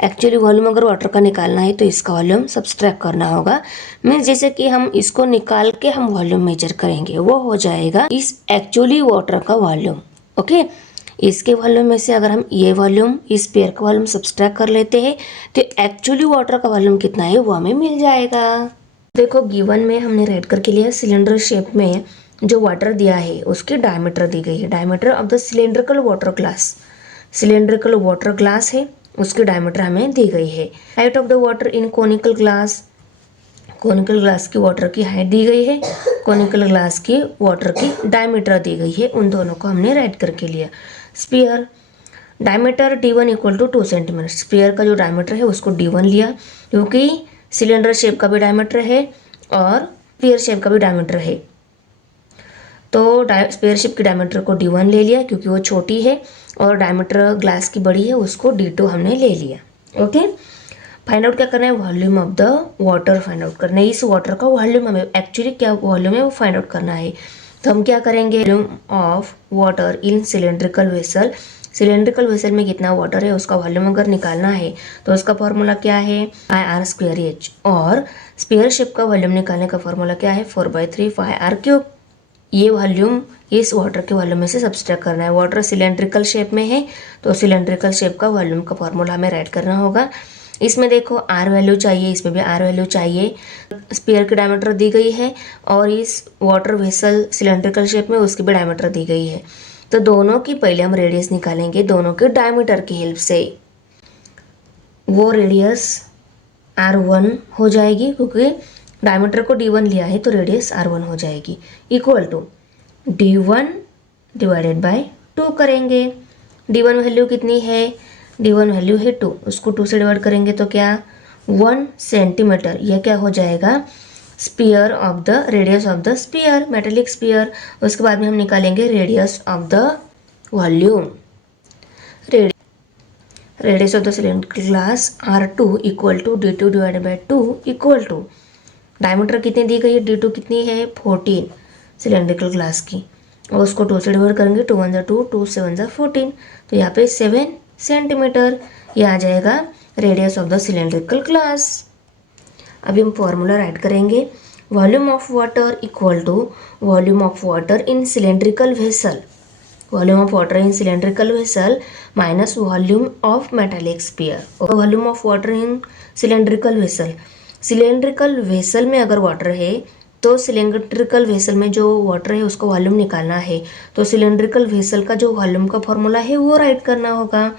एक्चुअली वॉल्यूम अगर वाटर का निकालना है तो इसका वॉल्यूम सब्सट्रैक्ट करना होगा। मीन्स जैसे कि हम इसको निकाल के हम वॉल्यूम मेजर करेंगे, वो हो जाएगा इस एक्चुअली वाटर का वॉल्यूम। ओके, इसके वॉल्यूम में से अगर हम ये वॉल्यूम इस पेयर का वॉल्यूम सब्सट्रैक्ट कर लेते हैं तो एक्चुअली वाटर का वॉल्यूम कितना है वो हमें मिल जाएगा। देखो गिवन में हमने रेड करके लिया, सिलेंडर शेप में जो वाटर दिया है उसकी डायमीटर दी गई है। Diameter of the cylindrical water glass, cylindrical water glass है उसकी डायमीटर हमें दी गई है। Height of the water in conical glass, conical glass की वाटर की हाइट दी गई है, कोनिकल ग्लास की वाटर की डायमीटर दी गई है। उन दोनों को हमने राइट करके लिया। Sphere diameter D1 equal to 2 centimetre. Sphere का जो डायमीटर है उसको D1 लिया, क्योंकि सिलेंडर शेप का भी डायमीटर है और स्पीयर शेप का भी डायमीटर है, तो स्पीयर शेप की डायमीटर को D1 ले लिया क्योंकि वो छोटी है, और डायमीटर ग्लास की बड़ी है उसको D2 हमने ले लिया। ओके, फाइंड आउट क्या करना है, volume of the water find out करना है। इस वाटर का वॉल्यूम हमें एक्चुअली क्या वॉल्यूम है वो फाइंड आउट करना है। तो हम क्या करेंगे, volume of water in cylindrical vessel, cylindrical vessel में कितना वाटर है उसका वॉल्यूम अगर निकालना है तो उसका फॉर्मूला क्या है, πr²h, और स्पीयर शेप का वॉल्यूम निकालने का फॉर्मूला क्या है, 4/3 πr³। ये वॉल्यूम इस वाटर के वॉल्यूम में से सब्सट्रैक्ट करना है। वाटर सिलेंड्रिकल शेप में है तो सिलेंड्रिकल शेप का वॉल्यूम का फॉर्मूला हमें राइट करना होगा। इसमें देखो आर वैल्यू चाहिए, इसमें भी आर वैल्यू चाहिए। स्पीयर की डायमीटर दी गई है और इस वाटर वेसल सिलेंड्रिकल शेप में उसकी भी डायमीटर दी गई है। तो दोनों की पहले हम रेडियस निकालेंगे, दोनों के डायमीटर की हेल्प से। वो रेडियस R1 हो जाएगी, क्योंकि डायमीटर को D1 लिया है तो रेडियस R1 हो जाएगी, equal to D1 divided by 2 करेंगे। D1 वैल्यू कितनी है, D1 वैल्यू है 2, उसको 2 से डिवाइड करेंगे तो क्या 1 सेंटीमीटर। यह क्या हो जाएगा, sphere of the radius of the sphere, metallic sphere. उसके बाद में हम निकालेंगे radius of the volume. Radius of the cylindrical glass R2 equal to D2 divided by 2 equal to diameter कितनी दी गई है, D2 कितनी है 14 सिलेंड्रिकल ग्लास की, और उसको 2 से डिवाइड करेंगे, 2 1 2, 2 7 14, तो यहाँ पे 7 सेंटीमीटर। ये आ जाएगा radius of the cylindrical glass. अभी हम फॉर्मूला राइट करेंगे, volume of water equal to volume of water in cylindrical vessel, volume of water in cylindrical vessel minus volume of metallic sphere. Volume of water in cylindrical vessel, cylindrical vessel में अगर water है तो cylindrical vessel में जो water है उसका volume निकालना है, तो सिलेंड्रिकल वेसल का जो वॉल्यूम का फॉर्मूला है वो राइट करना होगा।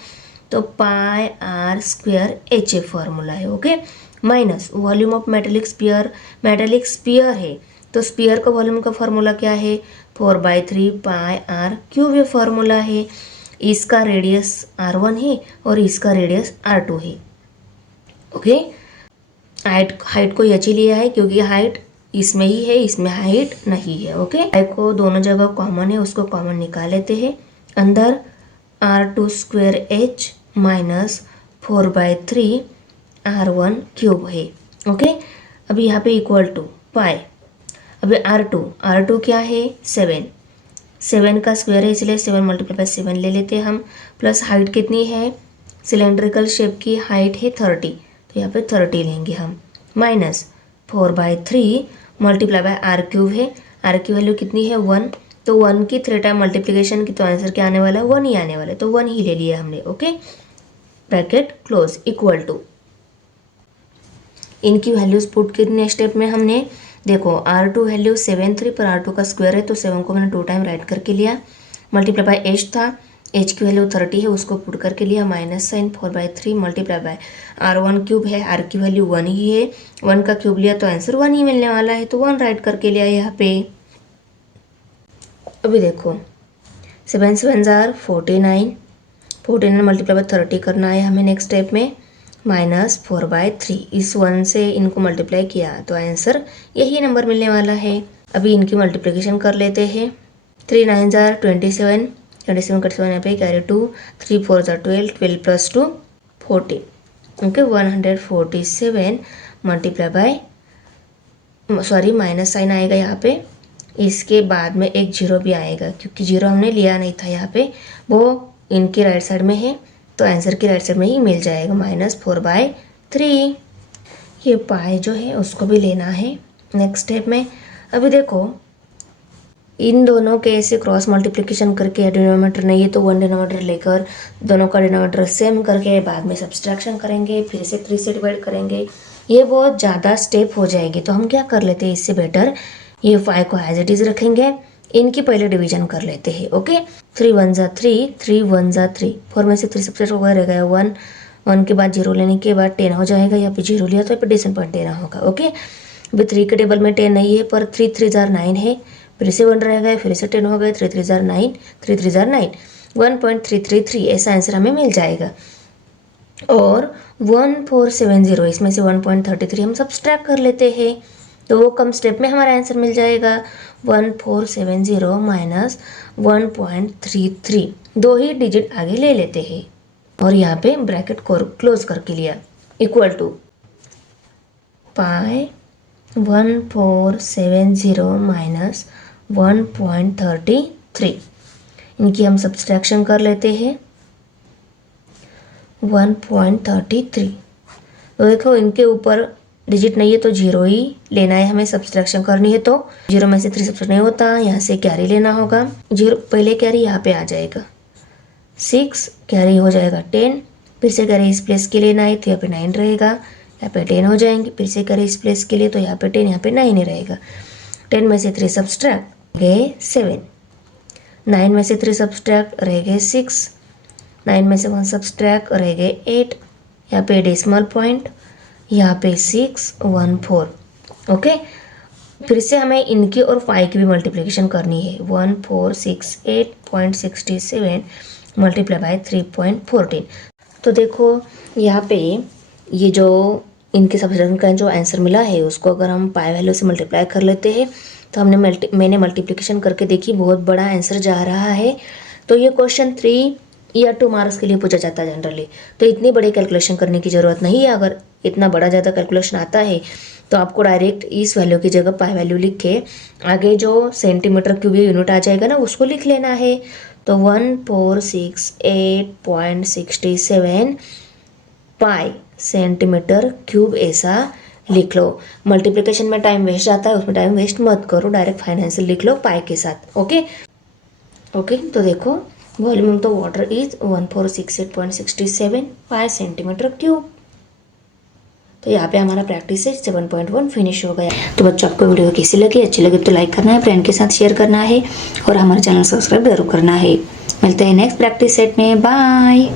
तो πr² फॉर्मूला है। Okay, minus volume of metallic sphere, metallic sphere है तो स्पीयर का वॉल्यूम का फॉर्मूला क्या है, 4/3 πr³ ये फॉर्मूला है। इसका रेडियस R1 है और इसका रेडियस R2 है। ओके, हाइट को यची लिया है क्योंकि हाइट इसमें ही है, इसमें हाइट नहीं है। ओके, हाइट को दोनों जगह कॉमन है, उसको कॉमन निकाल लेते हैं। अंदर R2² माइनस 4/3 R1³ है। ओके, अभी यहाँ पे इक्वल टू पाई, अभी R2 क्या है 7 का स्क्वायर है इसलिए 7 × 7 ले लेते हैं हम, प्लस हाइट कितनी है, सिलेंड्रिकल शेप की हाइट है 30, तो यहाँ पे 30 लेंगे हम, माइनस 4/3 × R³ है, R की वैल्यू कितनी है 1, तो 1 की 3 टाइम मल्टीप्लिकेशन की तो आंसर क्या आने वाला है 1 ही आने वाला है, तो 1 ही ले लिया हमने। Okay, bracket close, equal to इनकी वैल्यूज पुट कितने स्टेप में हमने, देखो R2 वैल्यू 7 पर R2 का स्क्वायर है तो 7 को मैंने 2 टाइम राइट करके लिया, मल्टीप्लाई बाय H था, H की वैल्यू 30 है उसको पुट करके लिया, minus sign 4/3 multiply bye R1³ है, R की वैल्यू 1 ही है, 1 का क्यूब लिया तो आंसर 1 ही मिलने वाला है, तो 1 राइट करके लिया यहाँ पे। अभी देखो 7 7 49, 14 मल्टीप्लाई बाय 30 करना है हमें नेक्स्ट स्टेप में, -4/3। इस 1 से इनको मल्टीप्लाई किया तो आंसर यही नंबर मिलने वाला है। अभी इनकी मल्टीप्लिकेशन कर लेते हैं। 3 9 जार 27, 27 कट 7 यहाँ पे कैरी 2, 3 4 जार 12, 12 plus 2 14। Okay 147 multiply by, sorry minus sign आएगा यहाँ पे, इसके बाद में एक जीरो भी आएगा क्योंकि जीरो हमने लिया नहीं था यहाँ पे, वो इनके राइट साइड में है तो आंसर के राइट साइड में ही मिल जाएगा -4/3। ये पाई जो है उसको भी लेना है नेक्स्ट स्टेप में। अभी देखो इन दोनों के ऐसे क्रॉस मल्टीप्लिकेशन करके डिनोमिनेटर नहीं है तो 1 डिनोमिनेटर लेकर दोनों का डिनोमिनेटर सेम करके बाद में सब्सट्रैक्शन करेंगे, फिर से 3 से डिवाइड करेंगे, ये बहुत ज़्यादा स्टेप हो जाएगी। तो हम क्या कर लेते हैं, इससे बेटर ये 5 को एज इट इज़ रखेंगे, इनकी पहले डिवीजन कर लेते हैं। ओके 3 1 ज़ा 3, 3 1 ज़ा 3, 4 में से 3 सब्ट्रैक्ट होगा, रह गया 1, 1 के बाद 0 लेने के बाद 10 हो जाएगा, यहाँ पे 0 लिया तो यहाँ पे डिवीजन पॉइंट देना होगा। ओके अभी 3 के टेबल में 10 नहीं है पर 3 3 ज़ार 9 है, फिर से 1 रह गए, फिर से 10 हो गए, 3 3 ज़ार 9, 3 3 ज़ार 9, 1.333 ऐसा आंसर हमें मिल जाएगा। और 1470 इसमें से 1.33 हम सब्सट्रैक्ट कर लेते हैं तो वो कम स्टेप में हमारा आंसर मिल जाएगा 1470 माइनस 1.33, 2 ही डिजिट आगे ले लेते हैं और यहाँ पे ब्रैकेट को क्लोज करके लिया, इक्वल टू पाई 1470 माइनस 1.33, इनकी हम सब्सट्रैक्शन कर लेते हैं 1.33। तो देखो इनके ऊपर डिजिट नहीं है तो 0 ही लेना है हमें, सब्सट्रैक्शन करनी है तो 0 में से 3 सब्सट्रैक्ट नहीं होता, यहाँ से कैरी लेना होगा, 0 पहले कैरी यहाँ पे आ जाएगा 6, कैरी हो जाएगा 10, फिर से कैरी इस प्लेस के लिए लेना है तो यहाँ पे 9 रहेगा, यहाँ पे 10 हो जाएंगे, फिर से कैरी इस प्लेस के लिए तो यहाँ पे 10, यहाँ पे 9 ही रहेगा। 10 में से 3 सब्सट्रैक्ट गए 7, 9 में से 3 सब्सट्रैक्ट रह गए 6, 9 में से 1 सब्सट्रैक्ट रह गए 8, यहाँ पे डेसिमल पॉइंट, यहाँ पे 614। ओके फिर से हमें इनकी और 5 की भी मल्टीप्लिकेशन करनी है, 1468.67 मल्टीप्लाई बाय 3.14। तो देखो यहाँ पे ये जो इनके सब्सट्रैक्शन का जो आंसर मिला है उसको अगर हम पाई वैल्यू से मल्टीप्लाई कर लेते हैं तो मैंने मल्टीप्लिकेशन करके देखी, बहुत बड़ा आंसर जा रहा है। तो ये क्वेश्चन 3 या 2 मार्क्स के लिए पूछा जाता है जनरली, तो इतनी बड़ी कैलकुलेशन करने की ज़रूरत नहीं है। अगर इतना बड़ा ज़्यादा कैलकुलेशन आता है तो आपको डायरेक्ट इस वैल्यू की जगह पाई वैल्यू लिख के आगे जो सेंटीमीटर क्यूब या यूनिट आ जाएगा ना उसको लिख लेना है। तो 1468.67 पाई सेंटीमीटर क्यूब ऐसा लिख लो। मल्टीप्लिकेशन में टाइम वेस्ट जाता है, उसमें टाइम वेस्ट मत करो, डायरेक्ट फाइनेंशियल लिख लो पाई के साथ। ओके तो देखो volume of the water is 1468.67 pi centimetre cube. तो यहाँ पे हमारा प्रैक्टिस है 7.1 फिनिश हो गया। तो बच्चों आपको वीडियो कैसी लगी, अच्छी लगी तो लाइक करना है, फ्रेंड के साथ शेयर करना है और हमारे चैनल सब्सक्राइब जरूर करना है। मिलते हैं नेक्स्ट प्रैक्टिस सेट में, बाय।